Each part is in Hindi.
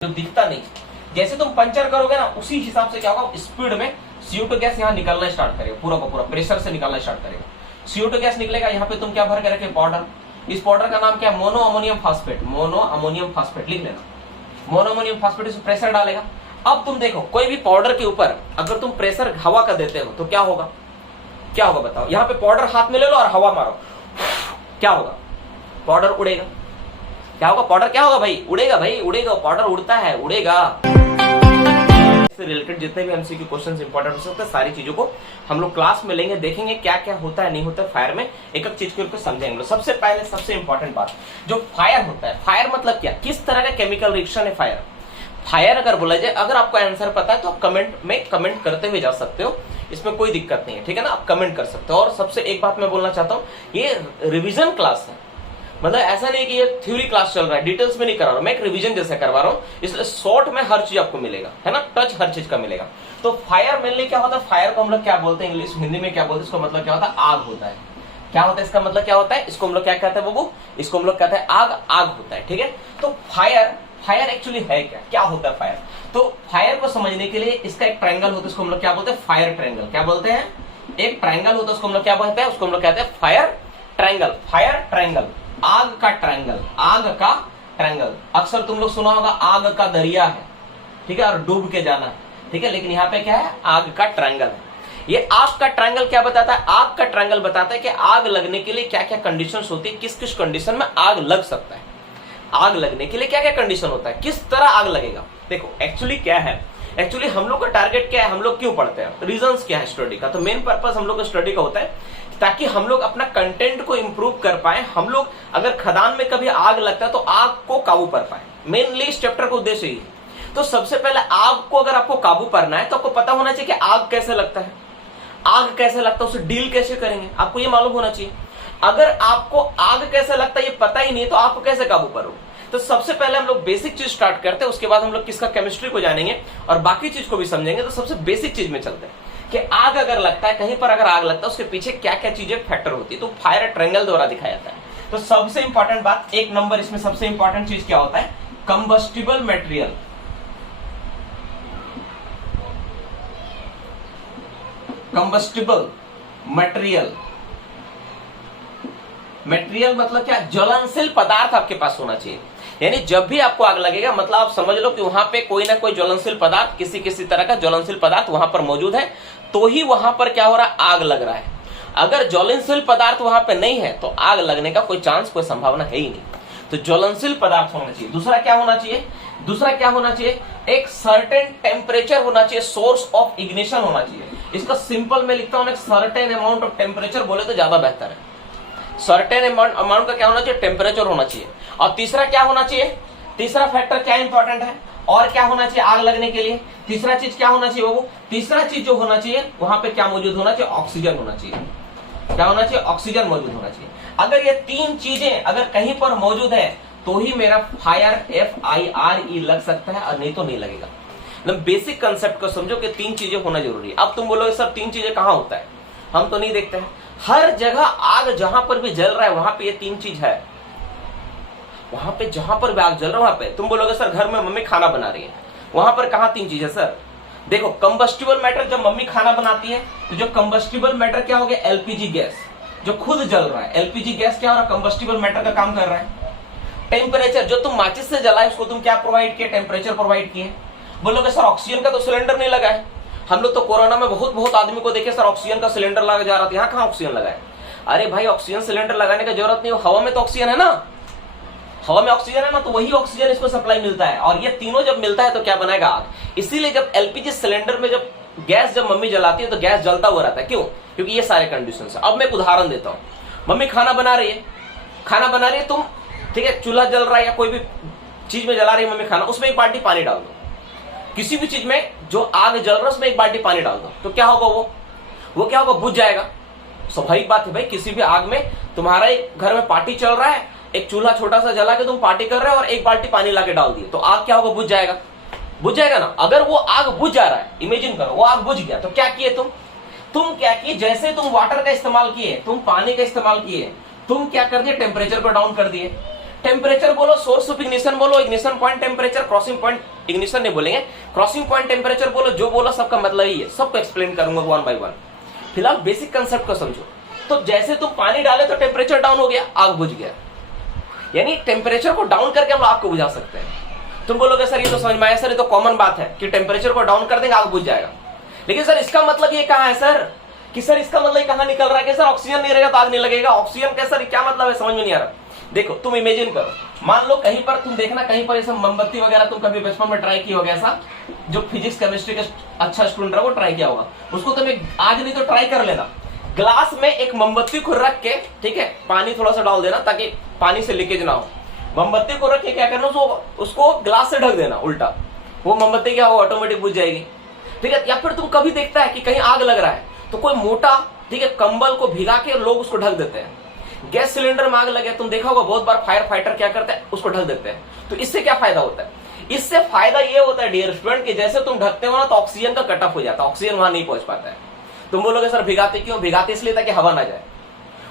जो दिखता नहीं। जैसे तुम पंचर करोगे ना, उसी हिसाब से क्या होगा, स्पीड में CO2 गैस यहाँ निकलना स्टार्ट करेगा, पूरा का पूरा प्रेशर से निकलना स्टार्ट करेगा। CO2 गैस निकलेगा, यहाँ पे तुम क्या भर के रखे, पाउडर। इस पाउडर का नाम क्या है, mono ammonium phosphate. Mono ammonium phosphate लिख लेना, मोनो अमोनियम फास्फेट। इस प्रेशर डालेगा। अब तुम देखो, कोई भी पाउडर के ऊपर अगर तुम प्रेशर हवा का देते हो तो क्या होगा, क्या होगा बताओ। यहाँ पे पाउडर हाथ में ले लो और हवा मारो, क्या होगा, पाउडर उड़ेगा। क्या होगा, पाउडर क्या होगा भाई, उड़ेगा भाई, उड़ेगा। पाउडर उड़ता है, उड़ेगा। इससे रिलेटेड जितने भी MCQ क्वेश्चंस इंपॉर्टेंट हो सकते हैं, सारी चीजों को हम लोग क्लास में लेंगे, देखेंगे क्या क्या होता है, नहीं होता है फायर में, एक एक चीज को समझेंगे। सबसे पहले सबसे इंपॉर्टेंट बात, जो फायर होता है, फायर मतलब क्या, किस तरह का केमिकल रिएक्शन है फायर। फायर अगर बोला जाए, अगर आपको आंसर पता है तो आप कमेंट में कमेंट करते हुए जा सकते हो, इसमें कोई दिक्कत नहीं है, ठीक है ना, आप कमेंट कर सकते हो। और सबसे एक बात मैं बोलना चाहता हूँ, ये रिविजन क्लास है, मतलब ऐसा नहीं कि ये थ्योरी क्लास चल रहा है, डिटेल्स में नहीं करा रहा हूं मैं, एक रिवीजन जैसे करवा रहा हूं, इसलिए शॉर्ट में हर चीज आपको मिलेगा, है ना, टच हर चीज का मिलेगा। तो फायर मेनली क्या होता है, फायर को हम लोग क्या बोलते हैं, इंग्लिश हिंदी में क्या बोलते हैं, इसका मतलब क्या होता है, आग होता है। क्या होता है, इसका मतलब क्या होता है, इसको हम लोग क्या कहते हैं बाबू, इसको हम लोग कहते हैं आग, आग होता है, ठीक है। तो फायर, फायर एक्चुअली है क्या, क्या होता है फायर। तो फायर को समझने के लिए इसका एक ट्रायंगल होता है, उसको हम लोग क्या बोलते हैं, फायर ट्रायंगल। क्या बोलते हैं, एक ट्रायंगल होता है, उसको हम लोग क्या बोलते हैं, उसको हम लोग कहते हैं फायर ट्रायंगल। फायर ट्रायंगल, आग का ट्रायंगल, आग का ट्रायंगल। अक्सर तुम लोग सुना होगा आग का दरिया है, ठीक है, और डूब के जाना, ठीक है, लेकिन यहाँ पे क्या है, आग का ट्रायंगल है। ये आग का ट्रायंगल क्या बताता है, आग का ट्रायंगल बताता है कि आग लगने के लिए क्या क्या कंडीशंस होती है, किस किस कंडीशन में आग लग सकता है। आग लगने के लिए क्या क्या कंडीशन होता है, किस तरह आग लगेगा। देखो एक्चुअली क्या है, एक्चुअली हम लोग का टारगेट क्या है, हम लोग क्यों पढ़ते हैं, रीजंस क्या है स्टडी का। तो मेन पर्पस हम लोग का स्टडी का होता है ताकि हम लोग अपना कंटेंट को इंप्रूव कर पाए। हम लोग अगर खदान में कभी आग लगता है तो आग को काबू कर पाए, मेनली इस चैप्टर का उद्देश्य ही है। तो सबसे पहले आग को अगर आपको काबू करना है तो आपको पता होना चाहिए कि आग कैसे लगता है, आग कैसे लगता है, उसे डील कैसे करेंगे, आपको ये मालूम होना चाहिए। अगर आपको आग कैसे लगता है ये पता ही नहीं तो आपको कैसे काबू करोगे। तो सबसे पहले हम लोग बेसिक चीज स्टार्ट करते हैं, उसके बाद हम लोग किसका केमिस्ट्री को जानेंगे और बाकी चीज को भी समझेंगे। तो सबसे बेसिक चीज में चलते हैं कि आग अगर लगता है, कहीं पर अगर आग लगता है, उसके पीछे क्या क्या चीजें फैक्टर होती है, तो फायर ट्रायंगल द्वारा दिखाया जाता है। तो सबसे इंपॉर्टेंट बात, एक नंबर इसमें सबसे इंपॉर्टेंट चीज क्या होता है, combustible material. Combustible material, material मतलब क्या, ज्वलनशील पदार्थ आपके पास होना चाहिए। यानी जब भी आपको आग लगेगा, मतलब आप समझ लो कि वहां पे कोई ना कोई ज्वलनशील पदार्थ, किसी किसी तरह का ज्वलनशील पदार्थ वहां पर मौजूद है, तो ही वहां पर क्या हो रहा है, आग लग रहा है। अगर ज्वलनशील पदार्थ वहां पे नहीं है तो आग लगने का कोई चांस, कोई संभावना है ही नहीं। तो ज्वलनशील पदार्थ होना चाहिए। दूसरा क्या होना चाहिए, दूसरा क्या होना चाहिए, एक सर्टेन टेम्परेचर होना चाहिए, सोर्स ऑफ इग्निशन होना चाहिए। इसका सिंपल में लिखता हूं, एक सर्टेन अमाउंट ऑफ टेम्परेचर बोले तो ज्यादा बेहतर है। सर्टेन अमाउंट का क्या होना चाहिए, टेम्परेचर होना चाहिए। और तीसरा क्या होना चाहिए, तीसरा फैक्टर क्या इंपॉर्टेंट है, और क्या होना चाहिए आग लगने के लिए, तीसरा चीज क्या होना चाहिए बाबू, तीसरा चीज जो होना चाहिए वहां पे क्या मौजूद होना चाहिए, ऑक्सीजन होना चाहिए। क्या होना चाहिए, ऑक्सीजन मौजूद होना चाहिए। अगर ये तीन चीजें अगर कहीं पर मौजूद है तो ही मेरा फायर FIRE लग सकता है, और नहीं तो नहीं लगेगा। मतलब बेसिक कंसेप्ट को समझो कि तीन चीजें होना जरूरी है। अब तुम बोलोगे सर तीन चीजें कहां होता है, हम तो नहीं देखते हैं। हर जगह आग जहां पर भी जल रहा है वहां पे ये तीन चीज है। वहां पे जहां पर भी आग जल रहा है वहां पे, तुम बोलोगे सर घर में मम्मी खाना बना रही है, वहां पर कहां तीन चीज है सर। देखो कंबस्टिबल मैटर, जब मम्मी खाना बनाती है तो जो कंबस्टिबल मैटर क्या हो गया, LPG गैस जो खुद जल रहा है। LPG गैस क्या हो रहा है, कंबस्टिबल मैटर का काम कर रहा है। टेम्परेचर, जो तुम माचिस से जलाए उसको तुम क्या प्रोवाइड किए, टेम्परेचर प्रोवाइड किए। बोलोगे सर ऑक्सीजन का तो सिलेंडर नहीं लगा है, हम लोग तो कोरोना में बहुत आदमी को देखे सर ऑक्सीजन का सिलेंडर लगा जा रहा था, यहाँ कहाँ ऑक्सीजन लगा है। अरे भाई ऑक्सीजन सिलेंडर लगाने का जरूरत नहीं, हवा में तो ऑक्सीजन है ना, हवा में ऑक्सीजन है ना, तो वही ऑक्सीजन इसको सप्लाई मिलता है। और ये तीनों जब मिलता है तो क्या बनाएगा, आग। इसीलिए जब LPG सिलेंडर में जब गैस जब मम्मी जलाती है तो गैस जलता हुआ रहता है, क्यों, क्योंकि ये सारे कंडीशन है। अब मैं एक उदाहरण देता हूँ, मम्मी खाना बना रही है, खाना बना रही है तुम, ठीक है, चूल्हा जल रहा है या कोई भी चीज में जला रही है मम्मी खाना, उसमें एक बाल्टी पानी डाल दो। किसी भी चीज में जो आग जल रहा है उसमें एक बाल्टी पानी डाल दो, तो क्या होगा, वो क्या होगा, बुझ जाएगा। स्वाभाविक बात है भाई, किसी भी आग में, तुम्हारा एक घर में पार्टी चल रहा है, एक चूल्हा छोटा सा जला के तुम पार्टी कर रहे हो और एक बाल्टी पानी लाके डाल दिए, तो आग क्या होगा, बुझ जाएगा, बुझ जाएगा ना। अगर वो आग बुझ जा रहा है, इमेजिन करो वो आग बुझ गया, तो क्या किए तुम क्या किए, जैसे तुम वाटर का इस्तेमाल किए, तुम पानी का इस्तेमाल किए, तुम क्या कर दिए, टेम्परेचर को डाउन कर दिए। टेम्परेचर बोलो, सोर्स ऑफ इग्निशन बोलो, ignition point temperature, crossing point, ignition नहीं बोलेंगे, क्रॉसिंग पॉइंट टेम्परेचर बोलो, जो बोलो सबका मतलब ही है, सबको एक्सप्लेन करूंगा वन बाय वन। फिलहाल बेसिक कंसेप्ट को समझो। तो जैसे तुम पानी डाले तो टेम्परेचर डाउन हो गया, आग बुझ गया, यानी टेम्परेचर को डाउन करके हम आग को बुझा सकते हैं। तुम बोलोगे सर ये तो समझ में आया सर, ये तो कॉमन बात है कि टेम्परेचर को डाउन कर देंगे आग बुझ जाएगा, लेकिन सर इसका मतलब ये कहां है सर, कि सर इसका मतलब कहां निकल रहा है कि सर ऑक्सीजन नहीं रहेगा तो आग नहीं लगेगा, ऑक्सीजन का सर क्या मतलब है, समझ में नहीं आ रहा। देखो तुम इमेजिन करो, मान लो कहीं पर तुम देखना, कहीं पर ऐसा मोमबत्ती वगैरह तुम कभी बचपन में ट्राई किया होगा, ऐसा जो फिजिक्स केमिस्ट्री का अच्छा स्टूडेंट है वो ट्राई किया होगा, उसको तुम आज नहीं तो ट्राई कर लेना। ग्लास में एक मोमबत्ती को रख के, ठीक है, पानी थोड़ा सा डाल देना ताकि पानी से लीकेज ना हो, मोमबत्ती को रख के क्या करना, उसको ग्लास से ढक देना उल्टा, वो मोमबत्ती क्या हो ऑटोमेटिक बुझ जाएगी, ठीक है। या फिर तुम कभी देखता है कि कहीं आग लग रहा है तो कोई मोटा, ठीक है, कंबल को भिगा के लोग उसको ढक देते हैं। गैस सिलेंडर में आग लगे, तुम देखा होगा बहुत बार फायर फाइटर क्या करते हैं, उसको ढक देते हैं। तो इससे क्या फायदा होता है, इससे फायदा ये होता है डियर स्टूडेंट कि जैसे तुम ढकते हो ना तो ऑक्सीजन का कट ऑफ हो जाता है, ऑक्सीजन वहां नहीं पहुंच पाता है। तुम बोलोगे सर भिगाते क्यों, भिगाते इसलिए ताकि हवा ना जाए।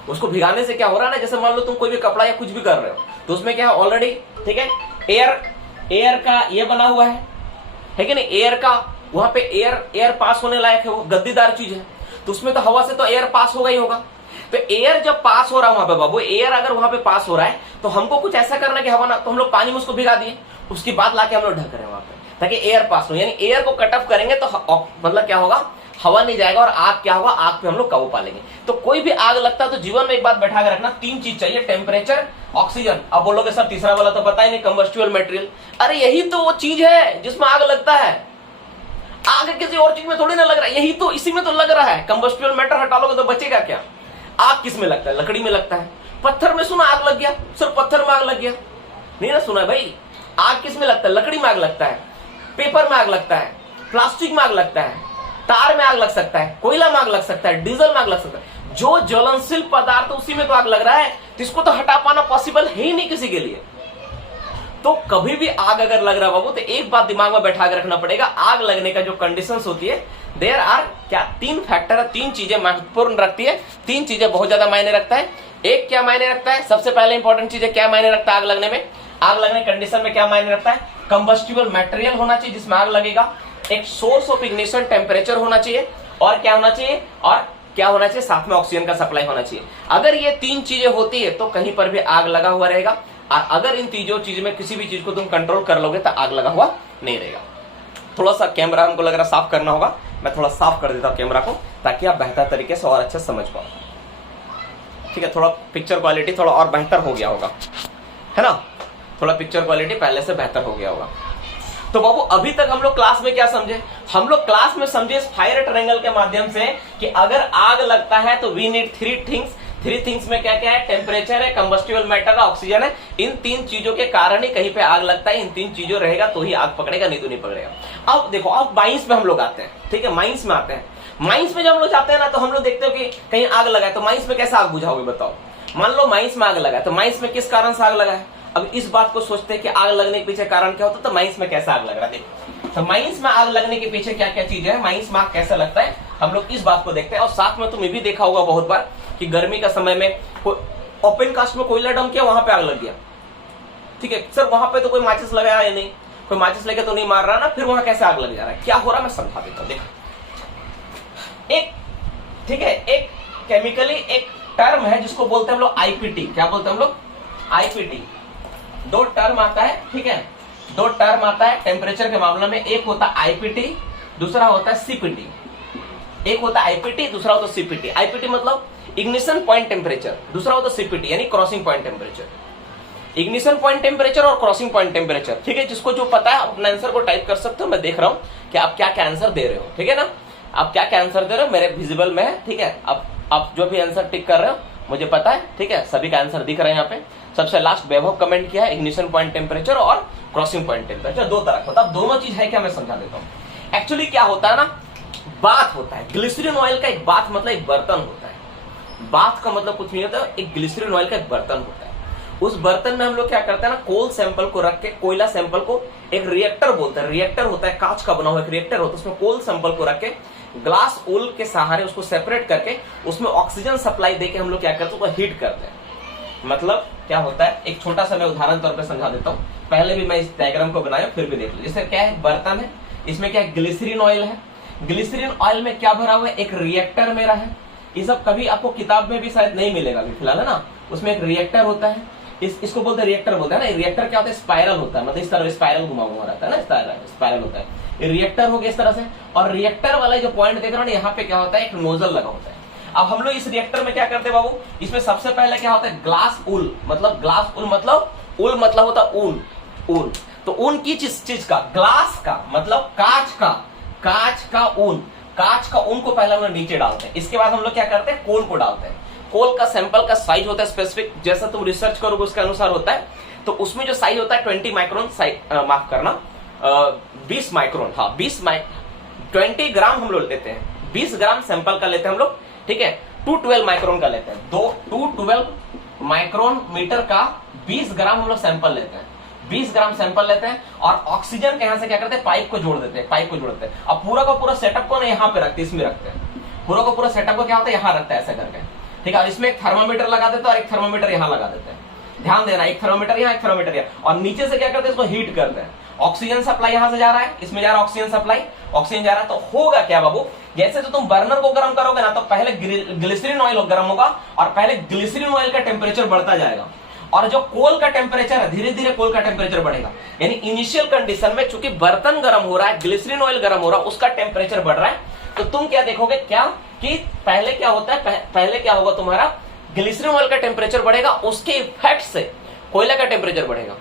उसको भिगाने से क्या हो रहा है ना, जैसे मान लो तुम कोई भी कपड़ा या कुछ भी कर रहे हो तो उसमें क्या है ऑलरेडी, ठीक है, एयर का ये बना हुआ है कि नहीं, एयर का वहां पे एयर पास होने लायक है, वो गद्दीदार चीज है, तो उसमें तो हवा से तो एयर पास होगा ही होगा। तो एयर जब पास हो रहा है वहां पे बाबू, एयर अगर वहां पे पास हो रहा है तो हमको कुछ ऐसा करना है कि हवा ना, तो हम लोग पानी में उसको भिगा दिए, उसकी बात लाके हम लोग ढक रहे हैं वहां पे ताकि एयर पास हो, यानी एयर को कट ऑफ करेंगे तो मतलब क्या होगा, हवा नहीं जाएगा और आग क्या होगा, आग पे हम लोग काबू पा लेंगे। तो कोई भी आग लगता है तो जीवन में एक बात बैठा के रखना, तीन चीज चाहिए, टेम्परेचर, ऑक्सीजन। अब बोलोगे सर तीसरा वाला तो पता ही नहीं, कंबस्टिबल मटेरियल। अरे यही तो वो चीज है जिसमें आग लगता है, आग किसी और चीज में थोड़ी ना लग रहा है, यही तो इसी में तो लग रहा है। कंबस्टिबल मैटर हटा लोगे तो बचेगा क्या। आग किस में लगता है, लकड़ी में लगता है। पत्थर में सुना आग लग गया, सर पत्थर में आग लग गया, नहीं ना सुना भाई। आग किस में लगता है, लकड़ी में आग लगता है, पेपर में आग लगता है, प्लास्टिक में आग लगता है, तार में आग लग सकता है, कोयला में आग लग सकता है, डीजल में आग लग सकता है। जो ज्वलनशील पदार्थ उसी में तो आग लग रहा है, तो इसको तो हटा पाना पॉसिबल है ही नहीं किसी के लिए। तो कभी भी आग अगर लग रहा है बाबू, तो एक बात दिमाग में बैठा के रखना पड़ेगा, आग लगने का जो कंडीशंस होती है, देयर आर क्या, तीन फैक्टर है, तीन चीजें महत्वपूर्ण रखती है, तीन चीजें बहुत ज्यादा मायने रखता है। एक क्या मायने रखता है, सबसे पहले इंपॉर्टेंट चीज है क्या मायने रखता है आग लगने में, आग लगने कंडीशन में क्या मायने रखता है, कंबस्टिबल मटेरियल होना चाहिए जिसमें आग लगेगा, एक सोर्स ऑफ इग्निशन टेम्परेचर होना चाहिए, और क्या होना चाहिए, और क्या होना चाहिए, साथ में ऑक्सीजन का सप्लाई होना चाहिए। अगर ये तीन चीजें होती है तो कहीं पर भी आग लगा हुआ रहेगा, और अगर इन तीनों चीज में किसी भी चीज को तुम कंट्रोल कर लोगे तो आग लगा हुआ नहीं रहेगा। थोड़ा सा कैमरा हमको लग रहा है साफ करना होगा, मैं थोड़ा साफ कर देता हूं कैमरा को ताकि आप बेहतर तरीके से और अच्छे समझ पाओ। ठीक है, थोड़ा पिक्चर क्वालिटी थोड़ा और बेहतर हो गया होगा, है ना, थोड़ा पिक्चर क्वालिटी पहले से बेहतर हो गया होगा। तो बाबू अभी तक हम लोग क्लास में क्या समझे, हम लोग क्लास में समझे इस फायर ट्रायंगल के माध्यम से कि अगर आग लगता है तो वी नीड थ्री थिंग्स में क्या क्या है, टेम्परेचर है, कंबस्टिबल मैटर है, ऑक्सीजन है। इन तीन चीजों के कारण ही कहीं पे आग लगता है, इन तीन चीजों रहेगा तो ही आग पकड़ेगा, नहीं तो नहीं पकड़ेगा। अब देखो, अब माइंस में हम लोग आते हैं, ठीक है, माइंस में आते हैं। माइंस में जब हम लोग जाते हैं ना तो हम लोग देखते हो कि कहीं आग लगा है, तो माइंस में कैसे आग बुझाओगे बताओ। मान लो माइंस में आग लगा है, तो माइंस में किस कारण से आग लगा है। अब इस बात को सोचते हैं कि आग लगने के पीछे कारण क्या होता है, तो माइंस में कैसे आग लग रहा है। देखो, तो माइंस में आग लगने के पीछे क्या क्या चीज है, माइंस में आग कैसे लगता है, हम लोग इस बात को देखते हैं। और साथ में तुमने भी देखा होगा बहुत बार कि गर्मी का समय में ओपन कास्ट में कोयला डंप किया, वहां पे आग लग गया, ठीक है सर, वहां पे तो कोई माचिस लगाया या नहीं, कोई माचिस लेके तो नहीं मार रहा ना, फिर वहां कैसे आग लग जा रहा है, क्या हो रहा है मैं समझा देता हूं। देखो, एक ठीक है, एक केमिकली एक टर्म है जिसको बोलते हैं हम लोग आईपीटी। क्या बोलते हैं हम लोग, आईपीटी। दो टर्म आता है, ठीक है, दो टर्म आता है टेम्परेचर के मामले में, एक होता है आईपीटी, दूसरा होता है सीपीटी। एक होता है आईपीटी, दूसरा होता है सीपीटी। आईपीटी मतलब इग्निशन पॉइंट टेम्परेचर, दूसरा होता है सीपीटी यानी crossing point temperature. Ignition point temperature और क्रॉसिंग पॉइंट टेम्परेचर, ठीक है, जिसको जो पता है अपना आंसर को टाइप कर सकते हो। मैं देख रहा हूं कि आप क्या क्या आंसर दे रहे हो, ठीक है ना, आप क्या क्या आंसर दे रहे हो मेरे विजिबल में है, ठीक है। अब आप जो भी आंसर टिक कर रहे हो मुझे पता है, ठीक है, सभी का आंसर दिख रहे हैं यहाँ पे। सबसे लास्ट वैभव कमेंट किया है इग्निशन पॉइंट टेम्परेचर और क्रॉसिंग पॉइंट टेम्परेचर, दो तरह होता है। दोनों चीज है क्या, मैं समझा देता हूँ। एक्चुअली क्या होता है ना, बात होता है ग्लिसरीन ऑयल का, एक बात मतलब एक बर्तन होता है। बात का मतलब कुछ नहीं होता, एक ग्लिसरीन ऑयल का एक बर्तन होता है। उस बर्तन में हम लोग क्या करते हैं ना, कोल सैंपल को रख के, कोयला सैंपल को, एक रिएक्टर बोलते हैं, रिएक्टर होता है कांच का बना हुआ एक रिएक्टर होता है, उसमें कोल सैंपल को रख के ग्लास वूल के सहारे उसको सेपरेट करके उसमें ऑक्सीजन सप्लाई देके हम लोग क्या करते हैं, उसको हीट करते हैं। मतलब क्या होता है, एक छोटा सा मैं उदाहरण तौर पे समझा देता हूँ। पहले भी मैं इस डायग्राम को बनाया, फिर भी देख लो। जैसे क्या है, बर्तन है, इसमें क्या है, ग्लिसरीन ऑयल है। ग्लिसरीन ऑयल में क्या भरा हुआ है, एक रिएक्टर मेरा है। ये सब कभी आपको किताब में भी शायद नहीं मिलेगा अभी फिलहाल, है ना। उसमें एक रिएक्टर होता है, इसको बोलते हैं रिएक्टर बोलते हैं ना। रिएक्टर क्या होता है, स्पाइरल होता है, मतलब इस तरह स्पाइरल घुमा हुआ रहता है ना, स्पाइरल होता है। रिएक्टर हो गया इस तरह से, और रिएक्टर वाला जो पॉइंट देख रहे हो ना, यहाँ पे क्या होता है, एक नोजल लगा होता है। अब हम लोग इस रिएक्टर में क्या करते हैं बाबू, इसमें सबसे पहले क्या होता है, ग्लास ऊल, मतलब ग्लास ऊल मतलब ऊल मतलब होता है ऊन, ऊन। तो ऊन की चीज का, ग्लास का मतलब कांच का ऊन, कांच का ऊन को पहले हम लोग नीचे डालते हैं। इसके बाद हम लोग क्या करते हैं, कोल को डालते हैं। कोल का सैंपल का साइज होता है स्पेसिफिक, जैसा तुम रिसर्च करोगे उसके अनुसार होता है। तो उसमें जो साइज होता है 20 माइक्रोन, माफ करना 20 माइक्रोन, हाँ 20 ग्राम हम लोग लेते हैं। 20 ग्राम सैंपल का लेते हैं हम लोग, ठीक है। 212 माइक्रोन का लेते हैं, 212 माइक्रोन मीटर का 20 ग्राम हम लोग सैंपल लेते हैं। 20 ग्राम सैंपल लेते हैं और ऑक्सीजन के यहां से क्या करते हैं, पाइप को जोड़ देते हैं, अब पूरा का पूरा सेटअप को ना यहाँ पे रखते हैं, इसमें रखते हैं। पूरा का पूरा सेटअप को क्या होता है, यहाँ रखते हैं ऐसा करके, ठीक है। और इसमें एक थर्मामीटर लगा देते हैं और एक थर्मामीटर यहाँ लगा देते हैं। ध्यान देना, एक थर्मामीटर यहाँ, एक थर्मामीटर यहाँ, और नीचे से क्या करते हैं, इसको हीट करते हैं। ऑक्सीजन सप्लाई यहां से जा रहा है, इसमें जा रहा है ऑक्सीजन सप्लाई, ऑक्सीजन जा रहा है। तो होगा क्या बाबू, जैसे तो तुम बर्नर को गर्म करोगे ना, तो पहले ग्लिसरीन ऑयल गर्म होगा और पहले ग्लिसरीन ऑयल का टेम्परेचर बढ़ता जाएगा, और जो कोल का टेम्परेचर है धीरे धीरे कोल का टेम्परेचर बढ़ेगा। यानी इनिशियल कंडीशन में चूंकि बर्तन गर्म हो रहा है, ग्लिसरीन ऑयल गर्म हो रहा है, उसका टेम्परेचर बढ़ रहा है। तो तुम क्या देखोगे, क्या कि पहले क्या होता है, पहले क्या होगा, तुम्हारा ग्लिसरीन ऑयल का टेम्परेचर बढ़ेगा, उसके इफेक्ट से कोयला का टेम्परेचर बढ़ेगा,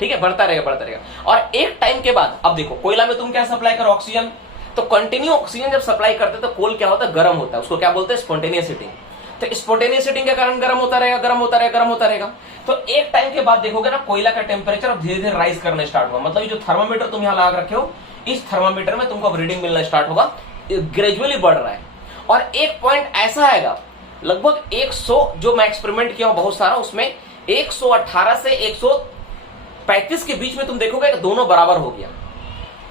ठीक है, बढ़ता रहेगा। और एक टाइम के बाद, अब देखो कोयला में तुम क्या सप्लाई करो, ऑक्सीजन। तो कंटिन्यू ऑक्सीजन जब सप्लाई करते तो कोल क्या होता है, गर्म होता है, उसको क्या बोलते हैं, स्पॉन्टेनियस हीटिंग। तो स्पॉन्टेनियस हीटिंग के कारण गर्म होता रहेगा। तो एक टाइम के बाद देखोगे ना, कोयला का टेम्परेचर अब धीरे धीरे राइज करने स्टार्ट होगा। मतलब ये जो थर्मामीटर तुम यहाँ लगा रखे हो, इस थर्मामीटर में तुमको रीडिंग मिलना स्टार्ट होगा, ग्रेजुअली बढ़ रहा है। और एक पॉइंट ऐसा आएगा, लगभग 100, जो मैं एक्सपेरिमेंट किया हूं बहुत सारा, उसमें 118 से 135 के बीच में तुम देखोगे कि दोनों बराबर हो गया।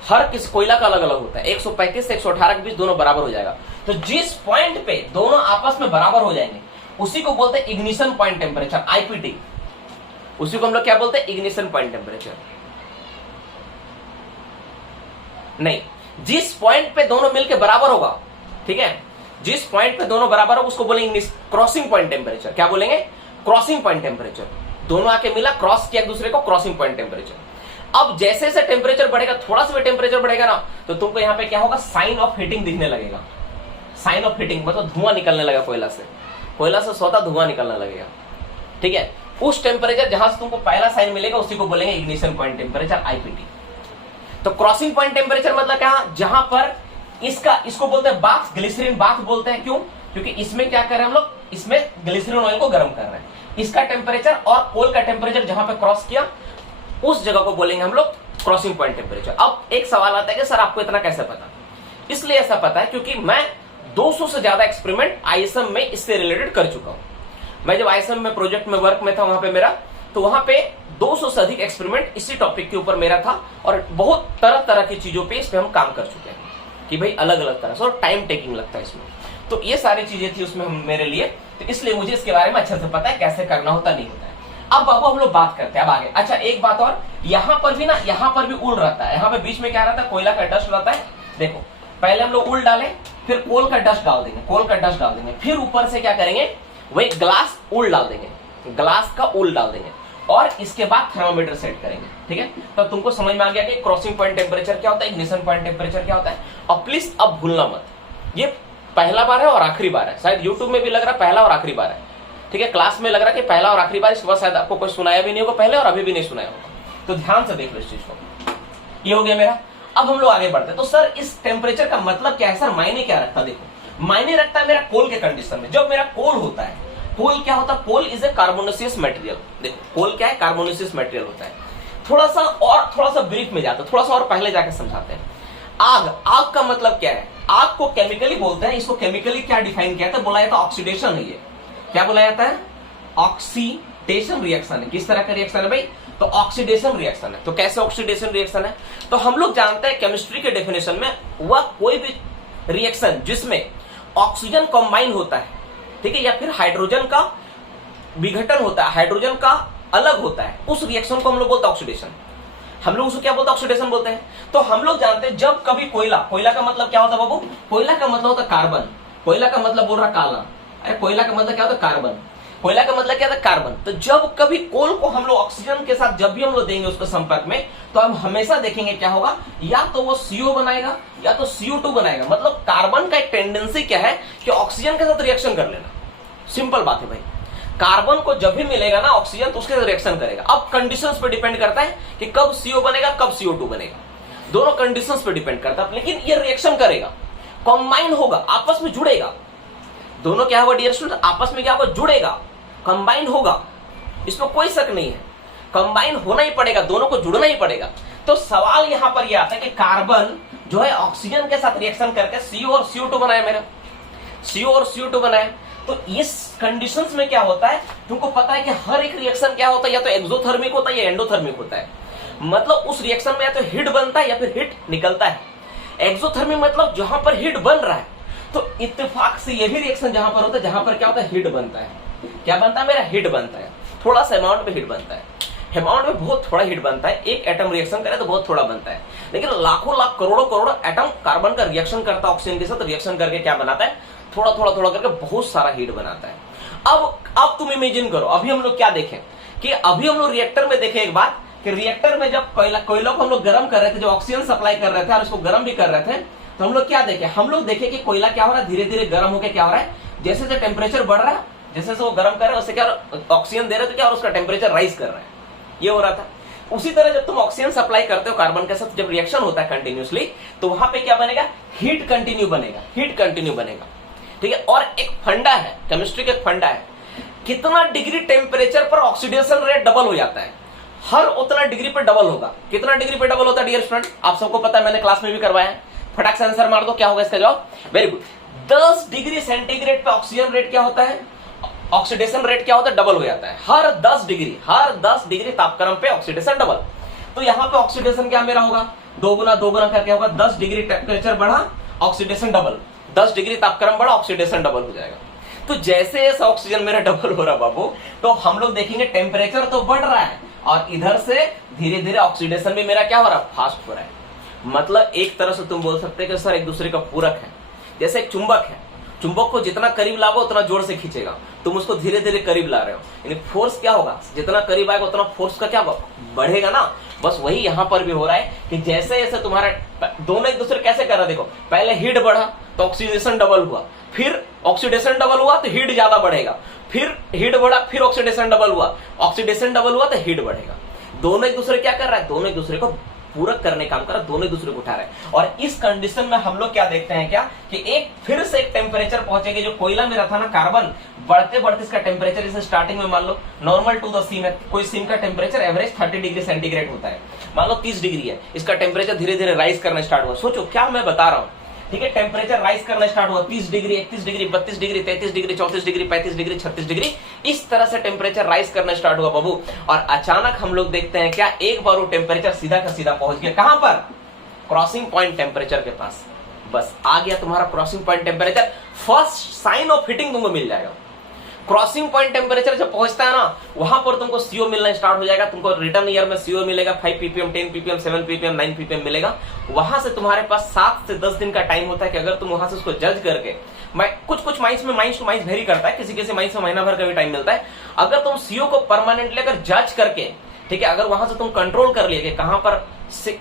हर किस कोयला का अलग अलग होता है, 135 से 118 के बीच दोनों बराबर हो जाएगा। तो जिस पॉइंट पे दोनों आपस में बराबर हो जाएंगे, उसी को बोलते हैं इग्निशन पॉइंट टेम्परेचर, आईपीटी। उसी को हम लोग क्या बोलते हैं, इग्निशन पॉइंट टेम्परेचर। नहीं, जिस पॉइंट पे दोनों मिलकर बराबर होगा, ठीक है, जिस पॉइंट पे दोनों बराबर होगा उसको बोलेंगे क्रॉसिंग पॉइंट टेम्परेचर। क्या बोलेंगे, क्रॉसिंग पॉइंट टेम्परेचर। दोनों आके मिला, क्रॉस किया एक दूसरे को, क्रॉसिंग पॉइंट टेम्परेचर। अब जैसे जैसे टेम्परेचर बढ़ेगा, थोड़ा सा भी टेम्परेचर बढ़ेगा ना, तो तुमको यहाँ पे क्या होगा, साइन ऑफ हीटिंग दिखने लगेगा। साइन ऑफ हीटिंग मतलब धुआं निकलने लगेगा कोयला से स्वतः धुआं निकलने लगेगा, ठीक है। उस टेम्परेचर जहां से तुमको पहला साइन मिलेगा, उसी को बोलेंगे इग्निशन पॉइंट टेम्परेचर, आईपीटी। तो क्रॉसिंग पॉइंट टेम्परेचर मतलब क्या, जहां पर इसको बोलते हैं बाथ, ग्लिसरीन बाथ बोलते हैं। क्यों, क्योंकि इसमें क्या कर रहे हैं हम लोग, इसमें ग्लिसरीन ऑयल को गर्म कर रहे हैं। इसका टेम्परेचर और कोल का टेम्परेचर जहां पे क्रॉस किया, उस जगह को बोलेंगे हम लोग क्रॉसिंग पॉइंट टेम्परेचर। अब एक सवाल आता है कि सर आपको इतना कैसे पता, इसलिए ऐसा पता है क्योंकि मैं 200 से ज्यादा एक्सपेरिमेंट आईएसएम में इससे रिलेटेड कर चुका हूं। मैं जब आईएसएम में प्रोजेक्ट में वर्क में था वहां पे मेरा, तो वहां पे 200 से अधिक एक्सपेरिमेंट इसी टॉपिक के ऊपर मेरा था, और बहुत तरह तरह की चीजों पे इस पे हम काम कर चुके हैं कि भाई अलग अलग तरह से, और टाइम टेकिंग लगता है इसमें। तो ये सारी चीजें थी उसमें मेरे लिए, तो इसलिए मुझे इसके बारे में अच्छे से पता है कैसे करना होता नहीं होता है। अब बाबू हम लोग बात करते हैं अब आगे। अच्छा एक बात और, यहाँ पर भी ना, यहाँ पर भी ऊल रहता है, यहाँ पे बीच में क्या रहता है, कोयला का डस्ट रहता है। देखो पहले हम लोग ऊल डालें, फिर कोल का डस्ट डाल देंगे, फिर ऊपर से क्या करेंगे, वही ग्लास ऊल डाल देंगे, ग्लास का ऊल डाल देंगे, और इसके बाद थर्मामीटर सेट करेंगे, ठीक है। तो तुमको समझ में आ गया कि क्रॉसिंग पॉइंट टेम्परेचर क्या होता है, इग्निशन पॉइंट टेम्परेचर क्या होता है। और प्लीज अब भूलना मत, ये पहला बार है और आखिरी बार है, शायद यूट्यूब में भी लग रहा है पहला और आखिरी बार है, ठीक है। क्लास में लग रहा है कि पहला और आखिरी बार, इसके बाद शायद आपको कोई सुनाया भी नहीं होगा पहले, और अभी भी नहीं सुनाया होगा। तो ध्यान से देख लो इस चीज को। ये हो गया मेरा। अब हम लोग आगे बढ़ते हैं। तो सर इस टेम्परेचर का मतलब क्या है, सर मायने क्या रखता है। देखो मायने रखता है मेरा कोल के कंडीशन में। जब मेरा कोल होता है, कोल क्या होता है, coal is a carbonaceous material. देखो कोल क्या है, कार्बोनेसियस मटेरियल होता है। थोड़ा सा ब्रीफ में जाते हैं, थोड़ा सा और पहले जाकर समझाते हैं। आग का मतलब क्या है, आग को केमिकली बोलते हैं। इसको केमिकली क्या डिफाइन किया था, बोला जाता है ऑक्सीडेशन है। ये क्या बोला जाता है, ऑक्सीडेशन रिएक्शन है। किस तरह का रिएक्शन है भाई, तो ऑक्सीडेशन रिएक्शन है। तो कैसे ऑक्सीडेशन रिएक्शन है, तो हम लोग जानते हैं केमिस्ट्री के डेफिनेशन में, वह कोई भी रिएक्शन जिसमें ऑक्सीजन कंबाइन होता है, ठीक है, या फिर हाइड्रोजन का विघटन होता है हाइड्रोजन का अलग होता है, उस रिएक्शन को हम लोग बोलते हैं ऑक्सीडेशन। हम लोग उसको क्या बोलते हैं? ऑक्सीडेशन बोलते हैं। तो हम लोग जानते हैं जब कभी कोयला का मतलब क्या होता है बाबू? कोयला का मतलब होता है कार्बन। कोयला का मतलब बोल रहा काला, अरे कोयला का मतलब क्या होता है? कार्बन। कोयला का मतलब क्या था? कार्बन। तो जब कभी कोल को हम लोग ऑक्सीजन के साथ जब भी हम लोग देंगे उसके संपर्क में, तो हम हमेशा देखेंगे क्या होगा, या तो वो CO बनाएगा या तो CO2 बनाएगा। मतलब कार्बन का एक टेंडेंसी क्या है कि ऑक्सीजन के साथ रिएक्शन कर लेना। सिंपल बात है भाई, कार्बन को जब भी मिलेगा ना ऑक्सीजन तो उसके साथ रिएक्शन करेगा। अब कंडीशंस पे डिपेंड करता है कि कब CO बनेगा कब CO2 बनेगा, दोनों कंडीशंस पे डिपेंड करता है। लेकिन ये रिएक्शन करेगा, कंबाइन होगा, आपस में जुड़ेगा। दोनों क्या होगा डियर स्टूडेंट? आपस में क्या होगा? जुड़ेगा, कंबाइन होगा, इसमें कोई शक नहीं है। कंबाइन होना ही पड़ेगा, दोनों को जुड़ना ही पड़ेगा। तो सवाल यहां पर यह आता है कि कार्बन जो है ऑक्सीजन के साथ रिएक्शन करके CO और CO2 बनाया, मेरा CO और CO2 बनाया। तो इस कंडीशंस में क्या होता है, तुमको पता है कि हर एक रिएक्शन क्या होता है, या तो एक्सोथर्मिक होता है या एंडोथर्मिक होता है। मतलब उस रिएक्शन में या तो हीट बनता है या फिर हीट निकलता है। एक्सोथर्मिक मतलब जहां पर हीट बन रहा है, तो इत्तेफाक से ये भी रिएक्शन जहां पर होता है जहां पर क्या होता है? हीट बनता है। क्या बनता है? मेरा हीट बनता है, थोड़ा सा अमाउंट में हीट बनता है। अमाउंट में बहुत थोड़ा हीट बनता है, एक एटम रिएक्शन करे तो बहुत थोड़ा बनता है। लेकिन लाखों लाख करोड़ों करोड़ों एटम कार्बन का रिएक्शन करता है ऑक्सीजन के साथ, रिएक्शन करके क्या बनाता है? थोड़ा थोड़ा करके बहुत सारा हीट बनाता है। अब तुम इमेजिन करो, अभी हम लोग क्या देखें कि अभी हम लोग रिएक्टर में देखें एक बात कि रिएक्टर में जब कोयला को हम लोग गर्म कर रहे थे, जो ऑक्सीजन सप्लाई कर रहे थे और उसको गर्म भी कर रहे थे, तो हम लोग क्या देखें? हम लोग देखें कि कोयला क्या हो रहा है? धीरे धीरे गर्म होकर क्या हो रहा है? जैसे जैसे टेम्परेचर बढ़ रहा है, जैसे वो गर्म कर रहा है, उससे क्या ऑक्सीजन दे रहे थे क्या, और उसका टेम्परेचर राइज कर रहा है, ये हो रहा था। उसी तरह जब तुम ऑक्सीजन सप्लाई करते हो कार्बन के साथ, जब रिएक्शन होता है कंटिन्यूसली, तो वहां पे क्या बनेगा? हीट कंटिन्यू बनेगा, हीट कंटिन्यू बनेगा। ठीक है। और एक फंडा है, केमिस्ट्री का एक फंडा है, कितना डिग्री टेम्परेचर पर ऑक्सीडेशन रेट डबल हो जाता है, हर उतना डिग्री पे डबल होगा। कितना डिग्री पे डबल होता है डियर स्टूडेंट? आप सबको पता है, मैंने क्लास में भी करवाया है। फटाक से आंसर मार दो, क्या होगा इसका जवाब? Very good. 10 डिग्री सेंटीग्रेड पे ऑक्सीजन रेट क्या होता है? ऑक्सीडेशन रेट क्या होता है? डबल हो जाता है। हर 10 डिग्री तापक्रम पे ऑक्सीडेशन डबल। तो यहाँ पे ऑक्सीडेशन क्या मेरा होगा? दो गुना करके होगा। 10 डिग्री टेम्परेचर बढ़ा, ऑक्सीडेशन डबल। 10 डिग्री तापक्रम बढ़ा, ऑक्सीडेशन डबल हो जाएगा। तो जैसे जैसे ऑक्सीजन मेरा डबल हो रहा बाबू, तो हम लोग देखेंगे टेम्परेचर तो बढ़ रहा है और इधर से धीरे धीरे ऑक्सीडेशन भी मेरा क्या हो रहा है? फास्ट हो रहा है। मतलब एक तरह से तुम बोल सकते हैं कि सर एक दूसरे का पूरक है। जैसे एक चुंबक है, चुंबक को जितना करीब लाओगे उतना जोर से खींचेगा, तुम उसको धीरे धीरे करीब ला रहे हो, यानी फोर्स क्या होगा? जितना करीब आएगा उतना फोर्स का क्या बढ़ेगा ना। बस वही यहां पर भी हो रहा है कि जैसे जैसे तुम्हारा दोनों एक दूसरे कैसे कर रहा है, देखो पहले हीट बढ़ा तो ऑक्सीडेशन डबल हुआ, फिर ऑक्सीडेशन डबल हुआ तो हीट ज्यादा बढ़ेगा, फिर हीट बढ़ा फिर ऑक्सीडेशन डबल हुआ, ऑक्सीडेशन डबल हुआ तो हीट बढ़ेगा। दोनों एक दूसरे क्या कर रहा है? दोनों एक दूसरे को पूरक करने काम कर रहा है, दोनों एक दूसरे को उठा रहे हैं। और इस कंडीशन में हम लोग क्या देखते हैं क्या कि एक फिर से एक टेम्परेचर पहुंचेगी। जो कोयला में रहा था ना कार्बन, बढ़ते बढ़ते इसका टेम्परेचर, जैसे स्टार्टिंग में मान लो नॉर्मल टू द सीम है, कोई सीम का टेम्परेचर एवरेज 30 डिग्री सेंटीग्रेड होता है, मान लो 30 डिग्री है, इसका टेम्परेचर धीरे धीरे राइज करना स्टार्ट हुआ। सोचो क्या मैं बता रहा हूँ, ठीक है। टेम्परेचर राइज करना स्टार्ट हुआ, 30 degree, 31 degree, 32 degree, 33 degree, 34 degree, 35 degree, 36 degree, इस तरह से टेम्परेचर राइज करना स्टार्ट हुआ बाबू। और अचानक हम लोग देखते हैं क्या, एक बार वो टेम्परेचर सीधा का सीधा पहुंच गया कहां पर? क्रॉसिंग पॉइंट टेम्परेचर के पास। बस आ गया तुम्हारा crossing point temperature, first sign of heating तुमको मिल जाएगा। क्रॉसिंग पॉइंट टेम्परेचर जब पहुंचता है ना, वहां पर तुमको CO मिलना स्टार्ट हो जाएगा। तुमको रिटर्न ईयर में CO मिलेगा 5 ppm, 10 ppm, 7 ppm, 9 ppm मिलेगा। वहां से तुम्हारे पास 7 से 10 दिन का टाइम होता है कि अगर तुम वहां से उसको जज करके, कुछ माइंस में माइंस टू माइंस वेरी करता है, किसी किसी माइंस में महीना भर का भी टाइम मिलता है। अगर तुम CO को परमानेंटली अगर जज करके, ठीक है, अगर वहां से तुम कंट्रोल कर लिए कि कहां पर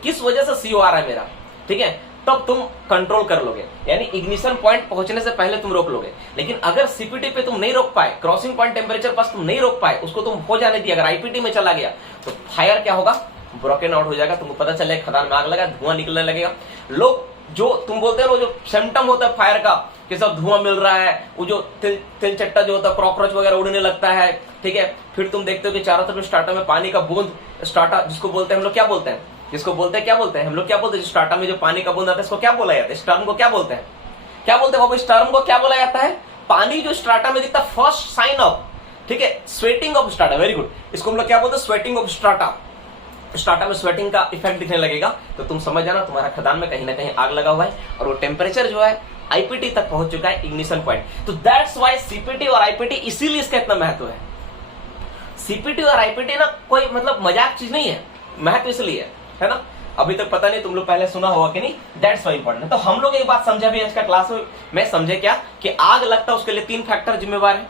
किस वजह से CO आ रहा है मेरा, ठीक है, तब तुम कंट्रोल कर लोगे, यानी इग्निशन पॉइंट पहुंचने से पहले तुम रोक लोगे। लेकिन अगर CPT पे तुम नहीं रोक पाए, क्रॉसिंग पॉइंट टेम्परेचर पास तुम नहीं रोक पाए, उसको तुम हो जाने दिया, अगर IPT में चला गया तो फायर क्या होगा? ब्रोकन आउट हो जाएगा। तुमको पता चलेगा खदान में आग लगा, धुआं निकलने लगेगा। लोग जो तुम बोलते हो जो सिम्टम होता है फायर का कि सब धुआं मिल रहा है, वो जो तिल चट्टा जो होता है, कॉकरोच वगैरह उड़ने लगता है, ठीक है। फिर तुम देखते हो कि चारों तरफ स्टार्टर में पानी का बूंद, स्टार्टर जिसको बोलते हैं हम लोग, क्या बोलते हैं जिसको बोलते हैं, क्या बोलते हैं हम लोग, क्या बोलते हैं स्टार्टर में जो पानी का बूंद आता है, इसको क्या बोला जाता है? स्टर्म को क्या बोलते हैं? क्या बोलते हैं बाबू? स्टर्म को क्या बोला जाता है? पानी जो स्टार्टर में दिखता है, फर्स्ट साइन ऑफ, ठीक है, sweating of starter. Very good. इसको हम लोग क्या बोलते हैं? Sweating of starter. स्टार्टर में स्वेटिंग का इफेक्ट दिखने लगेगा तो तुम समझ जाना तुम्हारा खदान में कहीं ना कहीं आग लगा हुआ है, और वो टेम्परेचर जो है IPT तक पहुंच चुका है, इग्निशन पॉइंट। तो दैट्स व्हाई CPT और IPT, इसीलिए इसका इतना महत्व है। सीपीटी और आईपीटी ना कोई मतलब मजाक चीज नहीं है, महत्व इसलिए है ना, अभी तक पता नहीं तुम लोग पहले सुना होगा कि नहीं, दैट्स वाई इंपॉर्टेंट। तो हम लोग एक बात समझे भी आज का क्लास में समझे क्या कि आग लगता है उसके लिए 3 फैक्टर जिम्मेवार है,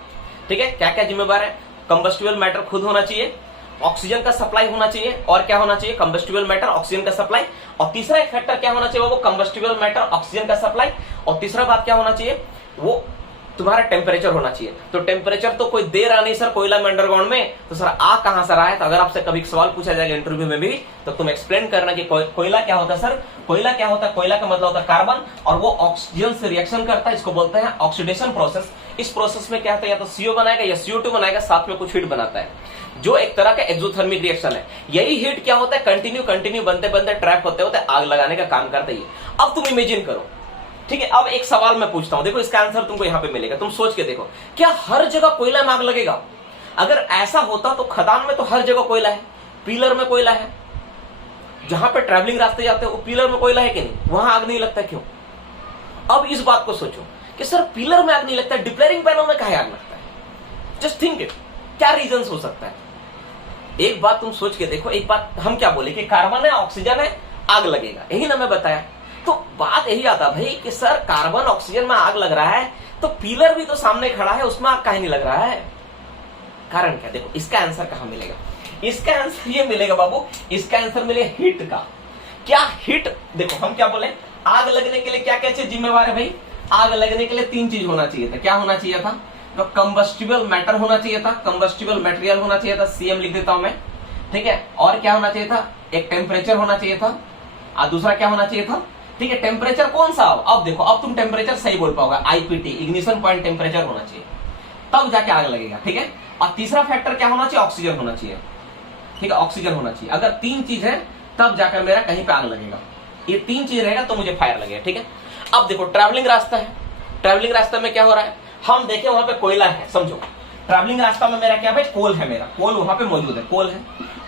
ठीक है। क्या क्या जिम्मेवार है? कंबस्टिबल मैटर खुद होना चाहिए, ऑक्सीजन का सप्लाई होना चाहिए, और क्या होना चाहिए? कंबस्टिबल मैटर, ऑक्सीजन का सप्लाई, और तीसरा एक फैक्टर क्या होना चाहिए? वो कंबस्टिबल मैटर, ऑक्सीजन का सप्लाई, और तीसरा बात क्या होना चाहिए? वो तुम्हारा टेम्परेचर होना चाहिए। तो टेम्परेचर तो कोई दे रहा नहीं सर कोयला में अंडरग्राउंड में, तो सर आ कहां से रहा है? तो अगर आपसे कभी सवाल पूछा जाएगा इंटरव्यू में भी, तो तुम एक्सप्लेन करना कि कोयला क्या होता है सर। कोयला क्या होता है? कोयला का मतलब होता है कार्बन, और वो ऑक्सीजन से रिएक्शन करता है, इसको बोलते हैं ऑक्सीडेशन प्रोसेस। इस प्रोसेस में क्या होता है? या तो CO बनाएगा या CO2 बनाएगा, साथ में कुछ हीट बनाता है, जो एक तरह का एक्सोथर्मिक रिएक्शन है। यही हीट क्या होता है? कंटिन्यू बनते बनते ट्रैप होते होते आग लगाने का काम करता है। अब तुम इमेजिन करो, ठीक है। अब एक सवाल मैं पूछता हूं, देखो इसका आंसर तुमको यहां पे मिलेगा, तुम सोच के देखो, क्या हर जगह कोयला में आग लगेगा? अगर ऐसा होता तो खदान में तो हर जगह कोयला है, पिलर में कोयला है, जहां पे ट्रैवलिंग रास्ते जाते हैं वो पिलर में कोयला है कि नहीं, वहां आग नहीं लगता, क्यों? अब इस बात को सोचो कि सर पिलर में आग नहीं लगता, डिप्लेयरिंग पैनल में काहे आग लगता है? जस्ट थिंक इट, क्या रीजन हो सकता है? एक बात तुम सोच के देखो। एक बात हम क्या बोले कि कार्बन है, ऑक्सीजन है, आग लगेगा, यही ना मैं बताया। तो बात यही आता भाई कि सर कार्बन ऑक्सीजन में आग लग रहा है, तो पिलर भी तो सामने खड़ा है, उसमें आग काहे नहीं लग रहा है? कारण क्या? देखो इसका आंसर कहां मिलेगा? इसका आंसर ये मिलेगा बाबू, इसका आंसर मिलेगा हीट का। क्या हीट? देखो हम क्या बोले, आग लगने के लिए क्या क्या चीज जिम्मेवार है भाई? आग लगने के लिए 3 चीज होना चाहिए था। क्या होना चाहिए था? तो कंबस्टिबल मैटर होना चाहिए था, कंबस्टिबल मटेरियल होना चाहिए था, CM लिख देता हूं मैं, ठीक है। और क्या होना चाहिए था? एक टेम्परेचर होना चाहिए था, और दूसरा क्या होना चाहिए था? ठीक है, टेम्परेचर कौन सा? अब देखो, अब तुम टेम्परेचर सही बोल पाओगे, IPT, इग्निशन पॉइंट टेम्परेचर होना चाहिए, तब जाके आग लगेगा, ठीक है। और तीसरा फैक्टर क्या होना चाहिए? ऑक्सीजन होना चाहिए, ठीक है, ऑक्सीजन होना चाहिए। अगर 3 चीज है तब जाकर मेरा कहीं पे आग लगेगा, ये 3 चीज रहेगा तो मुझे फायर लगेगा, ठीक है। अब देखो ट्रैवलिंग रास्ता है, ट्रैवलिंग रास्ता में क्या हो रहा है? हम देखें वहां पे कोयला है, समझो ट्रैवलिंग रास्ता में मेरा क्या भाई? कोल है, मेरा कोल वहां पे मौजूद है, कोल है,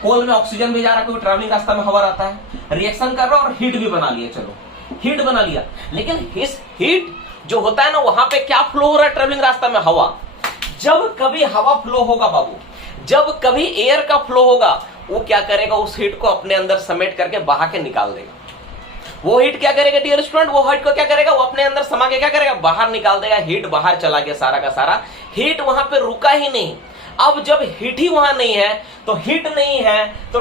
कोल में ऑक्सीजन भी जा रहा है क्योंकि ट्रैवलिंग रास्ता में हवा रहता है, रिएक्शन कर रहा है और हीट भी बना लिया, चलो हीट बना लिया। लेकिन इस हीट जो होता है ना, वहां पे क्या फ्लो हो रहा है ट्रैवलिंग रास्ता में? हवा। जब कभी हवा फ्लो होगा बाबू, जब कभी एयर का फ्लो होगा, वो क्या करेगा? उस हीट को अपने अंदर समेट करके बहा के निकाल देगा। वो हीट क्या करेगा डियर स्टूडेंट? वो हीट को क्या करेगा? वो अपने अंदर समा के क्या करेगा? बाहर निकाल देगा। हीट बाहर चला गया सारा का सारा, हीट वहां पे रुका ही नहीं। अब जब हीट ही वहां नहीं है, तो हीट नहीं है तो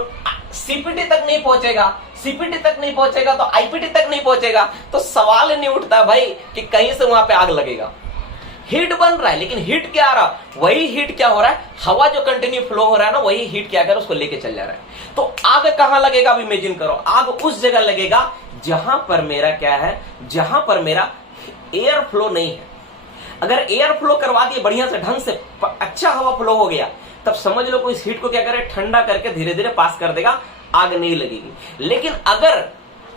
CPT तक नहीं पहुंचेगा, CPT तक नहीं पहुंचेगा तो IPT तक नहीं पहुंचेगा, तो सवाल नहीं उठता भाई कि कहीं से वहां पे आग लगेगा। हीट बन रहा है, लेकिन हीट क्या आ रहा? वही हीट क्या हो रहा है? हवा जो कंटिन्यू फ्लो हो रहा है ना, वही हीट क्या कर उसको लेके चल जा रहा है। तो आग कहां लगेगा? अब इमेजिन करो, आग उस जगह लगेगा जहां पर मेरा क्या है? जहां पर मेरा एयर फ्लो नहीं है। अगर एयर फ्लो करवा दिए बढ़िया से, ढंग से, अच्छा हवा फ्लो हो गया, तब समझ लो कोई इस हीट को क्या करे? ठंडा करके धीरे धीरे पास कर देगा, आग नहीं लगेगी। लेकिन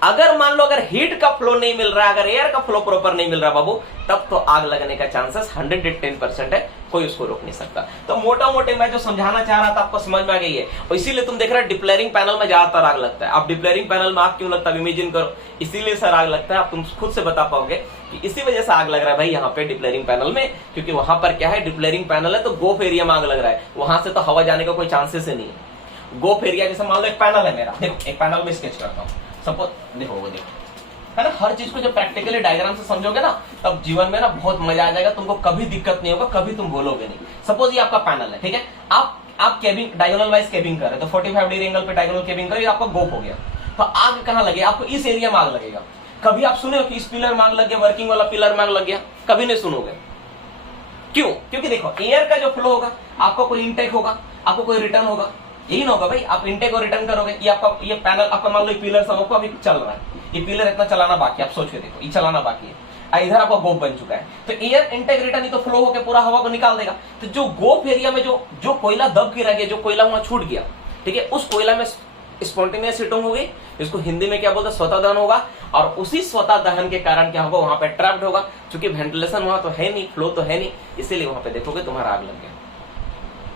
अगर मान लो अगर हीट का फ्लो नहीं मिल रहा, अगर एयर का फ्लो प्रॉपर नहीं मिल रहा बाबू, तब तो आग लगने का चांसेस 110% है, कोई उसको रोक नहीं सकता। तो मोटा मोटे मैं जो समझाना चाह रहा था आपको समझ में आ गई है, और इसीलिए तुम देख रहे हो डिप्लेयरिंग पैनल में ज्यादातर आग लगता है। अब डिप्लेयरिंग पैनल में आग क्यों लगता है? इमेजिन करो, इसीलिए सर आग लगता है। अब तुम खुद से बता पाओगे कि इसी वजह से आग लग रहा है भाई यहाँ पे डिप्लेयरिंग पैनल में, क्योंकि वहां पर क्या है? डिप्लेयरिंग पैनल है तो गोफ एरिया में आग लग रहा है, वहां से तो हवा जाने का कोई चांसेस ही नहीं है। गोफ एरिया जैसे मान लो एक पैनल है मेरा, देखो एक पैनल में स्केच करता हूँ, सपोज देखो वो देखो है ना। हर चीज को जब प्रैक्टिकली डायग्राम से समझोगे ना, तब जीवन में ना बहुत मजा आ जाएगा, तुमको कभी दिक्कत नहीं होगा, कभी तुम बोलोगे नहीं। सपोज ये आपका पैनल है, ठीक है, आप केबिंग डायगोनल वाइज केबिंग कर रहे हो, तो 45 डिग्री एंगल पे डायगोनल केबिंग करो, आपका गोप हो गया, तो आग कहां लगे? आपको इस एरिया में आग लगेगा। कभी आप सुने हो कि इस पिलर में आग लग गया, वर्किंग वाला पिलर में आग लग गया? कभी नहीं सुनोगे। क्यों? क्योंकि देखो एयर का जो फ्लो होगा, आपको कोई इनटेक होगा, आपको कोई रिटर्न होगा, यही ना होगा भाई। आप इनटेक और रिटर्न करोगे, ये आपका ये पैनल आपका मान लो ये पिलर सब आपको अभी चल रहा है, ये पिलर इतना चलाना बाकी है, आप सोच के देखो, ये चलाना बाकी है, इधर आपका गोप बन चुका है, तो एयर इनटेक रिटर्न ही तो फ्लो होकर पूरा हवा को निकाल देगा। तो जो गोप एरिया में जो कोयला दब के रह गया, जो कोयला वहां छूट गया, ठीक है, उस कोयला में स्पॉन्टेनियस हीटिंग होगी, इसको हिंदी में क्या बोलते हैं? स्वतः दहन होगा। और उसी स्वतः दहन के कारण क्या होगा? वहां पे ट्रैप्ड होगा, क्योंकि वेंटिलेशन वहां तो है नहीं, फ्लो तो है नहीं, इसीलिए वहां पे देखोगे तुम्हारा आग लग गया,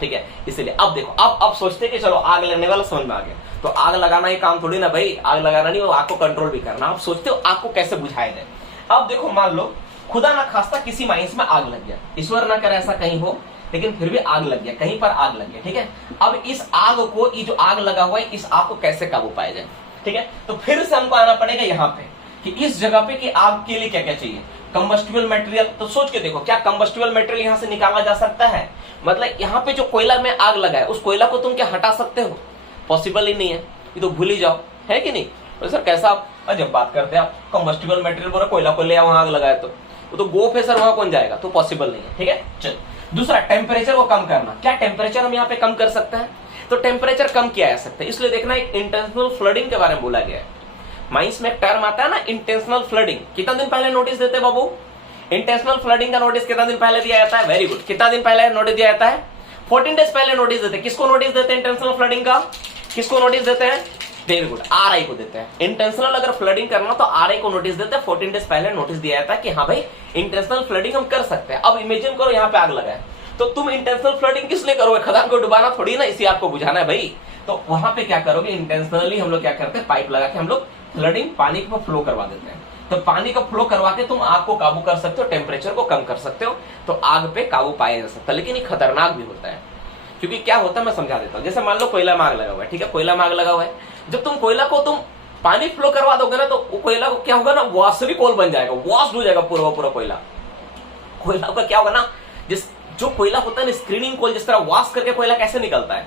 ठीक है। इसलिए अब देखो, अब सोचते कि चलो आग लगने वाला समझ में आ गया, तो आग लगाना ही काम थोड़ी ना भाई, आग लगाना नहीं, वो आग को कंट्रोल भी करना। आप सोचते हो आग को कैसे बुझाया जाए। अब देखो मान लो खुदा ना खास्ता किसी माइंस में आग लग गया, ईश्वर ना करे ऐसा कहीं हो, लेकिन फिर भी आग लग गया, कहीं पर आग लग गया, ठीक है। अब इस आग को, ये जो आग लगा हुआ है, इस आग को कैसे काबू पाया जाए, ठीक है। तो फिर से हमको आना पड़ेगा यहाँ पे कि इस जगह पे कि आग के लिए क्या क्या चाहिए, कंबस्टिबल मटेरियल। तो सोच के देखो, क्या कंबस्टिबल मटेरियल यहाँ से निकाला जा सकता है? मतलब यहाँ पे जो कोयला में आग लगा है, उस कोयला को तुम क्या हटा सकते हो? पॉसिबल ही नहीं है, ये तो भूल ही जाओ, है कि नहीं। तो सर कैसा आप जब बात करते हैं आप कंबस्टिबल मटेरियल बोला, कोयला को ले वहां आग लगाए तो वो तो गोफ है सर, वहां कौन जाएगा, तो पॉसिबल नहीं है, ठीक है। चल दूसरा, टेम्परेचर को कम करना। क्या टेम्परेचर हम यहाँ पे कम कर सकते हैं? तो टेम्परेचर कम किया जा सकता है, इसलिए देखना एक इंटेंशनल फ्लडिंग के बारे में बोला गया है। माइंस में एक टर्म आता है ना, इंटेंशनल फ्लडिंग। कितना दिन पहले नोटिस देते हैं बाबू? इंटेंशनल फ्लडिंग का नोटिस कितना दिन पहले दिया जाता है? वेरी गुड, कितना दिन पहले नोटिस दिया जाता है? 14 डेज पहले नोटिस देते हैं। किसको नोटिस देते हैं इंटेंशनल फ्लडिंग का? किसको नोटिस देते हैं? वेरी गुड, आरआई को देते हैं। इंटेंशनल अगर फ्लडिंग करना तो आरआई को नोटिस देते हैं। 14 डेज पहले नोटिस दिया जाता है कि हाँ भाई इंटेंशनल फ्लडिंग हम कर सकते हैं। अब इमेजिन करो यहाँ पे आग लगा है, तो तुम इंटेंशनल फ्लडिंग किस लिए करोगे? खदान को डुबाना थोड़ी ना, इसी आपको बुझाना है भाई। तो वहां पे क्या करोगे, इंटेंशनली हम लोग क्या करते हैं, पाइप लगा के हम लोग फ्लडिंग पानी को फ्लो करवा देते हैं। तो पानी को फ्लो करवा के तुम आग को काबू कर सकते हो, टेम्परेचर को कम कर सकते हो, तो आग पे काबू पाया जा सकता है। लेकिन ये खतरनाक भी होता है, क्योंकि क्या होता है मैं समझा देता हूँ। जैसे मान लो कोयला में आग लगा हुआ है, ठीक है, कोयला में आग लगा हुआ है। जब तुम कोयला को तुम पानी फ्लो करवा दोगे ना, तो कोयला को क्या होगा ना, वाशरी कोल बन जाएगा, वॉश हो जाएगा पूरा पूरा कोयला। कोयला का क्या होगा ना, जो कोयला होता है ना, स्क्रीनिंग कोल, जिस तरह वॉश करके कोयला कैसे निकलता है,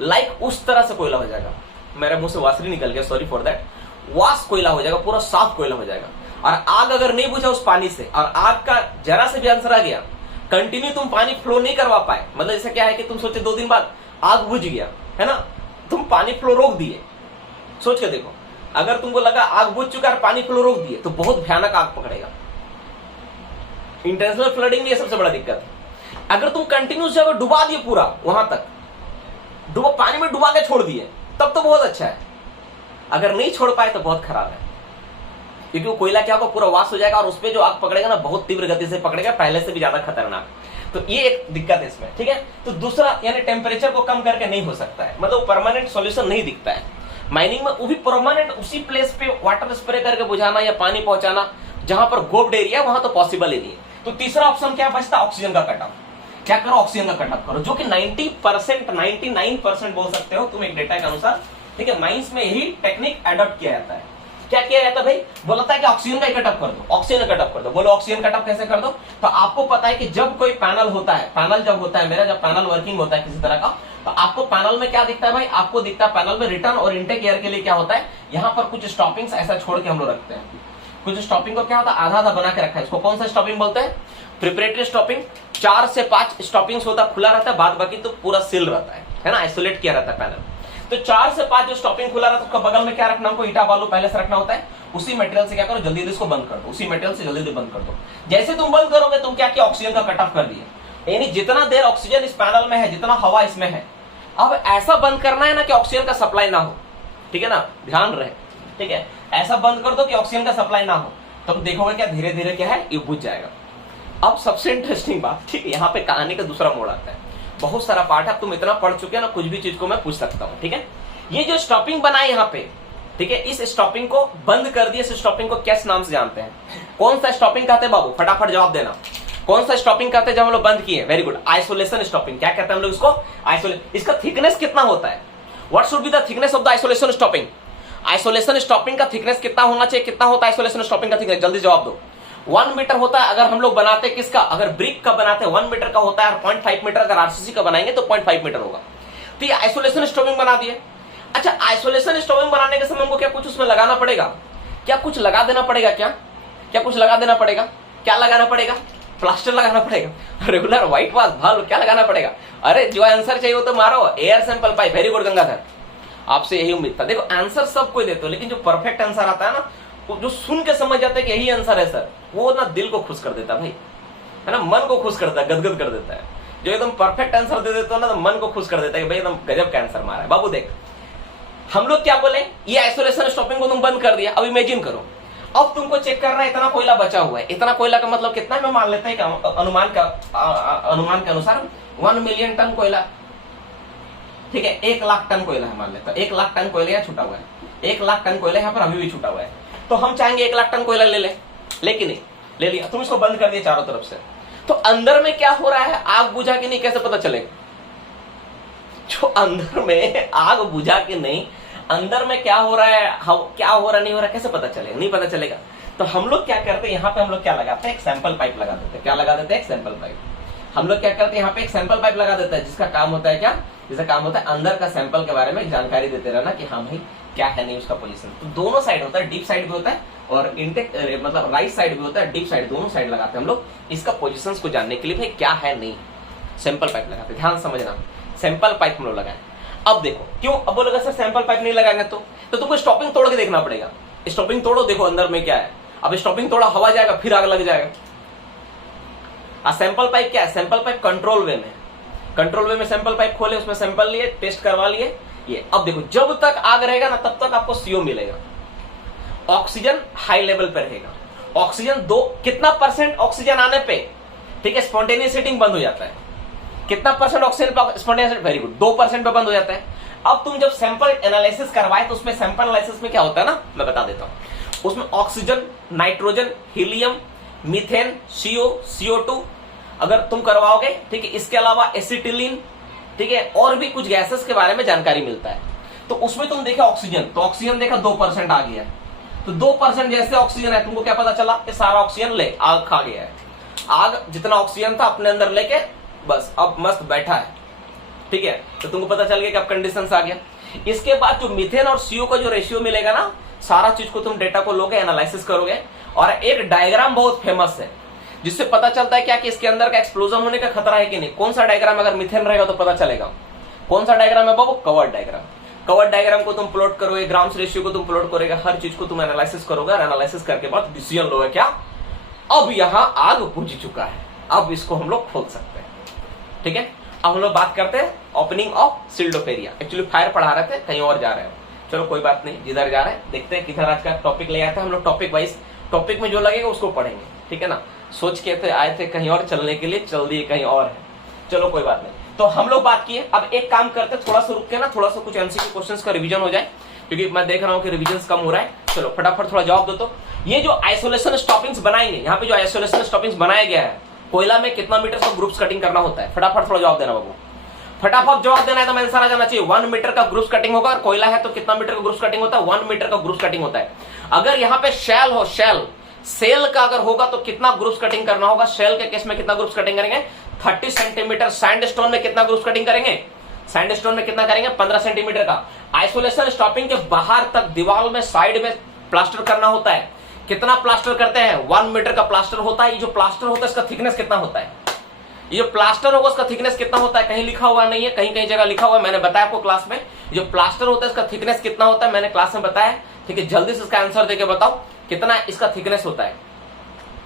लाइक उस तरह से कोयला हो जाएगा। मेरे मुंह से वाशरी निकल गया, सॉरी फॉर दैट। वॉश कोयला हो जाएगा, पूरा साफ कोयला हो जाएगा। और आग अगर नहीं बुझा उस पानी से, और आग का जरा से भी आंसर आ गया, कंटिन्यू तुम पानी फ्लो नहीं करवा पाए, मतलब जैसे क्या है कि तुम सोचे 2 दिन बाद आग बुझ गया है ना, तुम पानी फ्लो रोक दिए। सोच के देखो, अगर तुमको लगा आग बुझ चुका है, पानी फ्लो रोक दिए, तो बहुत भयानक आग पकड़ेगा। इंटेंशनल फ्लडिंग में ये सबसे बड़ा दिक्कत है। अगर तुम कंटिन्यूस जगह डुबा दिए, पूरा वहां तक पानी में डुबा के छोड़ दिए, तब तो बहुत अच्छा है। अगर नहीं छोड़ पाए तो बहुत खराब है, क्योंकि वो कोयला क्या होगा, पूरा वाश हो जाएगा, और उसपे जो आग पकड़ेगा ना, बहुत तीव्र गति से पकड़ेगा, पहले से भी ज्यादा खतरनाक। तो ये एक दिक्कत है इसमें, ठीक है। तो दूसरा, यानी टेम्परेचर को कम करके नहीं हो सकता है, मतलब परमानेंट सॉल्यूशन नहीं दिखता है माइनिंग में। वो भी परमानेंट उसी प्लेस पे वाटर स्प्रे करके बुझाना या पानी पहुंचाना जहां पर गोप्ड एरिया, वहां तो पॉसिबल ही नहीं है। तो तीसरा ऑप्शन क्या बचता? ऑक्सीजन का कटअप। क्या करो, ऑक्सीजन का कटअप करो, जो कि 90%, 99% बोल सकते हो तुम एक डेटा के अनुसार, ठीक है। माइंस में यही टेक्निक अडॉप्ट किया जाता है। क्या किया जाता है भाई? बोलता है कि ऑक्सीजन का कटअप कर दो, ऑक्सीजन का कटअप कर दो। बोलो ऑक्सीजन कटअप कैसे कर दो? तो आपको पता है कि जब कोई पैनल होता है, पैनल जब होता है मेरा, जब पैनल वर्किंग होता है किसी तरह का, तो आपको पैनल में क्या दिखता है भाई? आपको दिखता है पैनल में रिटर्न और इंटेक एयर के लिए क्या होता है, यहाँ पर कुछ स्टॉपिंग्स ऐसा छोड़ के हम लोग रखते हैं। कुछ स्टॉपिंग को क्या होता है, आधा आधा बना के रखा है। इसको कौन सा स्टॉपिंग बोलते हैं? Preparatory stopping. 4 से 5 स्टॉपिंग्स होता है, खुला रहता है, बाद बाकी तो पूरा सील रहता है ना, आइसोलेट किया रहता है पैनल। तो 4 से 5 जो स्टॉपिंग खुला रहता है, उसका बगल में क्या रखना, हमको ईटा बालू पहले से रखना होता है। उसी मटेरियल से क्या करो, जल्दी इसको बंद कर दो, उसी मटेरियल से जल्दी बंद कर दो। जैसे तुम बंद करोगे, तुम क्या किया, ऑक्सीजन का कट ऑफ कर दिया। यानी जितना देर ऑक्सीजन इस पैनल में है, जितना हवा इसमें है, अब ऐसा बंद करना है ना कि ऑक्सीजन का सप्लाई ना हो, ठीक है ना, ध्यान रहे, ठीक है। ऐसा बंद कर दो कि ऑक्सीजन का सप्लाई ना हो, तब देखोगे क्या धीरे धीरे क्या है, ये बुझ जाएगा। अब सबसे इंटरेस्टिंग बात, ठीक है, यहाँ पे कहानी का दूसरा मोड़ आता है। बहुत सारा पार्ट है, तुम इतना पढ़ चुके हो ना, कुछ भी चीज को मैं पूछ सकता हूँ, ठीक है। ये जो स्टॉपिंग बनाई यहाँ पे, ठीक है, इस स्टॉपिंग को बंद कर दिया। इस स्टॉपिंग को किस नाम से जानते हैं? कौन सा स्टॉपिंग कहते हैं बाबू? फटाफट जवाब देना। कौन सा स्टॉपिंग कहते हैं जब हम लोग बंद किए? Very good, isolation stopping. क्या कहते हैं हम लोग इसको? आइसोलेशन। इसका थिकनेस कितना होता है? What should be the thickness of the isolation stopping? Isolation stopping का थिकनेस कितना होना चाहिए? कितना होता है आइसोलेशन स्टॉपिंग का थिकनेस? जल्दी जवाब दो। 1 मीटर होता है अगर हम लोग बनाते किसका, अगर ब्रिक का बनाते 1 मीटर का होता है, और 0.5 मीटर अगर आरसीसी का बनाएंगे तो 0.5 मीटर होगा। तो ये आइसोलेशन स्टॉपिंग बना दिए। अच्छा, आइसोलेशन स्टॉपिंग बनाने के समय हमको क्या कुछ उसमें लगाना पड़ेगा? क्या कुछ लगा देना पड़ेगा? क्या कुछ लगा देना पड़ेगा? क्या लगाना पड़ेगा? प्लास्टर लगाना पड़ेगा, रेगुलर व्हाइट वॉश, भाल, क्या लगाना पड़ेगा? अरे जो आंसर चाहिए वो तो मारो, air sample pipe. Very good Gangadhar, आपसे यही उम्मीद था। देखो आंसर सब कोई देते हो, लेकिन जो परफेक्ट आंसर आता है ना, जो सुन के समझ जाता है कि यही आंसर है सर, वो ना दिल को खुश कर देता है भाई, है ना, मन को खुश कर देता है, गदगद कर देता है। जो एकदम परफेक्ट आंसर दे देते हो ना, तो मन को खुश कर देता है कि भाई एकदम गजब का आंसर मारा है। बाबू देख, हम लोग क्या बोले, ये आइसोलेशन स्टॉपिंग को तुम बंद कर दिया। अब इमेजिन करो, अब तुमको चेक करना है, इतना कोयला बचा हुआ है। इतना कोयला का मतलब कितना में मान लेते हैं, अनुमान के अनुसार 1 मिलियन टन कोयला, ठीक है, 1 लाख टन कोयला है मान लेता है। 1 लाख टन कोयला यहाँ छूटा हुआ है, 1 लाख टन कोयला यहाँ पर अभी भी छूटा हुआ है। तो हम चाहेंगे 1 लाख टन कोयला ले ले, लेकिन नहीं ले लिया, तुम इसको बंद कर दिया चारों तरफ से। तो अंदर में क्या हो रहा है, आग बुझा कि नहीं, कैसे पता चलेगा? जो अंदर में आग बुझा कि नहीं, अंदर में क्या हो रहा है, क्या हो रहा नहीं हो रहा, कैसे पता चलेगा? नहीं पता चलेगा। तो हम लोग क्या करते हैं, यहाँ पे हम लोग क्या लगाते हैं, एक सैंपल पाइप लगा देते हैं। क्या लगा देते हैं? एक सैंपल पाइप। हम लोग क्या करते हैं, यहाँ पे एक सैंपल पाइप लगा देता है, जिसका काम होता है क्या, जिसका काम होता है अंदर का सैंपल के बारे में जानकारी देते रहना कि हाँ भाई क्या है नहीं उसका पोजीशन। तो दोनों साइड होता है, डीप साइड भी होता है और इनटेक मतलब राइट साइड भी होता है, डीप साइड, दोनों साइड लगाते हैं हम लोग इसका पोजीशंस को जानने के लिए, भाई क्या है नहीं। सैंपल पाइप लगाते हैं, ध्यान समझना, सैंपल पाइप हम लोग लगाए। अब देखो क्यों, अब बोलेगा सर सैंपल पाइप नहीं लगाएंगे तो तुमको स्टॉपिंग तोड़ के देखना पड़ेगा। स्टॉपिंग तोड़ो, देखो अंदर में क्या है। अब स्टॉपिंग तोड़ा, हवा जाएगा, फिर आग लग जाएगा। सैंपल पाइप क्या है, सैंपल पाइप कंट्रोल वे में, कंट्रोल वे में सैंपल पाइप खोले, उसमें सैंपल लिए, टेस्ट करवा लिए ये। अब देखो जब तक आग रहेगा ना तब तक आपको CO मिलेगा, ऑक्सीजन हाई लेवल पे रहेगा। ऑक्सीजन कितना परसेंट ऑक्सीजन आने पे, ठीक है, स्पॉन्टेनियस हीटिंग बंद हो जाता है। कितना percent oxygen spontaneous, very good, 2% पे बंद हो जाता है। अब तुम जब सैंपल एनालिसिस करवाए तो उसमें सैंपल एनालिसिस में क्या होता है ना, मैं बता देता हूं। उसमें oxygen, nitrogen, helium, methane, CO, CO2 अगर तुम करवाओगे, ठीक है, इसके अलावा एसिटिलीन, ठीक है, और भी कुछ गैसेस के बारे में जानकारी मिलता है। तो उसमें तुम देखा ऑक्सीजन, तो ऑक्सीजन देखा 2% आ गया है। तो 2% जैसे ऑक्सीजन है, तुमको क्या पता चला कि सारा ऑक्सीजन ले आग खा गया है। आग जितना ऑक्सीजन था अपने अंदर लेके बस अब मस्त बैठा है, ठीक है। तो तुमको पता चल गया कि अब कंडीशंस आ गया। इसके बाद जो मीथेन और CO का जो रेशियो मिलेगा ना, सारा चीज को तुम डेटा को लोगे, एनालिसिस करोगे, और एक डायग्राम बहुत फेमस है जिससे पता चलता है क्या कि इसके अंदर का एक्सप्लोजन होने का खतरा है कि नहीं। कौन सा डायग्राम, अगर मीथेन रहेगा तो पता चलेगा। कौन सा डायग्राम है बाबू, कवर्ड डायग्राम। कवर्ड डायग्राम को तुम प्लॉट करोगे, ग्राम्स रेशियो को तुम प्लॉट करोगे, हर चीज को तुम एनालिसिस करोगे, और एनालिसिस करके बाद डिसीजन लोगे क्या, अब यहां आग बुझ चुका है, अब इसको हम लोग खोल सकते हैं, ठीक है। अब हम लोग बात करते हैं opening of sealed off area. Actually fire पढ़ा रहे थे, कहीं और जा रहे हो, चलो कोई बात नहीं, जिधर जा रहे हैं देखते हैं किधर आज का टॉपिक ले आते हैं हम लोग। टॉपिक वाइज, टॉपिक में जो लगेगा उसको पढ़ेंगे, ठीक है ना। सोच के थे आए थे कहीं और चलने के लिए, चल दिए कहीं और है, चलो कोई बात नहीं। तो हम लोग बात किए, अब एक काम करते थोड़ा सा रुक के ना, थोड़ा सा कुछ MCQ क्वेश्चंस का रिवीजन हो जाए, क्योंकि मैं देख रहा हूं कि रिवीजन कम हो रहा है। चलो फटाफट थोड़ा जवाब दो। तो ये जो आइसोलेशन स्टॉपिंग्स बनाएंगे, यहाँ पे जो आइसोलेशन स्टॉपिंग्स बनाया गया है, कोयला में कितना मीटर का ग्रुप्स कटिंग करना होता है, फटाफट थोड़ा जवाब देना बाबू, फटाफट जवाब देना है। तो आंसर आ जाना चाहिए 1 मीटर का ग्रुप्स कटिंग होगा, और कोयला है तो कितना मीटर का ग्रुप्स कटिंग होता है, 1 मीटर का ग्रुप्स कटिंग होता है। अगर यहाँ पे शेल हो, सेल का अगर होगा तो कितना ग्रुप्स कटिंग करना होगा, शेल के केस में कितना ग्रुप्स कटिंग करेंगे, 30 सेंटीमीटर। सैंडस्टोन में कितना ग्रुप्स कटिंग करेंगे, सैंडस्टोन में कितना करेंगे, 15 सेंटीमीटर का। आइसोलेशन स्टॉपिंग के बाहर तक दीवार में, साइड में प्लास्टर करना होता है। कितना प्लास्टर करते हैं, 1 मीटर का प्लास्टर होता है। ये जो प्लास्टर होता है इसका थिकनेस कितना होता है, ये जो प्लास्टर होगा उसका थिकनेस कितना होता है, कहीं लिखा हुआ नहीं है, कहीं कहीं जगह लिखा हुआ है, मैंने बताया आपको क्लास में। जो प्लास्टर होता है इसका थिकनेस कितना होता है, मैंने क्लास में बताया, ठीक है। जल्दी से इसका आंसर देके बताओ कितना इसका थिकनेस होता है,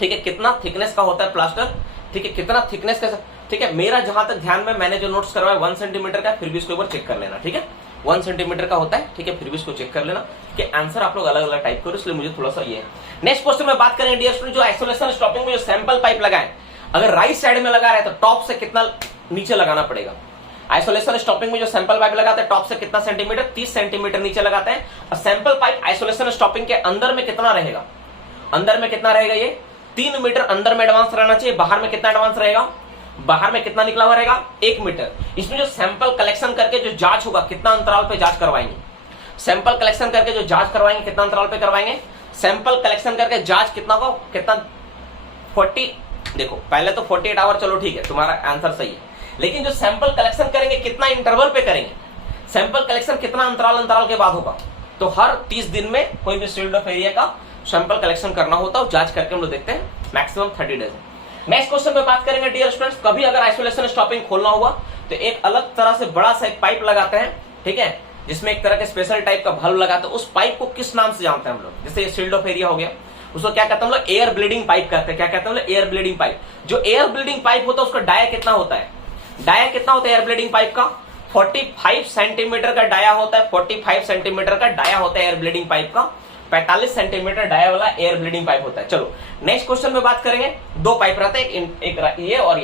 ठीक है, कितना थिकनेस का होता है प्लास्टर, ठीक है, कितना थिकनेस का, ठीक है। मेरा जहां तक ध्यान में, मैंने जो नोट्स करवाया 1 सेंटीमीटर का, फिर भी इसको एक बार चेक कर लेना, ठीक है। 1 सेंटीमीटर का होता है, ठीक है, फिर भी इसको चेक कर लेना, ठीक है। आंसर आप लोग अलग अलग टाइप करो, इसलिए मुझे थोड़ा सा ये है। नेक्स्ट क्वेश्चन में बात करें डियर स्टूडेंट, जो आइसोलेशन स्टॉपिंग में जो सैंपल पाइप लगाए, अगर राइट साइड में लगा रहे तो टॉप से कितना नीचे लगाना पड़ेगा। आइसोलेशन स्टॉपिंग में जो सैंपल पाइप लगाते हैं टॉप से कितना सेंटीमीटर, 30 सेंटीमीटर नीचे लगाते हैं। और सैंपल पाइप आइसोलेशन स्टॉपिंग के अंदर में कितना रहेगा, अंदर में कितना रहेगा, ये 3 मीटर अंदर में एडवांस रहना चाहिए। बाहर में कितना एडवांस रहेगा, बाहर में कितना निकला हुआ रहेगा, 1 मीटर। इसमें जो सैंपल कलेक्शन करके जो जांच होगा, कितना अंतराल पे जांच करवाएंगे, सैंपल कलेक्शन करके जो जांच करवाएंगे कितना अंतराल पे करवाएंगे, सैंपल कलेक्शन करके जांच कितना को, कितना 40, देखो पहले तो 48 आवर, चलो ठीक है तुम्हारा आंसर सही है, लेकिन जो सैंपल कलेक्शन करेंगे कितना इंटरवल पे करेंगे, सैंपल कलेक्शन कितना अंतराल के बाद होगा। तो हर 30 दिन में कोई भी सील्ड ऑफ एरिया का सैंपल कलेक्शन करना होता है, और जांच करके हम लोग देखते हैं मैक्सिमम 30 डेज। नेक्स्ट क्वेश्चन में बात करेंगे डियर स्टूडेंट्स, कभी अगर आइसोलेशन स्टॉपिंग खोलना हुआ तो एक अलग तरह से बड़ा सा एक पाइप लगाते हैं, ठीक है, जिसमें एक तरह के स्पेशल टाइप का बल्ब लगाते हैं। उस पाइप को किस नाम से जानते हैं हम लोग, जैसे ये सील्ड ऑफ एरिया हो गया, उसको क्या कहते हैं हम लोग, एयर ब्लीडिंग पाइप कहते हैं। क्या कहते हैं हम लोग, एयर ब्लीडिंग पाइप। जो एयर ब्लीडिंग पाइप होता है उसका डाया कितना होता है, डाया कितना होता है एयर ब्लीडिंग पाइप का, 45 सेंटीमीटर का डाया होता है, 45 सेंटीमीटर का डाया होता है एयर ब्लीडिंग पाइप का, 45 सेंटीमीटर डाया वाला एयर ब्लीडिंग पाइप होता है। चलो नेक्स्ट क्वेश्चन में बात करेंगे, 2 पाइप रहता है, एक ये और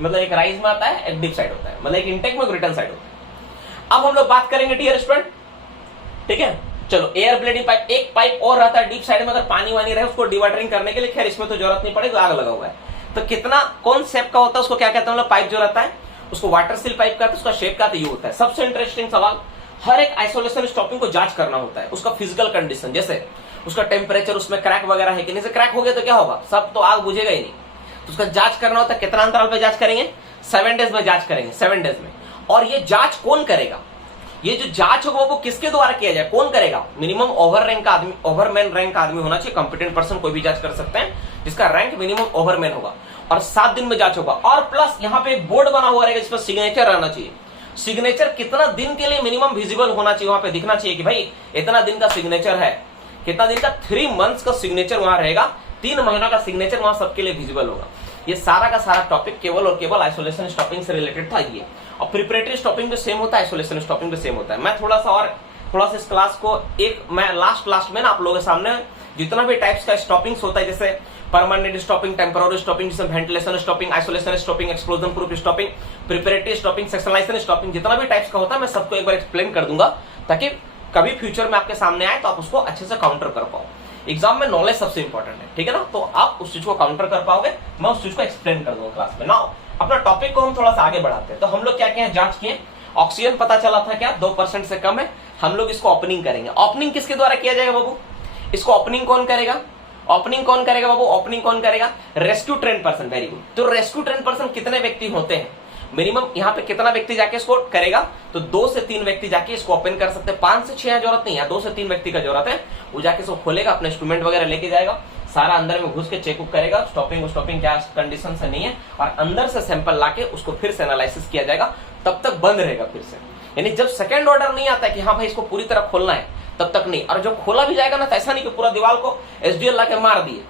मतलब एक राइज में आता है, एक डीप साइड होता है, मतलब एक इंटेक में रिटर्न साइड होता है। अब हम लोग बात करेंगे डियर स्टूडेंट, ठीक है, चलो एयर ब्लीडिंग पाइप, एक पाइप और रहता है डीप साइड में, अगर पानी वानी रहे उसको डिवाटरिंग करने के लिए, खैर इसमें तो जरूरत नहीं पड़ेगी, आग लगा हुआ है। तो कितना कौन शेप का होता है उसको क्या कहते हैं हम लोग, पाइप जो रहता है उसको वाटर सील पाइप का, उसका शेप का तो ये होता है। सबसे इंटरेस्टिंग सवाल, हर एक आइसोलेशन स्टॉपिंग को जांच करना होता है, उसका फिजिकल कंडीशन, जैसे उसका टेम्परेचर, उसमें क्रैक वगैरह है कि नहीं, से क्रैक हो गया तो क्या होगा, सब तो आग बुझेगा ही नहीं, तो उसका जांच करना होता है। कितना अंतराल पे जांच करेंगे, 7 डेज में जांच करेंगे, 7 डेज में। और ये जांच कौन करेगा, ये जो जांच होगा वो किसके द्वारा किया जाए, कौन करेगा, मिनिमम ओवरमैन रैंक का आदमी होना चाहिए, कॉम्पिटेंट पर्सन कोई भी जांच कर सकते हैं जिसका रैंक मिनिमम ओवरमैन होगा, और 7 दिन में जांच होगा। और प्लस यहाँ पे एक बोर्ड बना हुआ रहेगा जिसपर सिग्नेचर रहना चाहिए। सिग्नेचर कितना दिन के लिए मिनिमम विजिबल होना चाहिए, वहां पे दिखना चाहिए कि भाई इतना दिन का सिग्नेचर है, कितना दिन का, 3 मंथ्स का सिग्नेचर वहां रहेगा, 3 महीना का सिग्नेचर वहां सबके लिए विजिबल होगा। ये सारा का सारा टॉपिक केवल और केवल आइसोलेशन स्टॉपिंग से रिलेटेड था ये। और प्रिपरेटरी स्टॉपिंग भी सेम होता है, आइसोलेशन स्टॉपिंग भी सेम होता है। मैं थोड़ा सा इस क्लास को मैं लास्ट में ना आप लोगों के सामने जितना भी टाइप्स का स्टॉपिंग्स होता है, जैसे परमानेंट स्टॉपिंग, टेम्पोररी स्टॉपिंग, जैसे ventilation stopping, isolation stopping, explosion proof stopping, preparatory stopping, sectionalisation stopping, जितना भी टाइप्स का होता है मैं सबको एक बार एक्सप्लेन कर दूंगा, ताकि कभी फ्यूचर में आपके सामने आए तो आप उसको अच्छे से काउंटर कर पाओ। एग्जाम में नॉलेज सबसे इंपॉर्टेंट है, ठीक है ना, तो आप उस चीज को काउंटर कर पाओगे, मैं उस चीज को एक्सप्लेन कर दूंगा क्लास में। नाउ अपना टॉपिक को हम थोड़ा सा आगे बढ़ाते हैं। तो हम लोग क्या क्या जांच किए, ऑक्सीजन पता चला था क्या 2% से कम है, हम लोग इसको ओपनिंग करेंगे। ओपनिंग किसके द्वारा किया जाएगा बाबू, इसको ओपनिंग कौन करेगा, ओपनिंग कौन करेगा बाबू, ओपनिंग कौन करेगा, rescue train person. Very good. तो रेस्क्यू ट्रेन पर्सन कितने व्यक्ति होते हैं, मिनिमम यहाँ पे कितना व्यक्ति जाके इसको करेगा, तो 2 से 3 व्यक्ति जाके इसको ओपन कर सकते हैं, 5 से 6 जरूरत नहीं है, 2 से 3 व्यक्ति का जरूरत है। वो जाके इसको खोलेगा, अपने इंस्ट्रूमेंट वगैरह लेके जाएगा, सारा अंदर में घुस के चेकअप करेगा, स्टॉपिंग क्या कंडीशन से नहीं है, और अंदर से सैंपल लाके उसको फिर से एनालिसिस किया जाएगा, तब तक बंद रहेगा फिर से। यानी जब सेकंड ऑर्डर नहीं आता है कि हाँ भाई इसको पूरी तरह खोलना है, तब तक नहीं। और जब खोला भी जाएगा ना, तो ऐसा नहीं कि पूरा दीवार को एसडीएल ला के मार दिए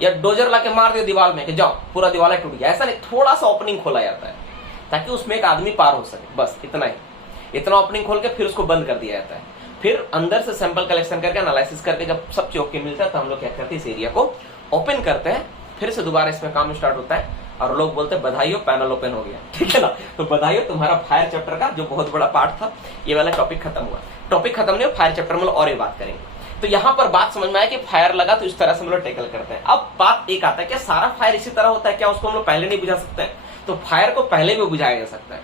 या डोजर ला के मार दिए दीवार में कि जाओ पूरा दीवार टूट गया, ऐसा नहीं, थोड़ा सा ओपनिंग खोला जाता है ताकि उसमें एक आदमी पार हो सके, बस इतना ही। इतना ओपनिंग खोल के फिर उसको बंद कर दिया जाता है, फिर अंदर से सैंपल कलेक्शन करके एनालिसिस करके जब सब चीज ओके मिलता है तो हम लोग क्या करते हैं, इस एरिया को ओपन करते हैं, फिर से दोबारा इसमें काम स्टार्ट होता है, और लोग बोलते हैं बधाई हो, पैनल ओपन हो गया, ठीक है ना। तो बधाई हो, तुम्हारा फायर चैप्टर का जो बहुत बड़ा पार्ट था, ये वाला टॉपिक खत्म हुआ। टॉपिक खत्म नहीं हो, फायर चैप्टर में और ये बात करेंगे। तो यहाँ पर बात समझ में आया कि फायर लगा तो इस तरह से हम लोग टैकल करते हैं। अब बात एक आता है, क्या सारा फायर इसी तरह होता है, क्या उसको हम लोग पहले नहीं बुझा सकते हैं? तो फायर को पहले भी बुझाया जा सकता है,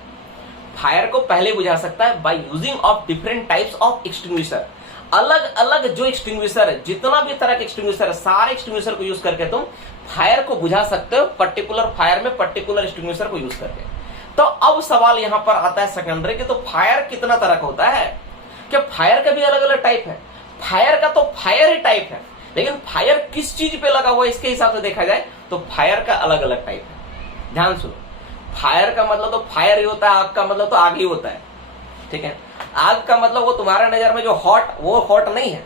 फायर को पहले बुझा सकता है by using of different types of extinguisher. अलग अलग जो एक्सटिंग्विशर है, जितना भी तरह के एक्सटिंग्विशर है, सारे एक्सटिंग्विशर को यूज करके तुम फायर को बुझा सकते हो, पर्टिकुलर फायर में पर्टिकुलर एक्सटिंग्विशर को यूज करके। तो अब सवाल यहां पर आता है सेकेंडरी कि तो फायर कितना तरह का होता है, क्या फायर का भी अलग अलग टाइप है? फायर का तो फायर ही टाइप है, लेकिन फायर किस चीज पे लगा हुआ है इसके हिसाब से देखा जाए तो फायर का अलग अलग टाइप है। ध्यान सुनो, फायर का मतलब तो फायर ही होता है, आग का मतलब तो आग ही होता है, ठीक है। आग का मतलब वो तुम्हारे नजर में जो हॉट, वो हॉट नहीं है,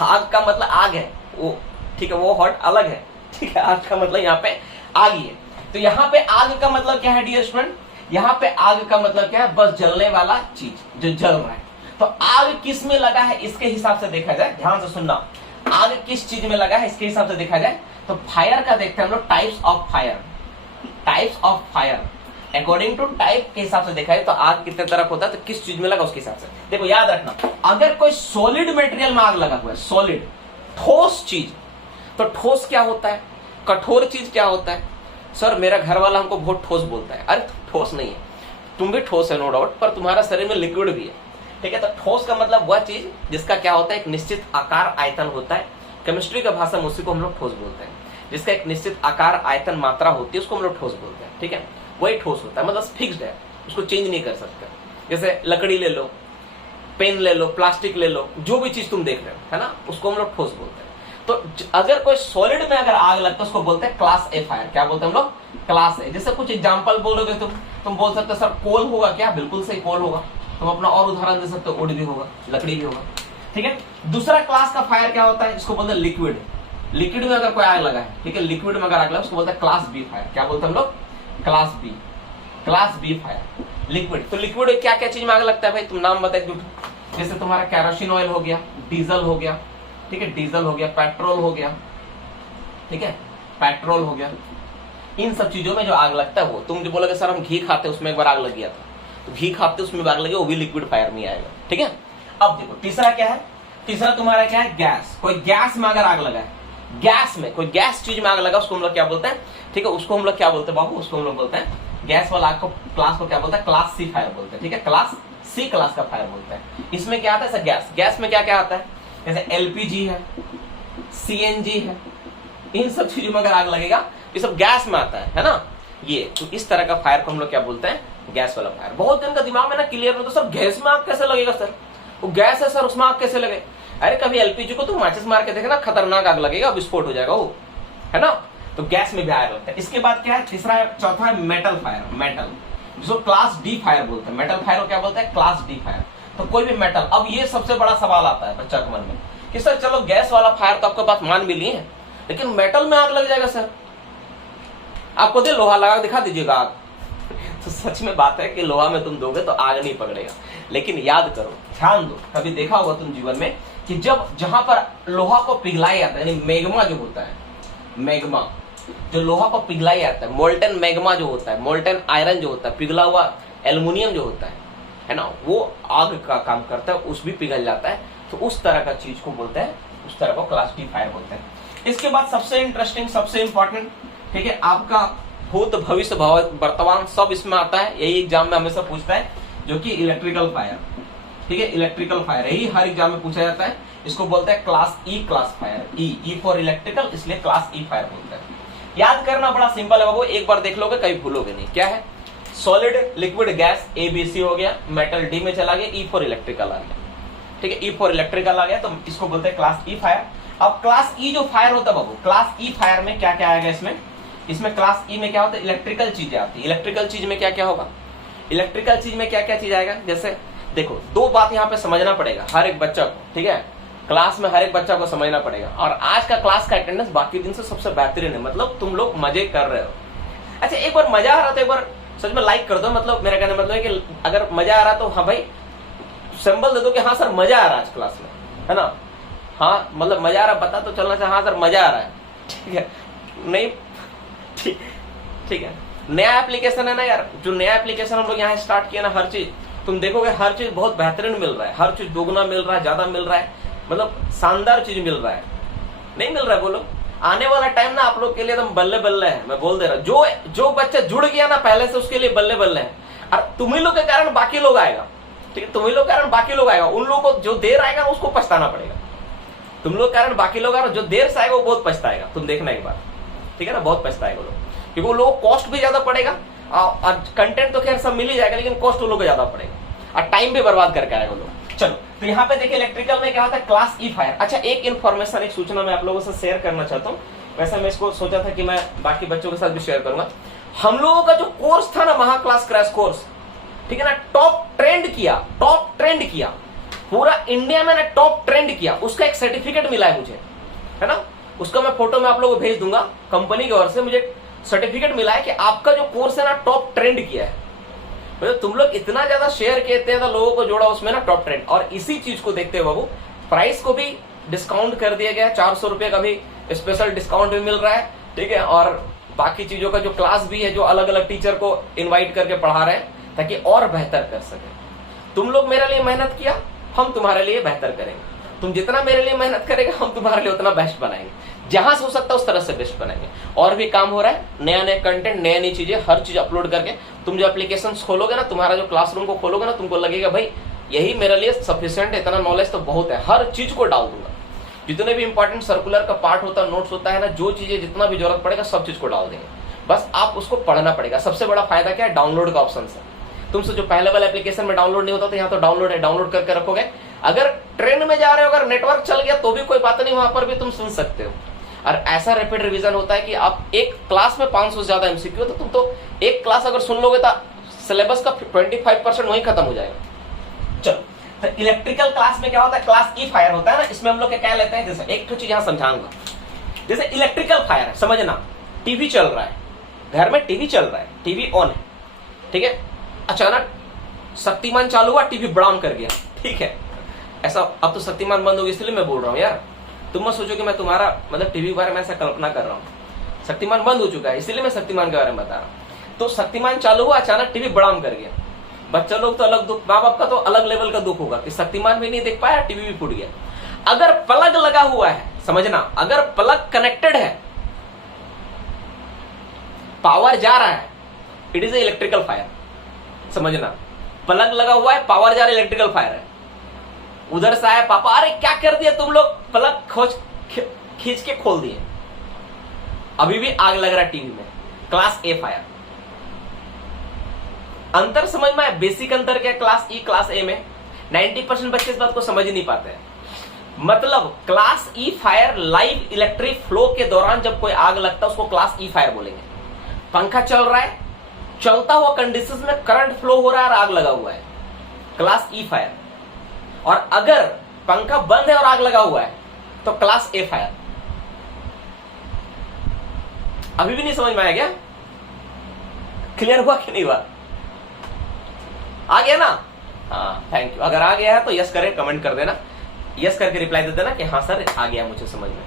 आग का मतलब आग है वो, ठीक है, वो हॉट अलग है, ठीक है। आग का मतलब यहाँ पे आग ही है। तो यहाँ पे आग का मतलब क्या है डियर स्टूडेंट, यहाँ पे आग का मतलब क्या है, बस जलने वाला चीज जो जल रहा है। तो आग किस में लगा है इसके हिसाब से देखा जाए, ध्यान से सुनना, आग किस चीज में लगा है इसके हिसाब से देखा जाए तो फायर का देखते हैं हम लोग types of fire. Types of fire according to type के हिसाब से देखा है तो आग कितने तरह का होता है, तो किस चीज में लगा उसके हिसाब से देखो। याद रखना, अगर कोई सॉलिड मटेरियल में आग लगा हुआ है, सॉलिड ठोस चीज, तो ठोस क्या होता है, कठोर चीज क्या होता है? सर मेरा घर वाला हमको बहुत ठोस बोलता है। अरे ठोस नहीं है, तुम भी ठोस है नो डाउट, पर तुम्हारा शरीर में लिक्विड भी है, ठीक है। तो ठोस का मतलब वह चीज जिसका क्या होता है, एक निश्चित आकार आयतन होता है। केमिस्ट्री का भाषा में उसी को हम लोग ठोस बोलते हैं, जिसका एक निश्चित आकार आयतन मात्रा होती है, उसको हम लोग ठोस बोलते हैं, ठीक है। वही ठोस होता है, मतलब फिक्स्ड है, उसको चेंज नहीं कर सकते। जैसे लकड़ी ले लो, पेन ले लो, प्लास्टिक ले लो, जो भी चीज तुम देख रहे हो, है ना, उसको हम लोग ठोस बोलते हैं। तो अगर कोई सॉलिड में अगर आग लगता है उसको बोलते हैं क्लास ए फायर। क्या बोलते हैं हम लोग? क्लास ए। जैसे कुछ एग्जांपल बोलोगे तुम बोल सकते हो सर कोल होगा क्या? बिल्कुल सही, कोल होगा। तुम अपना और उदाहरण दे सकते हो, वुड भी होगा, लकड़ी भी होगा, ठीक है। दूसरा क्लास का फायर क्या होता है, इसको बोलते हैं लिक्विड। लिक्विड में अगर कोई आग लगा है, ठीक है, लिक्विड में अगर आग लगा उसको बोलते हैं क्लास बी फायर। क्या बोलते हैं हम लोग? Class B, class B fire, liquid. तो लिक्विड क्या क्या चीज में आग लगता है भाई, तुम नाम बताए। जैसे तुम्हारा कैरोसिन ऑयल हो गया, डीजल हो गया, ठीक है, डीजल हो गया, पेट्रोल हो गया, ठीक है, पेट्रोल हो गया। इन सब चीजों में जो आग लगता है वो, तुम जो बोलोगे सर हम घी खाते उसमें एक बार आग लग गया था, तो घी खाते उसमें आग लगे, वो भी लिक्विड फायर में आएगा, ठीक है। अब देखो तीसरा क्या है, तीसरा तुम्हारा क्या है, गैस। कोई गैस में अगर आग लगा है, गैस में, कोई गैस चीज में आग लगा उसको हम लोग क्या बोलते हैं, ठीक है, उसको हम लोग क्या बोलते हैं बाबू, उसको हम लोग बोलते हैं गैस वाला आग को, क्लास को क्या बोलते हैं, क्लास सी फायर बोलते हैं, ठीक है, क्लास सी क्लास का फायर बोलते हैं। इसमें क्या आता है, गैस, गैस में क्या क्या आता है, जैसे एलपीजी है, सीएनजी है, इन सब चीजों में अगर आग लगेगा ये सब गैस में आता है ना, ये तो इस तरह का फायर को हम लोग क्या बोलते हैं, गैस वाला फायर। बहुत दिन का दिमाग में ना क्लियर नहीं, तो सर गैस में आग कैसे लगेगा सर, वो गैस है सर उसमें आग कैसे लगे। अरे कभी एलपीजी को तो माचिस मार के देखना, खतरनाक आग लगेगा, विस्फोट हो जाएगा वो, है ना। तो गैस में भी आग लगता है। इसके बाद क्या है, तीसरा है, चौथा है मेटल फायर, मेटल, जिसको क्लास डी फायर बोलते हैं। मेटल फायर को क्या बोलते हैं, क्लास डी फायर। तो कोई भी मेटल, अब ये सबसे बड़ा सवाल आता है बच्चा के मन में कि सर चलो गैस वाला फायर तो आपके पास मान भी लिए हैं, लेकिन मेटल में आग लग जाएगा सर, आपको दे लोहा लगा दिखा दीजिएगा आग। तो सच में बात है कि लोहा में तुम दोगे तो आग नहीं पकड़ेगा, लेकिन याद करो, ध्यान दो, कभी देखा होगा तुम जीवन में कि जब जहां पर लोहा को पिघलाया जाता है, यानी मैग्मा जो होता है, मैग्मा जो लोहा को पिघलाया जाता है, मोल्टन मैग्मा जो होता है, मोल्टन आयरन जो होता है, पिघला हुआ एल्युमिनियम जो होता है ना, वो आग का काम करता है, उस भी पिघल जाता है। तो उस तरह का चीज को बोलते हैं, उस तरह को क्लास डी फायर बोलते हैं। इसके बाद सबसे इंटरेस्टिंग, सबसे इंपॉर्टेंट, ठीक है, आपका भूत भविष्य वर्तमान सब इसमें आता है, यही एग्जाम में हमेशा पूछता है, जो कि इलेक्ट्रिकल फायर, ठीक है, इलेक्ट्रिकल फायर, यही हर एग्जाम में पूछा जाता है। इसको बोलते हैं class E, class fire, E for electrical, इसलिए क्लास ई फायर बोलते हैं। याद करना बड़ा सिंपल है बाबू, एक बार देख लोगे कहीं भूलोगे नहीं। क्या है, सॉलिड, लिक्विड, गैस, एबीसी हो गया, मेटल डी में चला गया, ई फॉर इलेक्ट्रिकल आ गया, ठीक है, ई फॉर इलेक्ट्रिकल आ गया, तो इसको बोलते हैं क्लास ई फायर। अब क्लास ई जो फायर होता है बाबू, क्लास ई फायर में क्या क्या आएगा, इसमें क्लास ई में क्या होता है, इलेक्ट्रिकल चीजें आती है। इलेक्ट्रिकल चीज में क्या क्या होगा, इलेक्ट्रिकल चीज में क्या क्या चीज आएगा, जैसे देखो, दो बात यहाँ पे समझना पड़ेगा हर एक बच्चा को, ठीक है, क्लास में हर एक बच्चा को समझना पड़ेगा। और आज का क्लास का अटेंडेंस बाकी दिन से सबसे बेहतरीन है, मतलब तुम लोग मजे कर रहे हो। अच्छा, एक बार मजा आ रहा तो एक बार सच में लाइक कर दो, मतलब मेरा कहने मतलब है कि अगर मजा आ रहा तो हाँ भाई सिंबल दे दो कि हाँ सर मजा आ रहा है आज क्लास में, है ना, हाँ मतलब मजा आ रहा, पता तो चलना चाहिए हाँ सर मजा आ रहा है, ठीक है, नहीं ठीक है। नया एप्लीकेशन है ना यार, जो नया एप्लीकेशन हम लोग यहाँ स्टार्ट किया ना, हर चीज तुम देखोगे, हर चीज बहुत बेहतरीन मिल रहा है, हर चीज दोगुना मिल रहा है, ज्यादा मिल रहा है, मतलब शानदार चीज मिल रहा है, नहीं मिल रहा है बोलो। आने वाला टाइम ना आप लोग के लिए एकदम बल्ले बल्ले है, मैं बोल दे रहा हूँ। जो बच्चा जुड़ गया ना पहले से, उसके लिए बल्ले बल्ले है। और तुम्ही लोग के कारण बाकी लोग आएगा, ठीक है, तुम्ही लोग के कारण बाकी लोग आएगा, उन लोगों को जो देर आएगा उसको पछताना पड़ेगा। तुम लोग के कारण बाकी लोग आएगा, जो देर से आएगा वो बहुत पछताएगा, तुम देखना एक बार, ठीक है ना, बहुत पछताएगा लोग, क्योंकि वो लोग कॉस्ट भी ज्यादा पड़ेगा, और कंटेंट तो खैर सब मिल ही जाएगा, लेकिन कॉस्ट वो लोग ज्यादा पड़ेगा और टाइम भी बर्बाद करके आएगा लोग। चलो, तो यहाँ पे देखिए इलेक्ट्रिकल में क्या होता है, क्लास ई फायर। अच्छा, एक इन्फॉर्मेशन, एक सूचना मैं आप लोगों से शेयर करना चाहता हूँ। वैसे मैं इसको सोचा था कि मैं बाकी बच्चों के साथ भी शेयर करूंगा। हम लोगों का जो कोर्स था ना, महा क्लास क्रैश कोर्स, ठीक है ना, टॉप ट्रेंड किया पूरा इंडिया में ना, टॉप ट्रेंड किया, उसका एक सर्टिफिकेट मिला है मुझे, है ना, उसका मैं फोटो में आप लोगों को भेज दूंगा। कंपनी की ओर से मुझे सर्टिफिकेट मिला है कि आपका जो कोर्स है ना टॉप ट्रेंड किया है। मतलब तुम लोग इतना ज्यादा शेयर किए, इतने ज्यादा लोगों को जोड़ा उसमें ना, टॉप ट्रेंड। और इसी चीज को देखते हुए बाबू प्राइस को भी डिस्काउंट कर दिया गया, 400 रुपए का भी स्पेशल डिस्काउंट भी मिल रहा है, ठीक है। और बाकी चीजों का जो क्लास भी है, जो अलग अलग टीचर को इन्वाइट करके पढ़ा रहे हैं, ताकि और बेहतर कर सके। तुम लोग मेरे लिए मेहनत किया, हम तुम्हारे लिए बेहतर करेंगे। तुम जितना मेरे लिए मेहनत करेगा, हम तुम्हारे लिए उतना बेस्ट बनाएंगे, जहां से हो सकता है उस तरह से बेस्ट बनाएंगे। और भी काम हो रहा है, नया नया कंटेंट, नई नई चीजें, हर चीज अपलोड करके तुम जो एप्लीकेशन खोलोगे ना, तुम्हारा जो क्लासरूम को खोलोगे ना, तुमको लगेगा भाई यही मेरे लिए सफिशिएंट है, इतना नॉलेज तो बहुत है। हर चीज को डाल दूंगा, जितने भी इंपॉर्टेंट सर्कुलर का पार्ट होता है, नोट्स होता है ना, जो चीजें जितना भी जरूरत पड़ेगा सब चीज को डाल देंगे, बस आप उसको पढ़ना पड़ेगा। सबसे बड़ा फायदा क्या है, डाउनलोड का ऑप्शन है। तुमसे जो पहले वाले एप्लीकेशन में डाउनलोड नहीं होता था, यहाँ तो डाउनलोड है, डाउनलोड करके रखोगे। अगर ट्रेन में जा रहे हो, अगर नेटवर्क चल गया तो भी कोई बात नहीं, वहां पर भी तुम सुन सकते हो। और ऐसा रैपिड रिवीजन होता है कि आप एक क्लास में 500 से ज्यादा एमसीक्यू, तो तुम तो एक क्लास अगर सुन लोगे तो सिलेबस का 25% वहीं खत्म हो जाएगा। चलो, तो इलेक्ट्रिकल क्लास में क्या होता है, क्लास ई फायर होता है ना, इसमें हम लोग क्या लेते हैं, जैसे एक तो चीज यहां समझाऊंगा। जैसे इलेक्ट्रिकल फायर है, समझना, टीवी चल रहा है, घर में टीवी चल रहा है, टीवी ऑन है, ठीक है, अचानक शक्तिमान चालू हुआ, टीवी बड़ाम कर गया, ठीक है। ऐसा अब तो शक्तिमान बंद हो गया, इसलिए मैं बोल रहा हूँ यार, तुम मत सोचो कि मैं तुम्हारा मतलब टीवी के बारे में ऐसा कल्पना कर रहा हूँ। शक्तिमान बंद हो चुका है, इसलिए मैं शक्तिमान के बारे में बता रहा हूँ। तो शक्तिमान चालू हुआ, अचानक टीवी बड़ाम कर गया। बच्चा लोग तो अलग दुख, माँ बाप का तो अलग लेवल का दुख होगा कि शक्तिमान भी नहीं देख पाया, टीवी भी फूट गया। अगर प्लग लगा हुआ है, समझना, अगर प्लग कनेक्टेड है, पावर जा रहा है, it is a electrical fire. समझना, प्लग लगा हुआ है, पावर जा रहा है, इलेक्ट्रिकल फायर है। उधर से आया पापा, अरे क्या कर दिया तुम लोग, प्लग खींच के खोल दिए, अभी भी आग लग रहा है टीवी में, क्लास ए फायर। अंतर समझ में आया? बेसिक अंतर क्या, क्लास ई क्लास ए में 90% बच्चे इस बात को समझ ही नहीं पाते हैं। मतलब क्लास ई फायर लाइव इलेक्ट्रिक फ्लो के दौरान जब कोई आग लगता है उसको क्लास ई फायर बोलेंगे। पंखा चल रहा है, चलता हुआ कंडीशंस में करंट फ्लो हो रहा है और आग लगा हुआ है, क्लास ई फायर। और अगर पंखा बंद है और आग लगा हुआ है तो क्लास ए फायर। अभी भी नहीं समझ में आया क्या? क्लियर हुआ कि नहीं हुआ? आ गया ना? हाँ, थैंक यू। अगर आ गया है तो यस करें, कमेंट कर देना, यस करके रिप्लाई दे देना कि हाँ सर आ गया मुझे समझ में।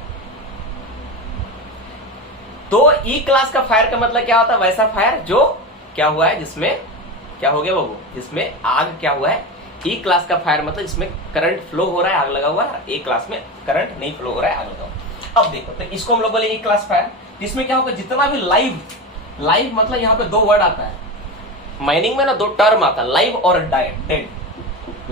तो ई क्लास का फायर का मतलब क्या होता है? वैसा फायर जो क्या हुआ है, जिसमें क्या हो गया बाबू, जिसमें आग क्या हुआ है। ई क्लास का फायर मतलब जिसमें करंट फ्लो हो रहा है, आग लगा हुआ है। ए क्लास में करंट नहीं फ्लो हो रहा है, आग लगा हुआ है। अब देखो, तो इसको हम लोग बोले ई क्लास फायर। इसमें क्या होगा, जितना भी लाइव मतलब यहाँ पे दो वर्ड आता है माइनिंग में ना, दो टर्म आता है, लाइव और डेड,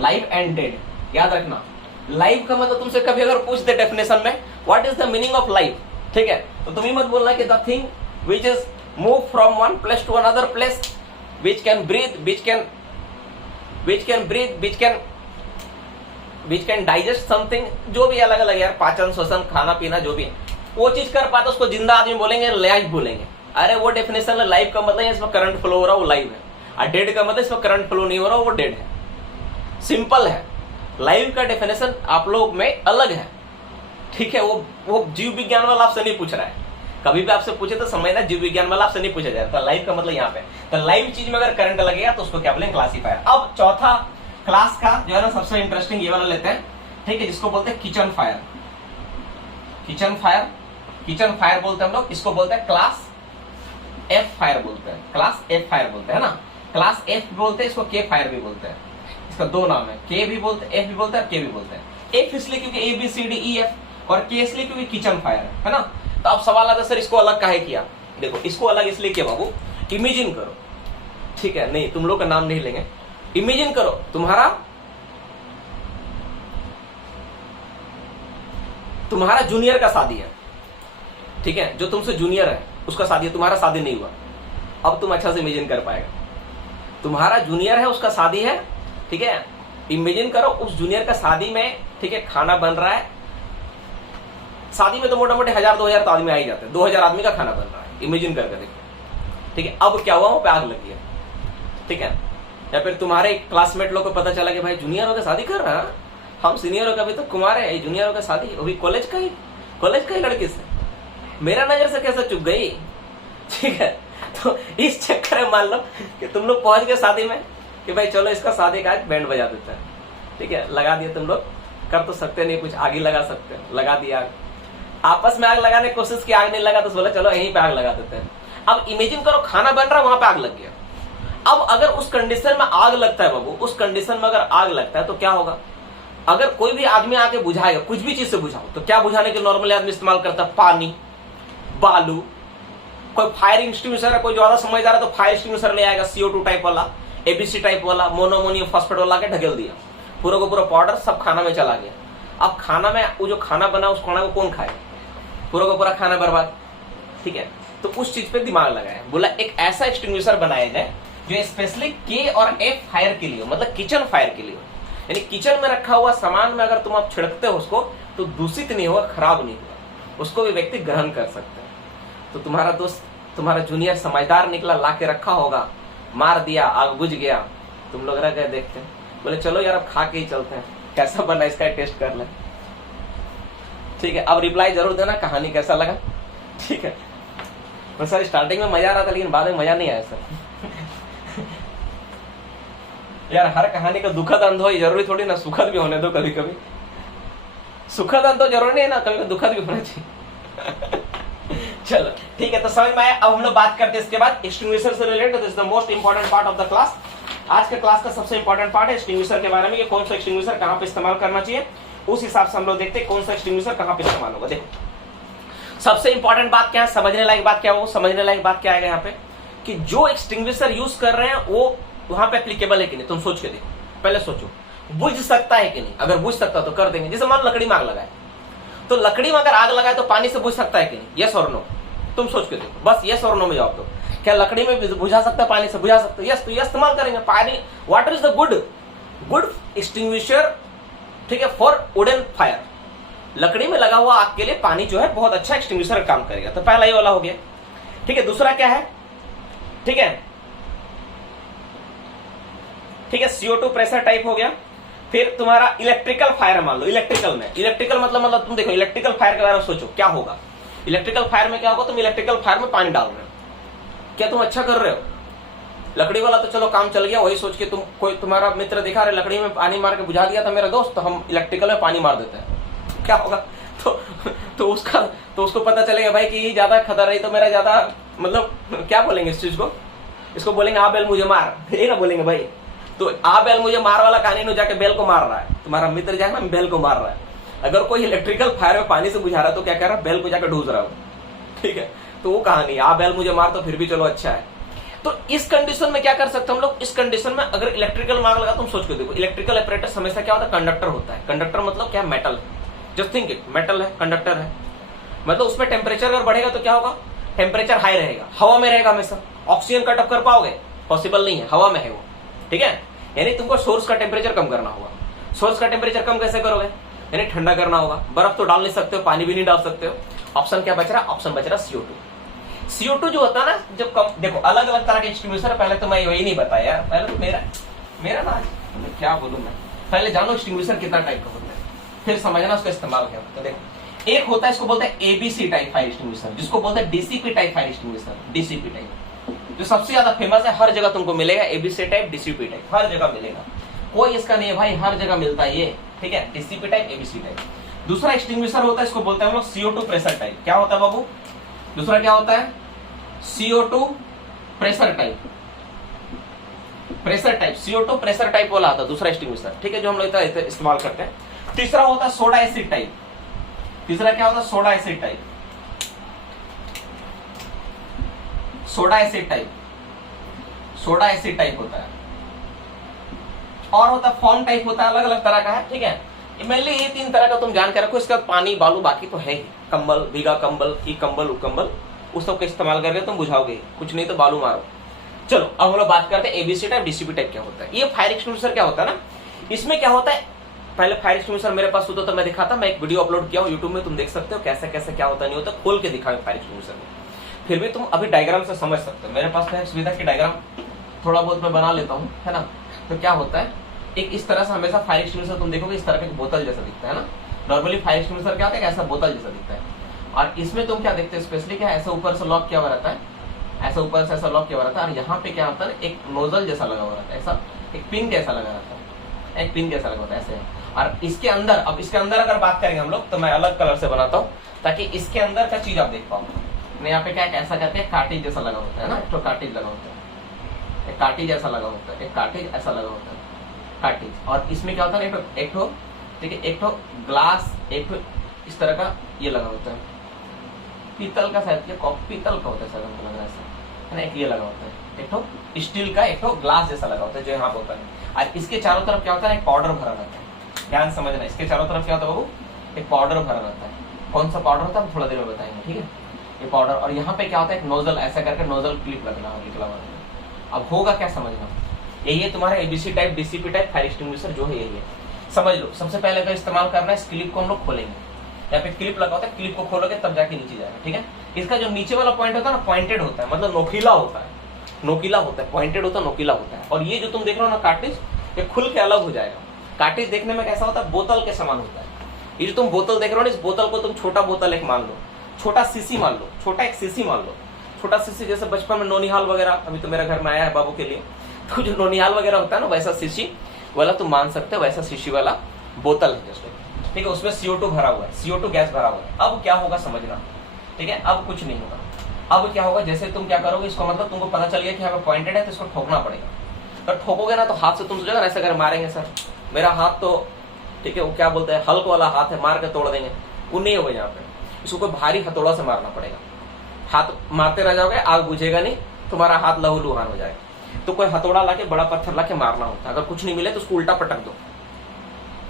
लाइव एंड डेड। याद रखना, लाइव का मतलब तुमसे कभी अगर पूछ दे डेफिनेशन में what is the meaning of life, ठीक है, तो तुम ही मत बोलना कि the thing which is move from one place to another place, which can breathe, which can digest something, जो भी अलग अलग यार, पाचन श्वसन खाना पीना जो भी है, वो चीज कर पाता उसको जिंदा आदमी बोलेंगे, लाइफ बोलेंगे। अरे वो डेफिनेशन है, लाइफ का मतलब इसमें करंट फ्लो हो रहा है, वो लाइव है। और डेड का मतलब इसमें करंट फ्लो नहीं हो रहा, वो डेड है। सिंपल है। लाइव का डेफिनेशन आप लोग में अलग है, ठीक है। वो जीव विज्ञान वाला आपसे नहीं पूछ रहा है। कभी भी आपसे पूछे तो समझना जीव विज्ञान वाला आपसे नहीं पूछा जाता। लाइव का मतलब यहाँ पे, तो लाइव चीज में अगर करंट लगेगा तो उसको क्या बोलेंगे, क्लासीफायर। अब चौथा क्लास का जो है ना सबसे इंटरेस्टिंग ये वाला लेते हैं, ठीक है, जिसको बोलते हैं किचन फायर। किचन फायर बोलते हैं हम लोग, इसको बोलते हैं क्लास एफ फायर बोलते हैं, क्लास एफ फायर बोलते हैं ना। क्लास एफ बोलते हैं इसको, के फायर भी बोलते हैं। इसका दो नाम है, के भी बोलते हैं, एफ भी बोलते हैं, के भी बोलते हैं। एफ इसलिए क्योंकि A B C D E F, और के इसलिए क्योंकि किचन फायर है ना। तो अब सवाल आता है सर इसको अलग काहे किया? देखो, इसको अलग इसलिए किया बाबू, इमेजिन करो, ठीक है, नहीं तुम लोग का नाम नहीं लेंगे, इमेजिन करो तुम्हारा जूनियर का शादी है, ठीक है, जो तुमसे जूनियर है उसका शादी है, तुम्हारा शादी नहीं हुआ। अब तुम अच्छा से इमेजिन कर पाएगा, तुम्हारा जूनियर है उसका शादी है, ठीक है, इमेजिन करो उस जूनियर का शादी में, ठीक है, खाना बन रहा है। शादी में तो मोटा मोटी 1000-2000 तो आदमी आ ही जाते हैं, 2000 आदमी का खाना बन रहा है, इमेजिन करके देखो, ठीक है। अब क्या हुआ, वहां पे आग लगी है, ठीक है। या फिर तुम्हारे क्लासमेट लोग को पता चला कि भाई जूनियरों का शादी कर रहा है, हम सीनियरों का भी तो कुमार है, जूनियरों का शादी, वो भी कॉलेज का ही लड़की से, मेरा नजर से कैसे चुप गई, ठीक है। तो इस चक्कर में मान लो कि तुम लोग पहुंच गए शादी में कि भाई चलो इसका शादी का बैंड बजा देते हैं, ठीक है, लगा दिए। तुम लोग कर तो सकते नहीं कुछ, आग ही लगा सकते हैं, लगा दिया आग। आपस में आग लगाने की कोशिश की, आग नहीं लगा तो बोला चलो यहीं पे आग लगा देते हैं। अब इमेजिन करो खाना बन रहा है, वहां पे आग लग गया। अब अगर उस कंडीशन में आग लगता है बाबू, उस कंडीशन में अगर आग लगता है तो क्या होगा? अगर कोई भी आदमी आके बुझाएगा, कुछ भी चीज से बुझाओ, तो क्या बुझाने के नॉर्मली आदमी इस्तेमाल करता है? पानी, बालू। कोई फायर एक्सटिंग्विशर है, कोई ज्यादा समझदार है तो फायर एक्सटिंग्विशर ले आएगा, CO2 टाइप वाला, ABC टाइप वाला, मोनोमोनियम फॉस्फेट वाला के ढकेल दिया, पूरा को पूरा पाउडर सब खाना में चला गया। अब खाना में वो जो खाना बना उस खाना को कौन खाए? पूरा का पूरा खाना बर्बाद, ठीक है। तो उस चीज पे दिमाग लगाया, बोला एक ऐसा एक्सटिंग्विशर बनाया जाए जो स्पेशली के और एफ फायर के लिए, मतलब किचन फायर के लिए, यानी किचन में रखा हुआ सामान में अगर तुम आप छिड़कते हो उसको तो दूषित नहीं होगा, खराब नहीं होगा, उसको भी व्यक्ति ग्रहण कर सकते हैं। तो तुम्हारा दोस्त, तुम्हारा जूनियर समझदार निकला, ला के रखा होगा, मार दिया, आग बुझ गया, तुम लोग रह गए देखते, बोले चलो यार अब खा के ही चलते हैं, कैसा बना इसका टेस्ट कर ले, ठीक है। अब रिप्लाई जरूर देना कहानी कैसा लगा, ठीक है। तो सर स्टार्टिंग में मजा आ रहा था लेकिन बाद में मजा नहीं आया सर। यार हर कहानी का दुखद अंत हो जरूरी थोड़ी ना, सुखद भी होने दो कभी कभी, सुखद अंत तो जरूरी नहीं है ना, कभी दुखद भी होना चाहिए। चलो ठीक है, तो समझ में आया। अब हम लोग बात करते हैं इसके बाद एक्सटिंग्विशर से related, this is the most important part of the class. आज के क्लास का सबसे इंपॉर्टेंट पार्ट है एक्सटिंग्विशर के बारे में, कि कौन सा एक्सटिंग्विशर कहां पे इस्तेमाल करना चाहिए, उस हिसाब से हम लोग देखते हैं कौन सा एक्सटिंग्विशर कहां पे इस्तेमाल होगा। देखो सबसे इंपॉर्टेंट बात क्या है, समझने लायक बात क्या है, वो समझने लायक बात क्या आएगा यहाँ पे कि जो एक्सटिंग्विशर यूज कर रहे हैं वो वहां पे एप्लीकेबल है कि नहीं। तुम सोच के देखो, पहले सोचो बुझ सकता है कि नहीं। अगर बुझ सकता तो कर देंगे। जैसे मान लकड़ी में आग लगाए, तो लकड़ी में अगर आग लगाए तो पानी से बुझ सकता है कि नहीं, यस और नो। तुम सोच के देखो, बस यस और नो में जवाब दो। क्या लकड़ी में बुझा सकता है, पानी से बुझा सकता है? यस, तो यस इस्तेमाल करेंगे। पानी, water is the good extinguisher, ठीक है, फॉर वुडन फायर। लकड़ी में लगा हुआ आग के लिए पानी जो है बहुत अच्छा एक्सटिंग्विशर काम करेगा। तो पहला ये वाला हो गया, ठीक है। दूसरा क्या है, ठीक है, ठीक है, CO2 प्रेशर टाइप हो गया। फिर तुम्हारा इलेक्ट्रिकल फायर, मान लो इलेक्ट्रिकल में, इलेक्ट्रिकल मतलब तुम देखो इलेक्ट्रिकल फायर के बारे में सोचो क्या होगा। इलेक्ट्रिकल फायर में क्या होगा, तुम इलेक्ट्रिकल फायर में पानी डाल रहे हो, क्या तुम अच्छा कर रहे हो? लकड़ी वाला तो चलो काम चल गया, वही सोच के तुम, कोई तुम्हारा मित्र दिखा रहे लकड़ी में पानी मार के बुझा दिया था मेरा दोस्त, तो हम इलेक्ट्रिकल में पानी मार देते हैं, क्या होगा? तो उसको पता चलेगा भाई कि ये ज्यादा खतरा रही, तो मेरा ज्यादा, मतलब क्या बोलेंगे इस चीज को, इसको बोलेंगे आ बेल मुझे मार, ये ना बोलेंगे भाई। तो आ बेल मुझे मार वाला कहानी में जाके बेल को मार रहा है, तुम्हारा मित्र जाए ना बेल को मार रहा है। अगर कोई इलेक्ट्रिकल फायर में पानी से बुझा रहा है तो क्या कर रहा है, बेल को जाकर ढूंढ रहा हो, ठीक है। तो वो कहानी, आ बेल मुझे मार तो फिर भी चलो अच्छा है। तो इस कंडीशन में क्या कर सकते हैं हम लोग, इस कंडीशन में अगर इलेक्ट्रिकल में आग लगा, तुम सोच के देखो इलेक्ट्रिकल अपरेटस हमेशा क्या होता है, कंडक्टर होता है। कंडक्टर मतलब क्या, मेटल है, जस्ट थिंक इट, मेटल है, कंडक्टर है, मतलब उसमें टेम्परेचर अगर बढ़ेगा तो क्या होगा, टेम्परेचर हाई रहेगा, हवा में रहेगा हमेशा। ऑक्सीजन कट अप कर पाओगे, पॉसिबल नहीं है, हवा में है वो, ठीक है। यानी तुमको सोर्स का टेम्परेचर कम करना होगा। सोर्स का टेम्परेचर कम कैसे करोगे, यानी ठंडा करना होगा। बर्फ तो डाल नहीं सकते हो, पानी भी नहीं डाल सकते हो। ऑप्शन क्या बच रहा, ऑप्शन बच रहा CO2। CO2 जो होता है ना, जब कम, देखो अलग अलग तरह के एक्सटिंग्विशर, पहले तो मैं वही नहीं बताया यार, पहले तो मेरा ना क्या बोलूं मैं, पहले जानो एक्सटिंग्विशर कितना टाइप का होता है, फिर समझना उसका इस्तेमाल क्या होता है। देखो एक होता है, इसको बोलते हैं ABC टाइप फायर एक्सटिंग्विशर, जिसको बोलते हैं DCP type fire extinguisher. DCP type जो सबसे ज्यादा फेमस है, हर जगह तुमको मिलेगा, ABC टाइप, DCP टाइप हर जगह मिलेगा, कोई इसका नहीं है भाई, हर जगह मिलता है ये, ठीक है। DCP type, ABC type. दूसरा एक्सटिंग्विशर होता है, इसको बोलते हैं हम लोग CO2 प्रेशर टाइप। क्या होता है बाबू, दूसरा क्या होता है, CO2 pressure type, pressure type, CO2 pressure type वाला आता है दूसरा एक्सटिंग्विशर, ठीक है, जो हम लोग इस्तेमाल करते हैं। तीसरा होता है सोडा एसिड टाइप। तीसरा क्या होता है, soda acid type, soda acid type, soda acid type होता है। और होता है फॉर्म टाइप, होता है अलग अलग तरह का है, ठीक है। मेनली ये 3 तरह का तुम जान के रखो। इसका पानी बालू बाकी तो है ही, कंबल, भीगा कंबल, ई कंबल, उ कंबल, उस सब का इस्तेमाल करके तुम बुझाओगे, कुछ नहीं तो बालू मारो। चलो अब हम लोग बात करते हैं ABC टाइप, DCP टाइप क्या होता है। ये फायर एक्सटिंग्विशर क्या होता है ना, इसमें क्या होता है, पहले फायर एक्सटिंग्विशर मेरे पास होता तो मैं दिखाता, मैं एक वीडियो अपलोड किया हूँ यूट्यूब में, तुम देख सकते हो कैसे कैसे क्या होता नहीं होता, खोल के दिखा फायर एक्सटिंग्विशर में, फिर भी तुम अभी डायग्राम से समझ सकते हो। मेरे पास है सुविधा की डायग्राम थोड़ा बहुत मैं बना लेता हूँ, है ना। तो क्या होता है, एक इस तरह से हमेशा फायर एक्सटिंग्विशर तुम देखोगे इस तरह का बोतल जैसा दिखता है ना। नॉर्मली फायर एक्सटिंग्विशर क्या होता है, ऐसा बोतल जैसा दिखता है। और इसमें तुम क्या देखते हो, स्पेशली क्या, ऐसा ऊपर से लॉक किया हुआ रहता है, ऐसा ऊपर से ऐसा लॉक किया हुआ रहता है, और यहाँ पे क्या होता है, एक नोजल जैसा लगा हुआ रहता है, ऐसा एक पिन जैसा लगा रहता है, एक पिन जैसा लगा होता है ऐसे। और इसके अंदर, अब इसके अंदर अगर बात करेंगे हम लोग, तो मैं अलग कलर से बनाता हूँ ताकि इसके अंदर का चीज आप देख पाओ। यहाँ पे क्या ऐसा कहते हैं, कार्टिज जैसा लगा होता है ना, तो कार्टिज लगा होता है, एक कार्टिज ऐसा लगा होता है, एक कार्टिज ऐसा लगा होता है, कार्टिज। और इसमें क्या होता है, एक ठो, ठीक है, एक ठो ग्लास, एक ठो इस तरह का ये लगा होता है, पीतल का, शायद ये पीतल का होता है शायद, हमको लग रहा है ना। एक ये लगा होता है, एक ठो स्टील का, एक ठो ग्लास जैसा लगा होता है जो यहाँ पे होता है। और इसके चारों तरफ क्या होता है, एक पाउडर भरा रहता है, ध्यान समझना। इसके चारों तरफ क्या होता है बाबू, एक पाउडर भरा रहता है। कौन सा पाउडर होता है हम थोड़ा देर में बताएंगे, ठीक है, ये पाउडर। और यहाँ पे क्या होता है, एक नोजल, ऐसा करके नोजल क्लिप लगना निकला हुआ। अब होगा क्या, समझना, यही है तुम्हारा ABC type, DCP type fire extinguisher जो है, यही है, समझ लो। सबसे पहले अगर इस्तेमाल करना है, इस क्लिप को हम लोग खोलेंगे, यहाँ पे क्लिप लगा होता है, क्लिप को खोलोगे तब जाके नीचे जाएगा, ठीक है। इसका जो नीचे वाला पॉइंट होता है ना, पॉइंटेड होता है, मतलब नोकीला होता है, नोकीला होता है, पॉइंटेड होता है, नोकीला होता है। और ये जो तुम देख रहे हो ना कार्टिज, ये खुल के अलग हो जाएगा। कार्टिज देखने में कैसा होता है, बोतल के समान होता है। ये जो तुम बोतल देख रहे हो ना, इस बोतल को तुम छोटा बोतल एक मान लो, छोटा सीसी मान लो, छोटा एक सीसी मान लो, छोटा सीसी, जैसे बचपन में नोनिहाल वगैरह, अभी तो मेरे घर में आया है बाबू के लिए, तो जो नोनिहाल वगैरह होता है ना, वैसा सीसी वाला तुम मान सकते हो, वैसा सीसी वाला बोतल है जैसे, ठीक है। उसमें CO2 भरा हुआ है, CO2 गैस भरा हुआ है। अब क्या होगा समझना, ठीक है, अब कुछ नहीं होगा। अब क्या होगा, जैसे तुम क्या करोगे, इसको मतलब तुमको पता चल गया कि यहाँ पे पॉइंटेड है, तो इसको ठोकना पड़ेगा। तो ठोकोगे ना, तो हाथ से तुम सोचोगे ना, ऐसा अगर मारेंगे, सर मेरा हाथ तो ठीक है, वो क्या बोलते हैं, हल्क वाला हाथ है, मार के तोड़ देंगे, वो नहीं होगा यहाँ पे। इसको कोई भारी हथौड़ा से मारना पड़ेगा। हाथ मारते रह जाओगे, आग बुझेगा नहीं, तुम्हारा हाथ लहूलुहान हो जाएगा। तो कोई हथौड़ा लाके, बड़ा पत्थर लाके मारना होता है। अगर कुछ नहीं मिले तो उसको उल्टा पटक दो,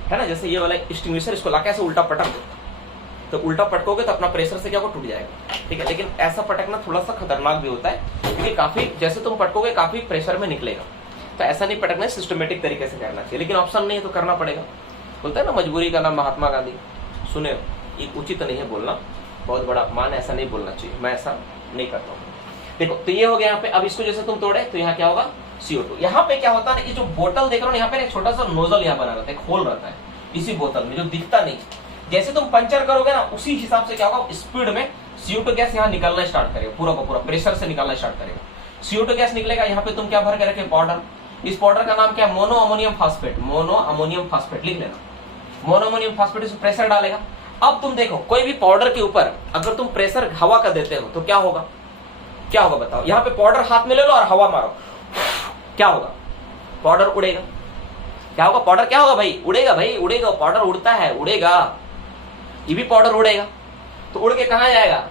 है ना, जैसे ये वाला एक्सटिंग्विशर, इसको लाके ऐसे उल्टा पटक दो। तो उल्टा पटकोगे तो अपना प्रेशर से क्या होगा, टूट जाएगा। ठीक है, लेकिन ऐसा पटकना थोड़ा सा खतरनाक भी होता है, क्योंकि काफी, जैसे तुम पटकोगे काफी प्रेशर में निकलेगा। तो ऐसा नहीं पटकना, सिस्टमेटिक तरीके से करना चाहिए, लेकिन ऑप्शन नहीं है तो करना पड़ेगा। बोलता है ना, मजबूरी का नाम महात्मा गांधी। सुने, ये उचित नहीं है बोलना, बहुत बड़ा अपमान, ऐसा नहीं बोलना चाहिए, मैं ऐसा नहीं करता हूँ। देखो, तो ये हो गया यहाँ पे। अब इसको जैसे तुम तोड़े तो यहाँ क्या होगा, CO2। यहाँ पे क्या होता है, ये जो बोतल देख रहे हो, यहाँ पे एक छोटा सा नोजल यहाँ बना रहता है, एक होल रहता है इसी बोतल में, जो दिखता नहीं। जैसे तुम पंचर करोगे ना, उसी हिसाब से क्या होगा, स्पीड में CO2 गैस यहाँ निकलना स्टार्ट करेगा, पूरा का पूरा प्रेशर से निकलना स्टार्ट करेगा। CO2 गैस निकलेगा। यहाँ पे तुम क्या भर के रखे, पाउडर। इस पाउडर का नाम क्या है, mono ammonium phosphate. Mono ammonium phosphate लिख लेना, मोनो अमोनियम फास्फेट। इसमें प्रेशर डालेगा। अब तुम देखो, कोई भी पाउडर के ऊपर अगर तुम प्रेशर हवा का देते हो तो क्या होगा, क्या होगा बताओ। यहाँ पे पाउडर हाथ में ले लो और हवा मारो, क्या होगा, पाउडर उड़ेगा। क्या होगा, पाउडर क्या होगा भाई, उड़ेगा भाई, उड़ेगा। पाउडर उड़ता है, उड़ेगा, ये भी पाउडर उड़ेगा। तो उड़ के कहां जाएगा,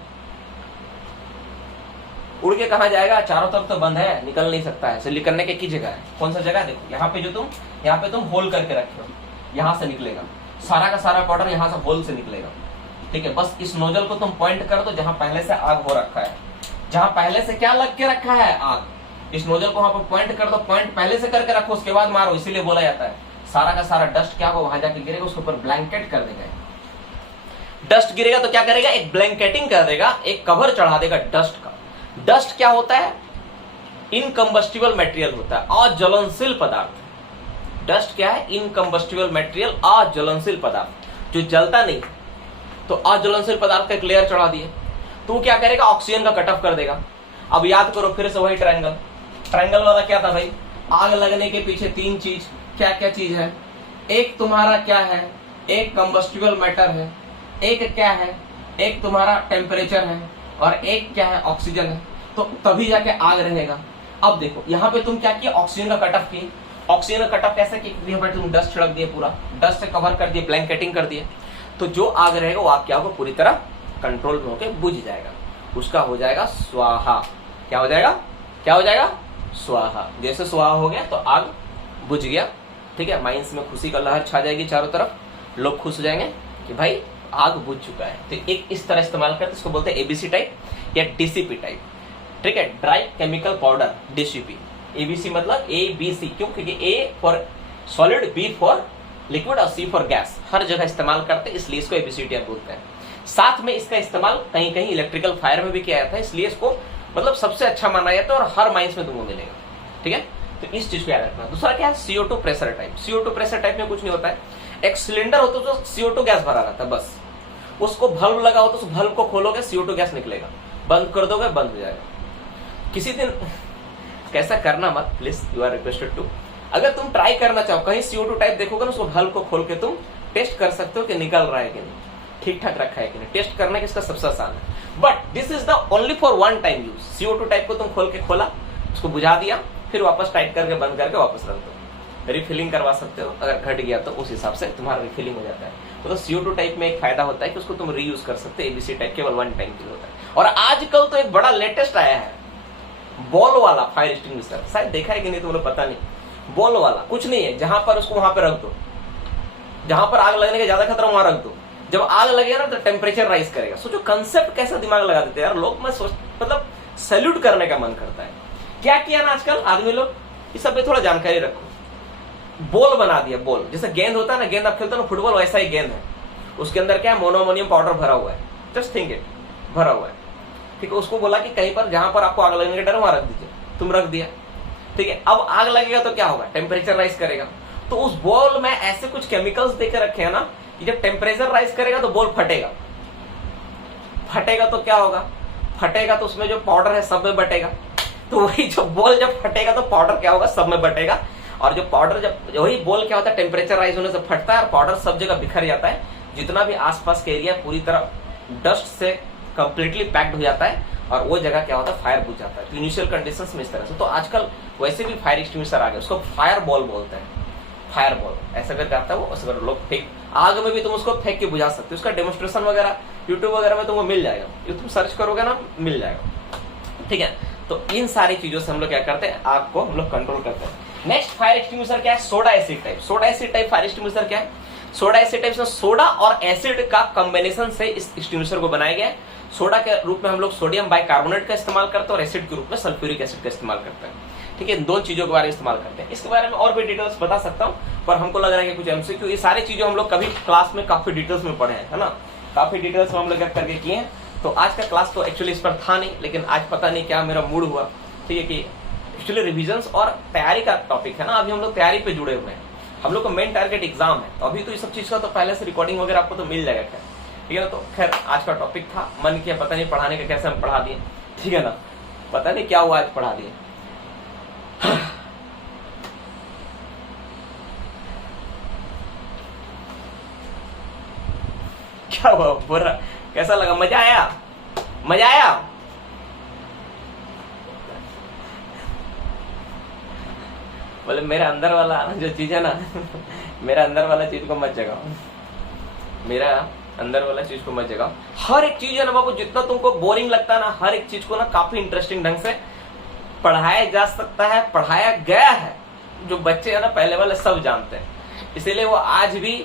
उड़ के कहां जाएगा, चारों तरफ तो बंद है, निकल नहीं सकता है। निकलने के जगह है, कौन सा जगह, देखो यहाँ पे, जो तुम यहाँ पे तुम होल करके रखे हो, यहां से निकलेगा सारा का सारा पाउडर, यहां से होल से निकलेगा। ठीक है, बस इस नोजल को तुम पॉइंट कर दो जहां पहले से आग हो रखा है, जहां पहले से क्या लग के रखा है, आग। इस नोजल को वहां पर पॉइंट कर दो, पॉइंट पहले से करके रखो, उसके बाद मारो। इसीलिए बोला जाता है सारा का सारा डस्ट क्या हो, वहां जाके गिरेगा, उसके ऊपर ब्लैंकेट कर देगा। डस्ट गिरेगा तो क्या करेगा, एक ब्लैंकेटिंग कर देगा, एक कवर चढ़ा देगा डस्ट का। डस्ट क्या होता है, इनकम्बस्टिबल मटेरियल होता है, अज्वलनशील पदार्थ। डस्ट क्या है, इनकम्बस्टिबल मटेरियल, अज्वलनशील पदार्थ, जो जलता नहीं। तो अज्वलनशील पदार्थ का एक लेयर चढ़ा दिए, तो क्या करेगा, ऑक्सीजन का कट ऑफ कर देगा। अब याद करो फिर से वही ट्रायंगल। ट्रायंगल वाला क्या था भाई, आग लगने के पीछे तीन चीज, क्या क्या चीज है, एक तुम्हारा क्या है, एक कंबस्टिबल मैटर है, एक क्या है, एक तुम्हारा टेम्परेचर है, और एक क्या है, ऑक्सीजन है। तो तभी जाके आग रहेगा। अब देखो यहाँ पे तुम क्या किया, ऑक्सीजन का कट ऑफ किए। ऑक्सीजन का कट ऑफ कैसे किया, यहाँ पे तुम डस्ट छिड़क दिए, पूरा डस्ट से कवर कर दिए, ब्लैंकेटिंग कर दिए। तो जो आग रहेगा वो आग क्या होगा, पूरी तरह कंट्रोल में होकर बुझ जाएगा, उसका हो जाएगा स्वाहा। क्या हो जाएगा, क्या हो जाएगा, स्वाहा। जैसे स्वाहा हो गया तो आग बुझ गया। ठीक है, माइंस में खुशी का लहर छा जाएगी चारों तरफ, लोग खुश हो जाएंगे कि भाई आग बुझ चुका है। तो एक इस तरह इस्तेमाल करते, इसको बोलते हैं ABC टाइप या DCP टाइप। ठीक है, dry chemical powder, DCP। ABC मतलब ABC, क्यों, क्योंकि A for solid, B for liquid और C फॉर गैस, हर जगह इस्तेमाल करते, इसलिए इसको ABC टाइप बोलते हैं। साथ में इसका इस्तेमाल कहीं कहीं इलेक्ट्रिकल फायर में भी किया जाता है, इसलिए इसको मतलब सबसे अच्छा माना जाता है और हर माइंस में तुमको मिलेगा। ठीक है, तो इस चीज को याद रखना। दूसरा क्या है, CO2 pressure type. CO2 pressure type में कुछ नहीं होता है, एक सिलेंडर होता है तो CO2 गैस भरा रहता है, बस उसको भल्ब लगा हो तो उस भल्ब को खोलोगे CO2 गैस निकलेगा, बंद कर दोगे बंद हो जाएगा। किसी दिन कैसा करना मत please, you are requested to. अगर तुम ट्राई करना चाहो, कहीं CO2 टाइप देखोगे ना, उसको भल्ब को खोल के तुम टेस्ट कर सकते हो कि निकल रहा है कि नहीं, ठीक ठाक रखा है कि नहीं। टेस्ट करने का इसका सबसे आसान है, but this is the only for one time use. CO2 type को तुम खोल के खोला, उसको बुझा दिया, फिर वापस टाइट करके बंद करके वापस रख दो, रिफिलिंग करवा सकते हो। अगर घट गया तो उस हिसाब से तुम्हारा रिफिलिंग हो जाता है। तो CO2 टाइप में एक फायदा होता है कि उसको तुम रीयूज कर सकते हो। ABC टाइप केवल वन टाइम के लिए होता है। और आजकल तो एक बड़ा लेटेस्ट आया है, बॉल वाला फायर एक्सटिंग्विशर। शायद देखा है कि नहीं, तुम्हें पता नहीं। बॉल वाला कुछ नहीं है, जहां पर उसको वहां पर रख दो, जहां पर आग लगने का ज्यादा खतरा वहां रख दो, जब आग लगेगा ना तो टेम्परेचर राइज करेगा। सोचो कंसेप्ट कैसा दिमाग लगा देते हैं यार लोग, मैं मतलब सैल्यूट करने का मन करता है। क्या किया ना आजकल आदमी लोग, इस सब पे थोड़ा जानकारी रखो। बॉल बना दिया, बॉल जैसे गेंद होता है ना, गेंद आप खेलते हो ना फुटबॉल, वैसा ही गेंद है। उसके अंदर क्या है, मोनो अमोनियम पाउडर भरा हुआ है, जस्ट थिंक इट, भरा हुआ है। ठीक है, उसको बोला कि कहीं पर जहां पर आपको आग लगने का डर वहां रख दीजिए, तुम रख दिया। ठीक है, अब आग लगेगा तो क्या होगा, टेम्परेचर राइज करेगा। तो उस बॉल में ऐसे कुछ केमिकल्स देकर रखे हैं ना कि जब टेम्परेचर राइज करेगा तो बॉल फटेगा। फटेगा तो क्या होगा, फटेगा तो उसमें जो पाउडर है सब में बटेगा। तो वही जो बॉल जब फटेगा तो पाउडर क्या होगा, सब में बटेगा। और जो पाउडर, जब वही बॉल क्या होता है, टेम्परेचर राइज होने से फटता है और पाउडर सब जगह बिखर जाता है। जितना भी आसपास का एरिया पूरी तरह डस्ट से कंप्लीटली पैक्ड हो जाता है और वो जगह क्या होता है, फायर बुझ जाता है। तो इनिशियल कंडीशंस में इस तरह से। तो आजकल वैसे भी फायर एक्सटिंग्विशर आ गए, उसको फायर बॉल बोलते हैं। फायरबॉल ऐसा करके आता है वो, ऐसा कर लोग फेंक, आग में भी तुम उसको फेंक के बुझा सकते हो। उसका डेमोस्ट्रेशन वगैरह यूट्यूब वगैरह में तुमको मिल जाएगा, ये तुम सर्च करोगे ना मिल जाएगा। ठीक है, तो इन सारी चीजों से हम लोग क्या करते हैं, आग को हम लोग कंट्रोल करते हैं। नेक्स्ट फायर एक्सटिंग्विशर क्या है, soda acid type. Soda acid type fire extinguisher क्या है, सोडा एसिड टाइप में सोडा और एसिड का कॉम्बिनेशन से इस एक्सटिंग्विशर को बनाया गया है। सोडा के रूप में हम लोग सोडियम बाइकार्बोनेट का इस्तेमाल करते हैं और एसिड के रूप में सल्फ्यूरिक एसिड का इस्तेमाल करते हैं। ठीक है, इन दो चीजों के बारे में इस्तेमाल करते हैं। इसके बारे में और भी डिटेल्स बता सकता हूँ, पर हमको लग रहा है कि कुछ एमसीक्यू, ये सारी चीजें हम लोग कभी क्लास में काफी डिटेल्स में पढ़े हैं, है ना, काफी डिटेल्स में हम लोग करके किए हैं। तो आज का क्लास तो एक्चुअली इस पर था नहीं, लेकिन आज पता नहीं क्या मेरा मूड हुआ, ठीक है, कि एक्चुअली रिविजन्स और तैयारी का टॉपिक है ना, अभी हम लोग तैयारी पे जुड़े हुए हैं, हम लोग का मेन टारगेट एग्जाम है। तो अभी तो ये सब चीज का तो पहले से रिकॉर्डिंग वगैरह आपको तो मिल जाएगा, खैर ठीक है ना। तो खैर आज का टॉपिक था, मन किया पता नहीं पढ़ाने का, कैसे हम पढ़ा दिए, ठीक है ना, पता नहीं क्या हुआ आज पढ़ा दिए। क्या हुआ, बुरा कैसा लगा, मजा आया, मजा आया? बोले मेरा अंदर वाला जो चीज है ना मेरा अंदर वाला चीज को मत जगाओ, मेरा अंदर वाला चीज को मत जगाओ। हर एक चीज है ना बाबू, जितना तुमको बोरिंग लगता है ना, हर एक चीज को ना काफी इंटरेस्टिंग ढंग से पढ़ाया जा सकता है, पढ़ाया गया है। जो बच्चे है ना पहले वाले सब जानते हैं, इसीलिए वो आज भी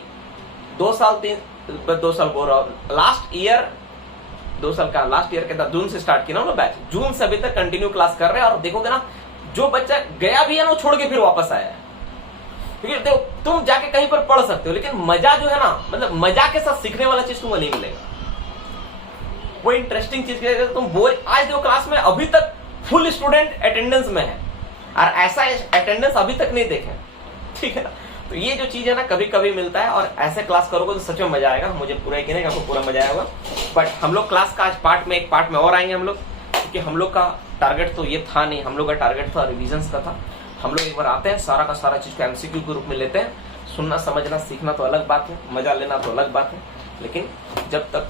2 साल बोल रहा हूँ, लास्ट ईयर 2 साल का, लास्ट ईयर के जून से स्टार्ट किया ना बैच, जून से अभी तक कंटिन्यू क्लास कर रहे हैं। और देखोगे ना जो बच्चा गया भी है ना वो छोड़ के फिर वापस आया है। क्योंकि देखो तुम जाके कहीं पर पढ़ सकते हो, लेकिन मजा जो है ना, मतलब मजा के साथ सीखने वाला चीज तुमको नहीं मिलेगा, वो इंटरेस्टिंग चीज तुम बोल। आज जो क्लास में अभी तक फुल स्टूडेंट अटेंडेंस में है और ऐसा अटेंडेंस अभी तक नहीं देखे, ठीक है ना। तो ये जो चीज है ना कभी कभी मिलता है, और ऐसे क्लास करोगे तो सच में मजा आएगा। मुझे पूरा यकीन है कि आपको पूरा मजा आएगा। बट हम लोग क्लास का आज एक पार्ट में और आएंगे हम लोग, क्योंकि हम लोग का टारगेट तो ये था नहीं, हम लोग का टारगेट था रिविजन्स का था। हम लोग एक बार आते हैं, सारा का सारा चीज को एमसीक्यू के रूप में लेते हैं। सुनना समझना सीखना तो अलग बात है, मजा लेना तो अलग बात है, लेकिन जब तक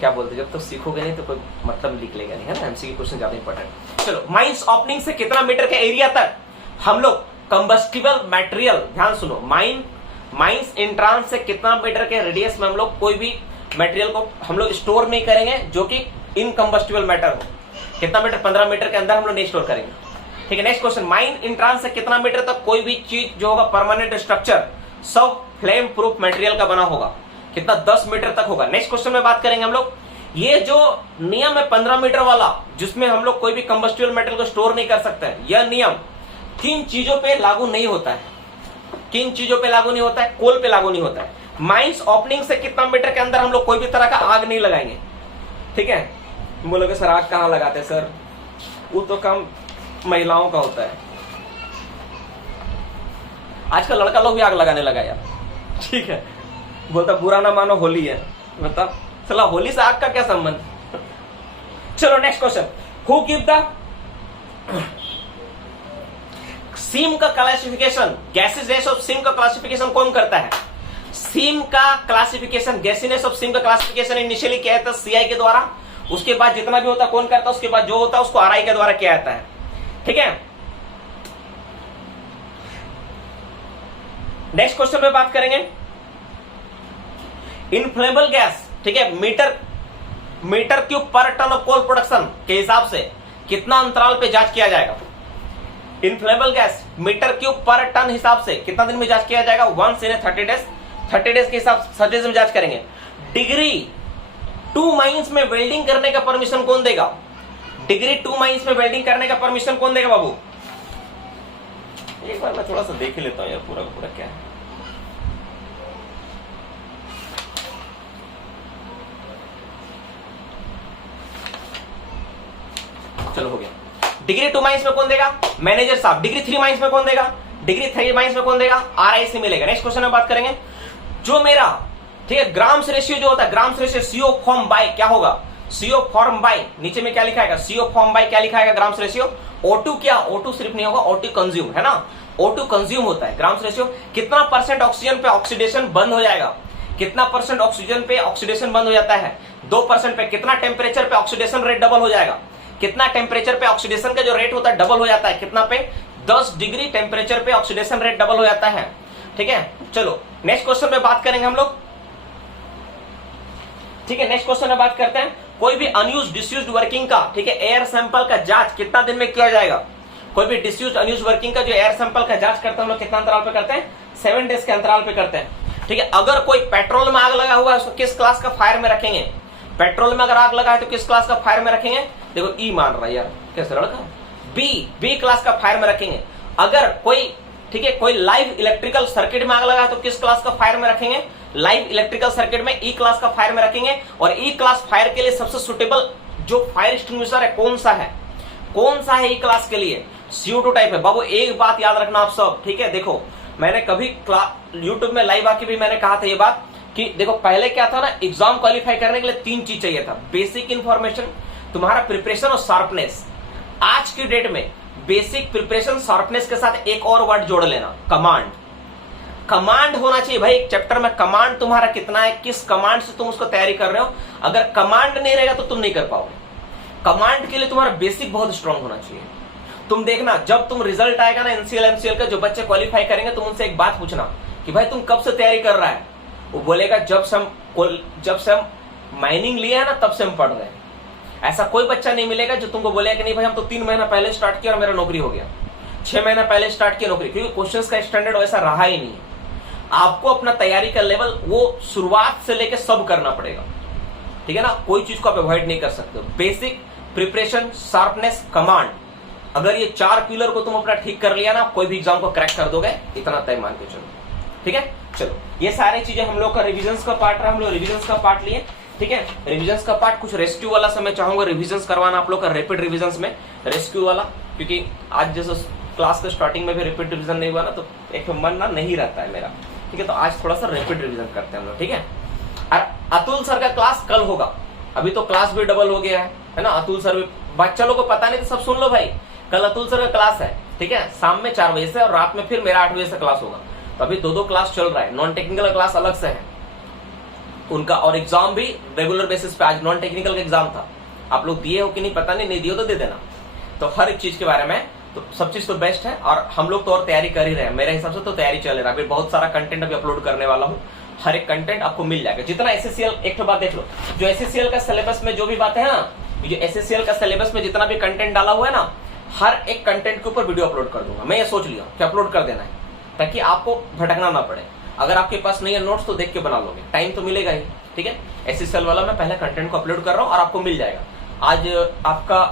क्या बोलते, जब तक सीखोगे नहीं तो कोई मतलब निकलेगा नहीं, है ना। एमसीक्यू क्वेश्चन ज्यादा इंपॉर्टेंट। चलो, माइंस ओपनिंग से कितना मीटर के एरिया तक हम लोग कंबस्टिबल मटेरियल, ध्यान सुनो, माइंस एंट्रांस से कितना मीटर के रेडियस में हम लोग कोई भी मटेरियल को हम लोग स्टोर नहीं करेंगे जो कि इनकम्बस्टिबल मैटर हो। कितना मीटर? 15 मीटर के अंदर हम लोग नहीं स्टोर करेंगे, ठीक है। नेक्स्ट क्वेश्चन, माइन एंट्रांस से कितना मीटर तक कोई भी चीज जो होगा परमानेंट स्ट्रक्चर सब फ्लेम प्रूफ मटेरियल का बना होगा, कितना? 10 मीटर तक होगा। नेक्स्ट क्वेश्चन में बात करेंगे हम लोग, ये जो नियम है 15 मीटर वाला, जिसमें हम लोग कोई भी कंबस्टिबल मेटेरियल को स्टोर नहीं कर सकते हैं, यह नियम किन चीजों पे लागू नहीं होता है? किन चीजों पे लागू नहीं होता है? कोल पे लागू नहीं होता है। माइंस ओपनिंग से कितना मीटर के अंदर हम लोग कोई भी तरह का आग नहीं लगाएंगे, ठीक है। बोलोगे सर आग कहां लगाते हैं? सर वो तो काम महिलाओं का होता है, आजकल लड़का लोग भी आग लगाने लगा यार, ठीक है। बोलता बुरा ना मानो होली है, मतलब चला होली से आग का क्या संबंध। चलो next question, who give the seam का क्लासिफिकेशन, गैसीनेस ऑफ सीम का क्लासिफिकेशन कौन करता है? सीम का क्लासिफिकेशन, गैसीनेस ऑफ सीम का क्लासिफिकेशन इनिशियली किया जाता है सीआई के द्वारा, उसके बाद जितना भी होता है कौन करता है, उसके बाद जो होता है उसको आरआई के द्वारा किया जाता है, ठीक है। नेक्स्ट क्वेश्चन पे बात करेंगे, इनफ्लेमेबल गैस, ठीक है, मीटर क्यूब पर टन ऑफ कोल प्रोडक्शन के हिसाब से कितना अंतराल पे जांच किया जाएगा? इनफ्लेमेबल गैस मीटर क्यूब पर टन हिसाब से कितना दिन में जांच किया जाएगा? 1 से 30 डेज, 30 डेज के हिसाब से 30 में जांच करेंगे। डिग्री 2 माइंस में वेल्डिंग करने का परमिशन कौन देगा? डिग्री 2 माइंस में वेल्डिंग करने का परमिशन कौन देगा बाबू? एक बार मैं थोड़ा सा देख लेता हूं यार पूरा पूरा क्या है। चलो हो गया। डिग्री 2 माइंस में कौन देगा? मैनेजर साहब। डिग्री 3 माइंस में कौन देगा? डिग्री 3 माइंस में कौन देगा? आरआई से मिलेगा। नेक्स्ट क्वेश्चन में बात करेंगे, जो मेरा, ठीक है, ग्राम्स रेशियो जो होता है, grams ratio CO form by क्या होगा? सीओ फॉर्म बाय, नीचे में क्या लिखा है? सीओ फॉर्म बाय क्या लिखा है? Grams ratio. O2 क्या? O2 सिर्फ नहीं होगा, O2 कंज्यूम, है ना, O2 कंज्यूम होता है। ग्राम्स रेशियो कितना परसेंट ऑक्सीजन पे ऑक्सीडेशन बंद हो जाएगा? कितना परसेंट ऑक्सीजन पे ऑक्सीडेशन बंद हो जाता है? 2% पे। कितना टेम्परेचर पे ऑक्सीडेशन रेट डबल हो जाएगा? कितना टेम्परेचर पे ऑक्सीडेशन का जो रेट होता है डबल हो जाता है? कितना पे? 10 डिग्री टेम्परेचर पे ऑक्सीडेशन रेट डबल हो जाता है। ठीक है, चलो नेक्स्ट क्वेश्चन में बात करेंगे हम लोग। ठीक है, नेक्स्ट क्वेश्चन में बात करते हैं, कोई भी अनयूज्ड डिसयूज्ड वर्किंग का, ठीक है, एयर सैंपल का जांच कितना दिन में किया जाएगा? कोई भी डिसयूज्ड अनयूज्ड वर्किंग का जो एयर सैंपल का जांच करते हैं हम लोग कितना अंतराल पे करते हैं? 7 डेज के अंतराल पे करते हैं। ठीक है, अगर कोई पेट्रोल में आग लगा हुआ है उसको किस क्लास का फायर में रखेंगे? पेट्रोल में अगर आग लगा है तो किस क्लास का फायर में रखेंगे? देखो ई मान रहा है यार, कैसे लड़का, बी क्लास का फायर में रखेंगे। अगर कोई, ठीक है, कोई लाइव इलेक्ट्रिकल सर्किट में आग लगा है तो किस क्लास का फायर में रखेंगे? लाइव इलेक्ट्रिकल सर्किट में ई क्लास का फायर में रखेंगे। और ई क्लास फायर के लिए सबसे सुटेबल जो फायर एक्सटिंग्विशर है कौन सा है? कौन सा है ई क्लास के लिए? CO2 टाइप है बाबू। एक बात याद रखना आप सब, ठीक है, देखो मैंने कभी यूट्यूब में लाइव आके भी मैंने कहा था ये बात कि देखो पहले क्या था ना, एग्जाम क्वालिफाई करने के लिए 3 चीज चाहिए था, बेसिक इंफॉर्मेशन, तुम्हारा प्रिपरेशन और शार्पनेस। आज की डेट में बेसिक प्रिपरेशन शार्पनेस के साथ एक और वर्ड जोड़ लेना, कमांड। कमांड होना चाहिए भाई, एक चैप्टर में कमांड तुम्हारा कितना है, किस कमांड से तुम उसको तैयारी कर रहे हो। अगर कमांड नहीं रहेगा तो तुम नहीं कर पाओगे। कमांड के लिए तुम्हारा बेसिक बहुत स्ट्रांग होना चाहिए। तुम देखना जब तुम रिजल्ट आएगा ना एनसीएल एमसीएल का, जो बच्चे क्वालिफाई करेंगे तुम उनसे एक बात पूछना कि भाई तुम कब से तैयारी कर रहा है? वो बोलेगा जब से हम माइनिंग लिए है ना तब से हम पढ़ रहे हैं। ऐसा कोई बच्चा नहीं मिलेगा जो तुमको बोलेगा कि नहीं भाई हम तो 3 महीना पहले स्टार्ट किया और मेरा नौकरी हो गया, 6 महीना पहले स्टार्ट किया नौकरी, क्योंकि क्वेश्चंस का स्टैंडर्ड वैसा रहा ही नहीं। आपको अपना तैयारी का लेवल वो शुरुआत से लेकर सब करना पड़ेगा, ठीक है ना, कोई चीज को आप अवॉइड नहीं कर सकते। बेसिक प्रिपरेशन, शार्पनेस, कमांड, अगर ये 4 पिलर को तुम अपना ठीक कर लिया ना, कोई भी एग्जाम को क्रैक कर दोगे, इतना तय मान के चलो। ठीक है, चलो ये सारी चीजें हम लोग का रिविजन का पार्ट रहा, हम लोग रिविजन का पार्ट लिए। ठीक है, रिविजन का पार्ट कुछ रेस्क्यू वाला समय चाहूंगा रिविजन करवाना आप लोग का, रैपिड रिविजन में रेस्क्यू वाला, क्योंकि आज जैसे क्लास के स्टार्टिंग में भी रैपिड रिविजन नहीं हुआ ना तो एक मन ना नहीं रहता है मेरा। ठीक है, तो आज थोड़ा सा रैपिड रिविजन करते हैं हम लोग। ठीक है, और अतुल सर का क्लास कल होगा, अभी तो क्लास भी डबल हो गया है ना। अतुल सर भी बच्चा लोग को पता नहीं तो सब सुन लो भाई, कल अतुल सर का क्लास है। ठीक है, शाम में 4 बजे से और रात में फिर मेरा 8 बजे से क्लास होगा। तो अभी 2 क्लास चल रहा है, नॉन टेक्निकल क्लास अलग से है उनका, और एग्जाम भी रेगुलर बेसिस पे। आज नॉन टेक्निकल का एग्जाम था, आप लोग दिए हो कि नहीं पता नहीं दिए हो तो दे देना। तो हर एक चीज के बारे में तो सब चीज तो बेस्ट है, और हम लोग तो और तैयारी कर ही रहे हैं, मेरे हिसाब से तो तैयारी चल रहा है। अभी बहुत सारा कंटेंट अभी अपलोड करने वाला हूँ, हर एक कंटेंट आपको मिल जाएगा। जितना एसएससीएल, एक तो बात देख लो, जो एसएससीएल का सिलेबस में जो भी बातें हैं ना, जो एसएससीएल का सिलेबस में जितना भी कंटेंट डाला हुआ है ना, हर एक कंटेंट के ऊपर वीडियो अपलोड कर दूंगा। मैं ये सोच लिया कि अपलोड कर देना है ताकि आपको भटकना ना पड़े। अगर आपके पास नहीं है नोट्स तो देख के बना लोगे, टाइम तो मिलेगा ही। ठीक है, एसएससीएल वाला मैं पहले कंटेंट को अपलोड कर रहा हूँ और आपको मिल जाएगा। आज आपका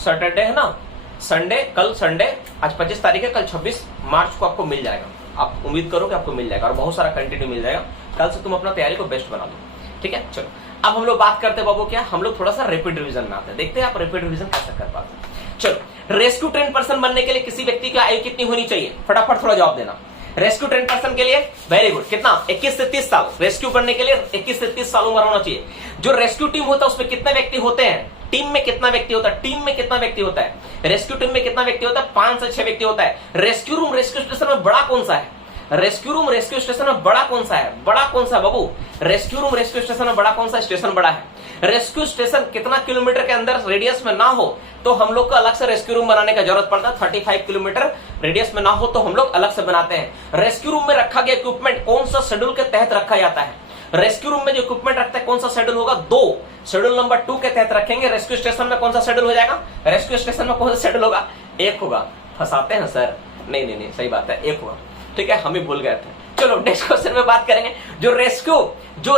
सैटरडे है ना, संडे, कल संडे, आज 25 तारीख है, कल 26 मार्च को आपको मिल जाएगा। आप उम्मीद करो कि आपको मिल जाएगा और बहुत सारा कंटेंट मिल जाएगा। कल से तुम अपना तैयारी को बेस्ट बना दो। ठीक है, चलो अब हम लोग बात करते हैं बाबू, क्या हम लोग थोड़ा सा रैपिड रिवीजन में आते हैं, देखते हैं आप रैपिड रिवीजन कैसे कर पाते हैं। चलो, रेस्क्यू ट्रेन पर्सन बनने के लिए किसी व्यक्ति की आयु कितनी होनी चाहिए? फटाफट थोड़ा जवाब देना। रेस्क्यू ट्रेन पर्सन के लिए वेरी गुड, कितना? 21 से 30 साल। रेस्क्यू बनने के लिए 21 से 30 साल उम्र होना चाहिए। जो रेस्क्यू टीम होता है उसमें कितने व्यक्ति होते हैं? टीम में कितना व्यक्ति होता है? टीम में कितना व्यक्ति होता है? रेस्क्यू टीम में कितना व्यक्ति होता है? 5 से 6 व्यक्ति होता है। रेस्क्यू रूम रेस्क्यू स्टेशन में बड़ा कौन सा है? रेस्क्यू रूम रेस्क्यू स्टेशन में बड़ा कौन सा है? बड़ा कौन सा बाबू? रेस्क्यू रूम रेस्क्यू स्टेशन में बड़ा कौन सा स्टेशन बड़ा है? रेस्क्यू स्टेशन कितना किलोमीटर के अंदर रेडियस में ना हो तो हम लोग को अलग से रेस्क्यू रूम बनाने का जरूरत पड़ता है। 35 किलोमीटर रेडियस में ना हो तो हम लोग अलग से बनाते हैं। रेस्क्यू रूम में रखा गया इक्विपमेंट कौन सा शेड्यूल के तहत रखा जाता है? रेस्क्यू रूम में जो इक्विपमेंट रखता है कौन सा शेड्यूल होगा? 2, शेड्यूल नंबर 2 के तहत रखेंगे। रेस्क्यू स्टेशन में कौन सा शेड्यूल हो जाएगा? रेस्क्यू स्टेशन में कौन सा शेड्यूल होगा? 1 होगा। फंसाते हैं सर? नहीं, सही बात है, 1 होगा। ठीक है, हम ही भूल गए थे। चलो नेक्स्ट क्वेश्चन में बात करेंगे। जो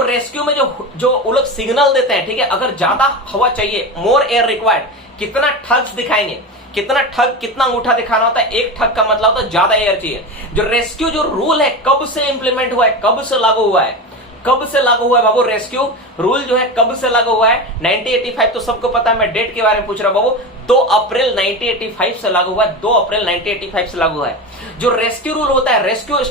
रेस्क्यू में जो वो लोग सिग्नल देते हैं, ठीक है, अगर ज्यादा हवा चाहिए, मोर एयर रिक्वायर्ड, कितना ठग्स दिखाएंगे? कितना ठग, कितना अंगूठा दिखाना होता है? 1 ठग का मतलब होता है ज्यादा एयर चाहिए। जो रेस्क्यू जो रूल है कब से इंप्लीमेंट हुआ है, कब से लागू हुआ है? कब से लागू हुआ है बाबू? रेस्क्यू रूल जो है कब से लागू हुआ है? 1985 तो सबको पता है, मैं डेट के बारे में पूछ रहा हूं बाबू। 2 अप्रैल 1985 से लागू हुआ है। 2 अप्रैल 1985 से लागू हुआ है। जो रेस्क्यू रूल होता है, रेस्क्यू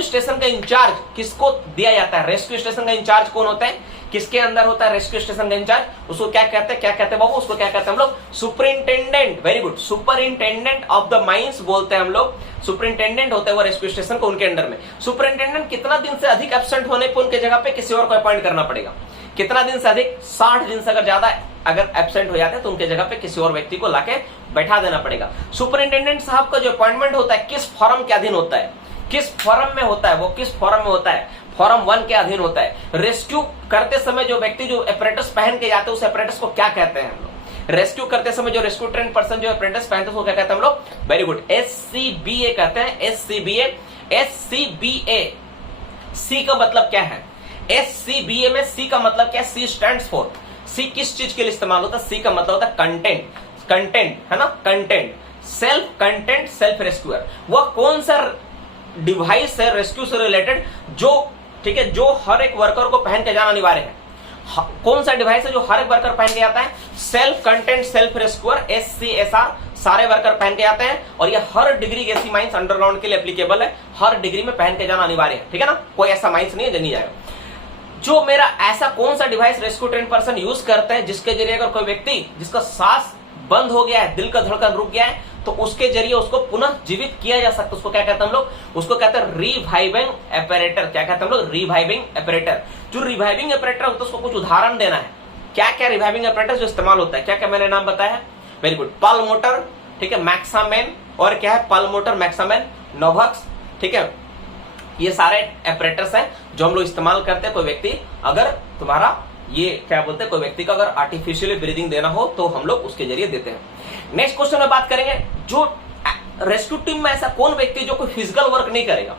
स्टेशन का इंचार्ज किसको दिया जाता है? रेस्क्यू स्टेशन का इंचार्ज कौन होता है? किसके अंदर होता है रेस्क्यू स्टेशन का इंचार्ज? उसको क्या कहते हैं? क्या कहते हैं बाबू? उसको क्या कहते हैं हम लोग? Superintendent. Very good, superintendent of the mines बोलते हैं हम लोग। सुपरिंटेंडेंट होते हैं वो रेस्क्यू स्टेशन को, उनके अंडर में। सुपरिंटेंडेंट कितना दिन से अधिक एब्सेंट होने पर उनके जगह पे किसी और को अपॉइंट करना पड़ेगा? कितना दिन से अधिक? 60 दिन से अगर ज्यादा अगर एब्सेंट हो जाते हैं तो उनके जगह पे किसी और व्यक्ति को लाके बैठा देना पड़ेगा। सुपरिंटेंडेंट साहब का जो अपॉइंटमेंट होता है किस फॉर्म के अधीन होता है, किस फॉर्म में होता है, वो किस फॉर्म में होता है, फॉर्म 1 के अधीन होता है। रेस्क्यू करते समय जो व्यक्ति जो एपरेटस पहन के जाते हैं उस एपरेटस को क्या कहते हैं हम लोग, रेस्क्यू करते समय जो रेस्क्यू ट्रेन पर्सन जो एपरेटस पहनते हैं उसको क्या कहते हैं हम लोग, वेरी गुड, SCBA कहते हैं, SCBA। SCBA, सी का मतलब क्या है, SCBA में सी का मतलब क्या है, सी स्टैंड्स फॉर, सी किस चीज के लिए इस्तेमाल होता है, सी का मतलब होता है कंटेंट, कंटेंट है ना, content, self content self rescuer. वह कौन सा डिवाइस है रेस्क्यू से रिलेटेड जो, ठीक है, जो हर एक वर्कर को पहन के जाना अनिवार्य है। कौन सा डिवाइस है जो हर एक वर्कर पहन के जाता है, self content self rescuer, SCSR, सारे वर्कर पहन के जाते हैं और ये हर डिग्री के ऐसी माइंस अंडरग्राउंड के लिए एप्लीकेबल है, हर डिग्री में पहन के जाना अनिवार्य है, ठीक है ना, कोई ऐसा माइंस नहीं है जो नहीं जाएगा। जो मेरा ऐसा कौन सा device rescue train person use करते हैं जिसके जरिए अगर कोई व्यक्ति जिसका सांस बंद हो गया है, दिल का धड़कन रुक गया है, तो उसके जरिए उसको पुनः जीवित किया जा सकता है, उसको क्या कहते हैं हम लोग, उसको कहते हैं रिवाइविंग ऑपरेटर। क्या कहते हैं हम लोग, रिवाइविंग ऑपरेटर। जो रिवाइविंग ऑपरेटर होता है उसको कुछ उदाहरण देना है, क्या क्या रिवाइविंग ऑपरेटर जो इस्तेमाल होता है, क्या क्या मैंने नाम बताया है, वेरी गुड, पल्मोटर, ठीक है, मैक्सामेन, और क्या है, पल्मोटर, मैक्सामेन, नोवक्स, ठीक है, ये सारे ऑपरेटर्स हैं जो हम लोग इस्तेमाल करते हैं। कोई व्यक्ति अगर तुम्हारा ये क्या बोलते हैं, कोई व्यक्ति को अगर आर्टिफिशियली ब्रीदिंग देना हो तो हम लोग उसके जरिए देते हैं। नेक्स्ट क्वेश्चन में बात करेंगे, जो रेस्क्यू टीम में ऐसा कौन व्यक्ति जो कोई फिजिकल वर्क नहीं करेगा,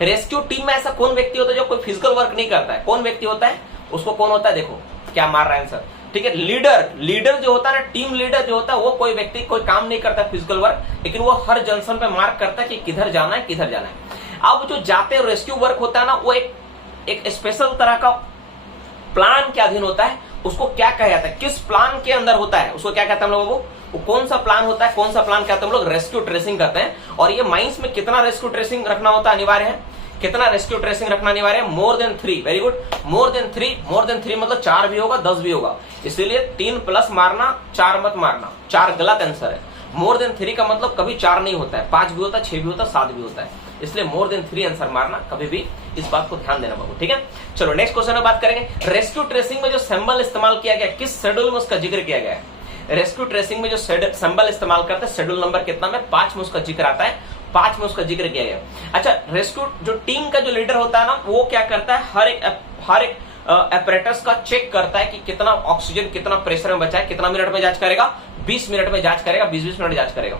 रेस्क्यू टीम में ऐसा कौन व्यक्ति होता है जो कोई फिजिकल वर्क नहीं करता है, कौन व्यक्ति होता है, उसको कौन होता है, देखो क्या मार रहा है आंसर, ठीक है, लीडर। लीडर जो होता है ना, टीम लीडर जो होता है वो कोई व्यक्ति कोई काम नहीं करता फिजिकल वर्क, लेकिन वो हर जंक्शन पे मार्क करता है कि किधर जाना है किधर जाना है। अब जो जाते रेस्क्यू वर्क होता है ना, वो एक स्पेशल तरह का प्लान के अधीन होता है, उसको क्या कहा जाता है, किस प्लान के अंदर होता है, उसको क्या कहते हैं हम लोग, वो कौन सा प्लान होता है, कौन सा प्लान कहते हैं हम लोग, रेस्क्यू ट्रेसिंग करते हैं। और ये माइंस में कितना रेस्क्यू ट्रेसिंग रखना होता है अनिवार्य है, कितना रेस्क्यू ट्रेसिंग रखना अनिवार्य है, more than 3, very good, more than 3, more than 3 मतलब 4 भी होगा 10 भी होगा, इसीलिए 3 प्लस मारना 4 मत मारना, 4 गलत आंसर है। मोर देन 3 का मतलब कभी 4 नहीं होता है, 5 भी होता है, 6 भी होता है, 7 भी होता है, इसलिए मोर देन 3 आंसर मारना, कभी भी इस बात को ध्यान देना बाबू, ठीक है। चलो नेक्स्ट क्वेश्चन में बात करेंगे, रेस्क्यू ट्रेसिंग में जो सिंबल इस्तेमाल किया गया किस शेड्यूल में उसका जिक्र किया गया है, रेस्क्यू ट्रेसिंग में जो सिंबल इस्तेमाल करते हैं शेड्यूल नंबर कितना में, 5 में उसका जिक्र आता है, 5 में उसका जिक्र किया गया। अच्छा, रेस्क्यू जो टीम का जो लीडर होता है ना, वो क्या करता है, हर एक ऑपरेटर्स का चेक करता है कि कितना ऑक्सीजन कितना प्रेशर में बचा है, कितना मिनट में जांच करेगा, 20 मिनट में जांच करेगा, 20-20 मिनट जांच करेगा।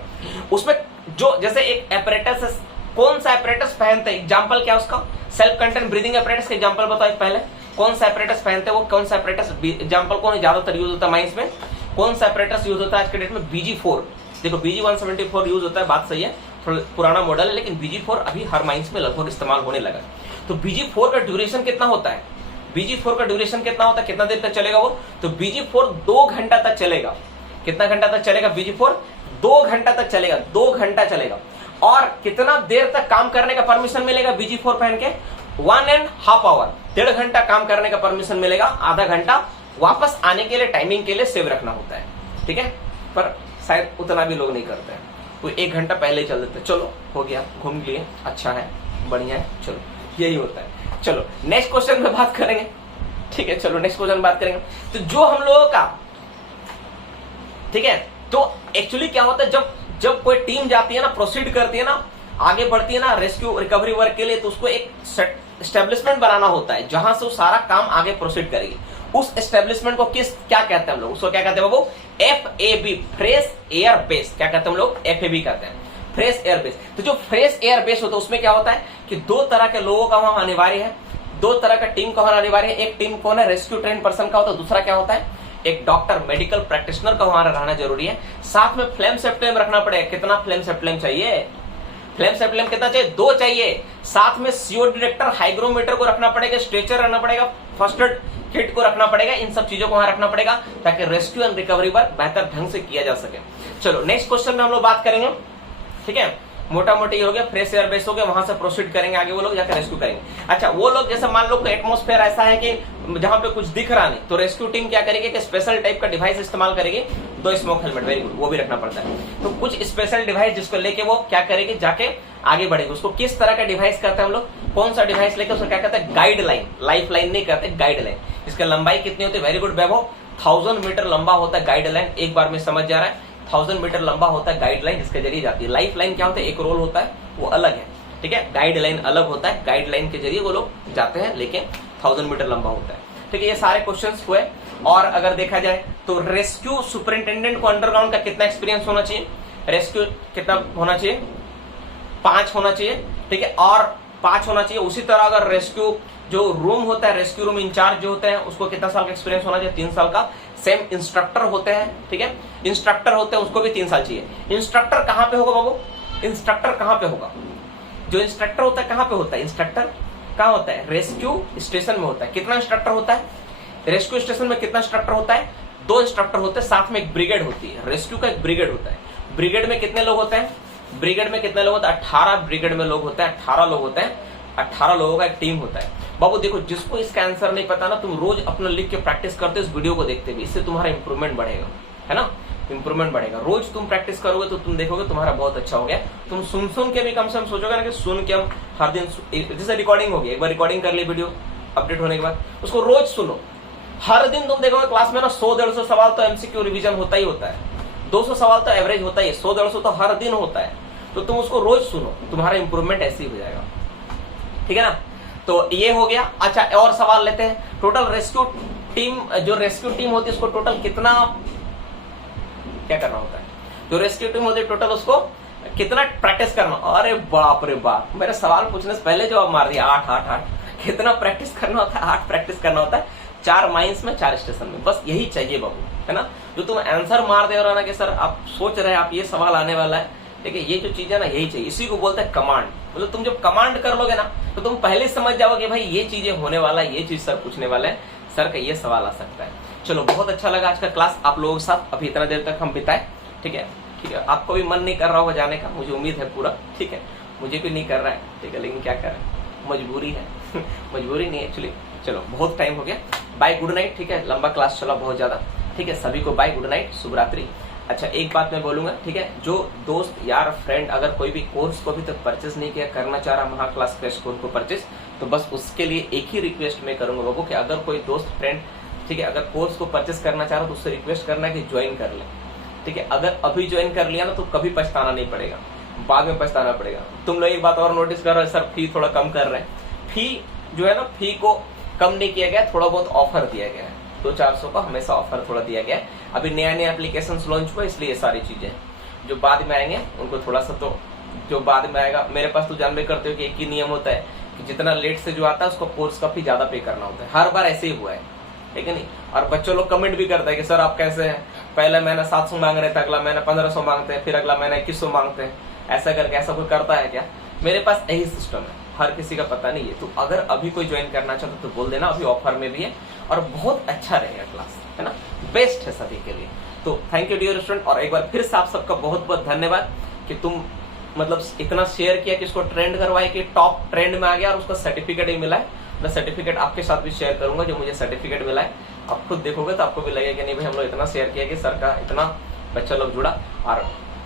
उसमें जो जैसे एक ऑपरेटर्स कौन सा ऑपरेटर्स पहनते हैं, एग्जांपल क्या उसका, सेल्फ कंटेंट ब्रीदिंग ऑपरेटर्स का एग्जांपल बताओ पहले, कौन सा ऑपरेटर्स पहनते हैं, वो कौन सा ऑपरेटर्स, एग्जांपल कौन ज्यादातर यूज होता है माइंस में, कौन सा ऑपरेटर्स यूज होता है आज के डेट में, BG4। देखो BG174 यूज होता है, बात सही है, थोड़ा पुराना मॉडल है, लेकिन BG4 अभी हर माइंस में लगभग इस्तेमाल होने लगा। तो BG4 का ड्यूरेशन कितना होता है, BG4 का ड्यूरेशन कितना होता है, कितना देर तक चलेगा वो, तो BG4 2 घंटा तक चलेगा। कितना घंटा तक चलेगा BG4, 2 घंटा तक चलेगा, 2 घंटा चलेगा। और कितना देर तक काम करने का परमिशन मिलेगा BG4 पहन के, 1.5 आवर, 1.5 घंटा काम करने का परमिशन मिलेगा, आधा घंटा वापस आने के लिए टाइमिंग के लिए सेव रखना होता है, ठीक है, पर शायद उतना भी लोग नहीं करते हैं, तो 1 घंटा पहले ही चल देते हैं। चलो हो गया, घूम लिए, अच्छा है, बढ़िया है, चलो यही होता है। चलो नेक्स्ट क्वेश्चन में बात करेंगे, ठीक है, चलो नेक्स्ट क्वेश्चन में बात करेंगे। तो जो हम लोगों का, ठीक है, तो एक्चुअली क्या होता है, जब कोई टीम जाती है ना, प्रोसीड करती है ना, आगे बढ़ती है ना रेस्क्यू रिकवरी वर्क के लिए, तो उसको एक एस्टेब्लिशमेंट बनाना होता है जहां से वो सारा काम आगे प्रोसीड करेगी। उस एस्टेब्लिशमेंट को क्या कहते हैं हम लोग, उसको क्या कहते हैं बाबू, FAB, फ्रेश एयर बेस। क्या कहते हैं हम लोग, FAB कहते हैं, फ्रेश एयर बेस। तो जो फ्रेश एयर बेस होता है उसमें क्या होता है कि 2 तरह के लोगों का वहां अनिवार्य है, 2 तरह का टीम का होना अनिवार्य है। एक टीम कौन है, रेस्क्यू ट्रेन पर्सन का होता है, दूसरा क्या होता है, एक डॉक्टर मेडिकल प्रैक्टिशनर का वहां रहना जरूरी है। साथ में फ्लेम सेफ्टी रखना पड़ेगा, कितना फ्लेम सेफ्टी चाहिए, फ्लेम सेफ्टी कितना चाहिए, 2 चाहिए। साथ में CO डिटेक्टर, हाइग्रोमीटर को रखना पड़ेगा, स्ट्रेचर रखना पड़ेगा, फर्स्ट एड किट को रखना पड़ेगा, इन सब चीजों को वहां रखना पड़ेगा ताकि रेस्क्यू एंड रिकवरी वर्क बेहतर ढंग से किया जा सके। चलो नेक्स्ट क्वेश्चन में हम लोग बात करेंगे, ठीक है, मोटा मोटी हो गया, फ्रेश एयर बेस हो गया, वहां से प्रोसीड करेंगे आगे, वो लोग जाकर रेस्क्यू करेंगे। अच्छा, वो लोग जैसे मान लो एटमॉस्फेयर ऐसा है कि जहां पे कुछ दिख रहा नहीं, तो रेस्क्यू टीम क्या करेगी कि स्पेशल टाइप का डिवाइस इस्तेमाल करेगी, 2 स्मोक हेलमेट, वेरी गुड, वो भी रखना पड़ता है। तो कुछ स्पेशल डिवाइस जिसको लेके वो क्या करेगी, जाके आगे बढ़ेगी। उसको किस तरह का डिवाइस कहते हैं हम लोग, कौन सा डिवाइस लेके उसको क्या कहते हैं, गाइडलाइन, लाइफ लाइन नहीं कहते, गाइडलाइन। इसकी लंबाई कितनी होती है, वेरी गुड वैभव, 1000 मीटर लंबा होता है गाइडलाइन, एक बार में समझ जा रहा है, 1000 मीटर लंबा होता है गाइडलाइन जिसके जरिए जाती है। लाइफ लाइन क्या होता है, एक रोल होता है वो अलग है, ठीक है, गाइडलाइन अलग होता है, गाइडलाइन के जरिए वो लोग जाते हैं लेकिन 1000 मीटर लंबा होता है, ठीक है। ये सारे क्वेश्चंस हुए। और अगर देखा जाए तो रेस्क्यू सुपरिंटेंडेंट को अंडरग्राउंड का कितना एक्सपीरियंस होना चाहिए, रेस्क्यू कितना होना चाहिए, 5 होना चाहिए, ठीक है, और 5 होना चाहिए। उसी तरह अगर रेस्क्यू जो रूम होता है, रेस्क्यू रूम इंचार्ज जो होते हैं उसको कितना साल का एक्सपीरियंस होना चाहिए, 3 साल का। सेम इंस्ट्रक्टर होते हैं, ठीक है, इंस्ट्रक्टर होते हैं उसको भी 3 साल चाहिए। इंस्ट्रक्टर कहां पे होगा बाबू, इंस्ट्रक्टर कहां पे होगा, जो इंस्ट्रक्टर होता है कहां पे होता है, इंस्ट्रक्टर कहां होता है, रेस्क्यू स्टेशन में होता है। कितना इंस्ट्रक्टर होता है रेस्क्यू स्टेशन में, कितना इंस्ट्रक्टर होता है, 2 इंस्ट्रक्टर होते हैं, साथ में एक ब्रिगेड होती है, रेस्क्यू का एक ब्रिगेड होता है। ब्रिगेड में कितने लोग होते हैं, ब्रिगेड में कितने लोग होते हैं, 18 ब्रिगेड में लोग होते हैं, 18 लोग होते हैं, 18 लोगों का एक टीम होता है। बाबू देखो, जिसको इसका आंसर नहीं पता ना, तुम रोज अपना लिख के प्रैक्टिस करते हो इस वीडियो को देखते भी, इससे तुम्हारा इंप्रूवमेंट बढ़ेगा, है ना, इंप्रूवमेंट बढ़ेगा। रोज तुम प्रैक्टिस करोगे तो तुम देखोगे तुम्हारा बहुत अच्छा हो गया। तुम सुन के भी कम से कम सोचोगे ना कि सुन के हम हर दिन, जैसे रिकॉर्डिंग होगी, एक बार रिकॉर्डिंग कर ली वीडियो अपडेट होने के बाद, उसको रोज सुनो। हर दिन तुम देखोगे क्लास में ना 100-150 सवाल तो एमसीक्यू रिवीजन होता ही होता है, 200 सवाल तो एवरेज होता ही है, 100-150 तो हर दिन होता है। तो तुम उसको रोज सुनो, तुम्हारा इंप्रूवमेंट ऐसे ही हो जाएगा, ठीक है ना। तो ये हो गया। अच्छा, और सवाल लेते हैं। टोटल रेस्क्यू टीम, जो रेस्क्यू टीम होती है उसको टोटल कितना क्या करना होता है, जो रेस्क्यू टीम होती है टोटल उसको कितना प्रैक्टिस करना। अरे बाप रे बाप, मेरे सवाल पूछने से पहले जवाब मार दिया, 8 कितना प्रैक्टिस करना होता है, 8 प्रैक्टिस करना होता है, 4 माइंस में 4 स्टेशन में, बस यही चाहिए बाबू, है ना। जो तुम आंसर मार दे रहे हो ना कि सर आप सोच रहे हैं आप ये सवाल आने वाला है, देखिए ये जो चीज है ना यही चाहिए, इसी को बोलते हैं कमांड। मतलब तुम जब कमांड कर लोगे ना तो तुम पहले समझ जाओगे कि भाई ये चीजें होने वाला है, ये चीज सर पूछने वाला है, सर का ये सवाल आ सकता है। चलो, बहुत अच्छा लगा आज का क्लास आप लोगों के साथ, अभी इतना देर तक हम बिताए, ठीक है, ठीक है। आपको भी मन नहीं कर रहा होगा जाने का, मुझे उम्मीद है पूरा, ठीक है, मुझे भी नहीं कर रहा है, ठीक है, लेकिन क्या करें, मजबूरी है मजबूरी नहीं एक्चुअली। चलो, बहुत टाइम हो गया, बाय, गुड नाइट, ठीक है, लंबा क्लास चला बहुत ज्यादा, ठीक है, सभी को बाय, गुड नाइट, शुभ रात्रि। अच्छा, एक बात मैं बोलूंगा, ठीक है, जो दोस्त यार फ्रेंड अगर कोई भी कोर्स को अभी तक परचेस नहीं किया, करना चाह रहा महाक्लास क्रैश कोर्स को परचेस, तो बस उसके लिए एक ही रिक्वेस्ट मैं करूंगा बाबू कि अगर कोई दोस्त फ्रेंड, ठीक है, अगर कोर्स को परचेस करना चाह रहा तो उससे रिक्वेस्ट करना है कि ज्वाइन कर ले, ठीक है। अगर अभी ज्वाइन कर लिया ना तो कभी पछताना नहीं पड़ेगा, बाद में पछताना पड़ेगा। तुम लोग एक बात और नोटिस कर रहे हो, सर फी थोड़ा कम कर रहे हैं, फी जो है ना, फी को कम नहीं किया गया, थोड़ा बहुत ऑफर दिया गया है, 200-400 का हमेशा ऑफर थोड़ा दिया गया है। अभी नया एप्लीकेशन लॉन्च हुआ, इसलिए ये सारी चीजें जो बाद में आएंगे उनको थोड़ा सा, तो जो बाद में आएगा, मेरे पास तो जानबे करते हो कि एक ही नियम होता है कि जितना लेट से जो आता है उसको कोर्स का फी ज्यादा पे करना होता है, हर बार ऐसे ही हुआ है, ठीक है नहीं। और बच्चों लोग कमेंट भी करते हैं कि सर आप कैसे हैं, पहले महीना 700 मांग रहे थे, अगला महीना 1500 मांगते हैं, फिर अगला महीना 2100 मांगते हैं, ऐसा करके ऐसा कोई करता है क्या? मेरे पास यही सिस्टम है, हर किसी का पता नहीं है। तो अगर अभी कोई ज्वाइन करना चाहता तो बोल देना, अभी ऑफर में भी है और बहुत अच्छा रहेगा क्लास, है ना, बेस्ट है सभी के लिए। तो थैंक यू डियर स्टूडेंट, और एक बार फिर से आप सबका बहुत बहुत धन्यवाद कि तुम मतलब इतना शेयर किया कि इसको ट्रेंड करवाए कि टॉप ट्रेंड में आ गया और उसका सर्टिफिकेट भी मिला है। मैं सर्टिफिकेट आपके साथ भी शेयर करूंगा जो मुझे सर्टिफिकेट मिला है, आप खुद देखोगे तो आपको भी लगेगा कि नहीं भाई हम लोग इतना शेयर किया कि सर का इतना बच्चा लोग जुड़ा।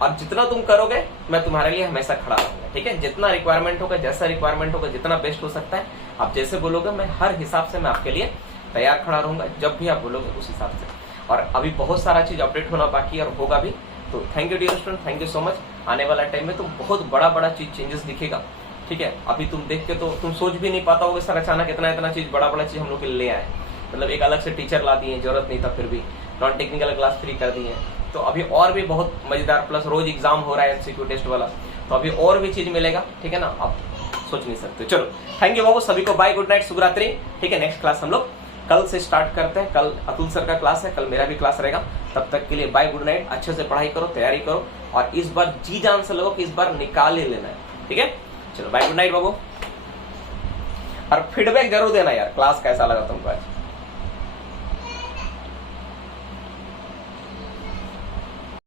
और जितना तुम करोगे मैं तुम्हारे लिए हमेशा खड़ा रहूंगा, ठीक है। जितना रिक्वायरमेंट होगा, जैसा रिक्वायरमेंट होगा, जितना बेस्ट हो सकता है, आप जैसे बोलोगे मैं हर हिसाब से मैं आपके लिए तैयार खड़ा रहूंगा, जब भी आप बोलोगे उस हिसाब से। और अभी बहुत सारा चीज अपडेट होना बाकी है और होगा भी। तो thank you dear student, thank you so much. आने वाला टाइम में तो बहुत बड़ा बड़ा चीज चेंजेस दिखेगा, ठीक है। अभी तुम देख के तो तुम सोच भी नहीं पाता होगा सर अचानक इतना इतना चीज बड़ा बड़ा चीज हम लोग के ले आए, मतलब एक अलग से टीचर ला दिए, जरूरत नहीं था, फिर भी नॉन टेक्निकल क्लास फ्री कर दिए। तो अभी और भी बहुत मजेदार, प्लस रोज एग्जाम हो रहा है एमसीक्यू टेस्ट वाला, तो अभी और भी चीज मिलेगा, ठीक है ना, आप सोच नहीं सकते। चलो थैंक यू बाबू, सभी को बाय, गुड नाइट, शुभ रात्रि, ठीक है। नेक्स्ट क्लास हम लोग कल से स्टार्ट करते हैं, कल अतुल सर का क्लास है, कल मेरा भी क्लास रहेगा। तब तक के लिए बाय, गुड नाइट, अच्छे से पढ़ाई करो, तैयारी करो और इस बार जी जान से लगो कि इस बार निकाल ही लेना है, ठीक है। चलो बाय, गुड नाइट बाबू, और फीडबैक जरूर देना यार, क्लास कैसा लगा तुमको आज।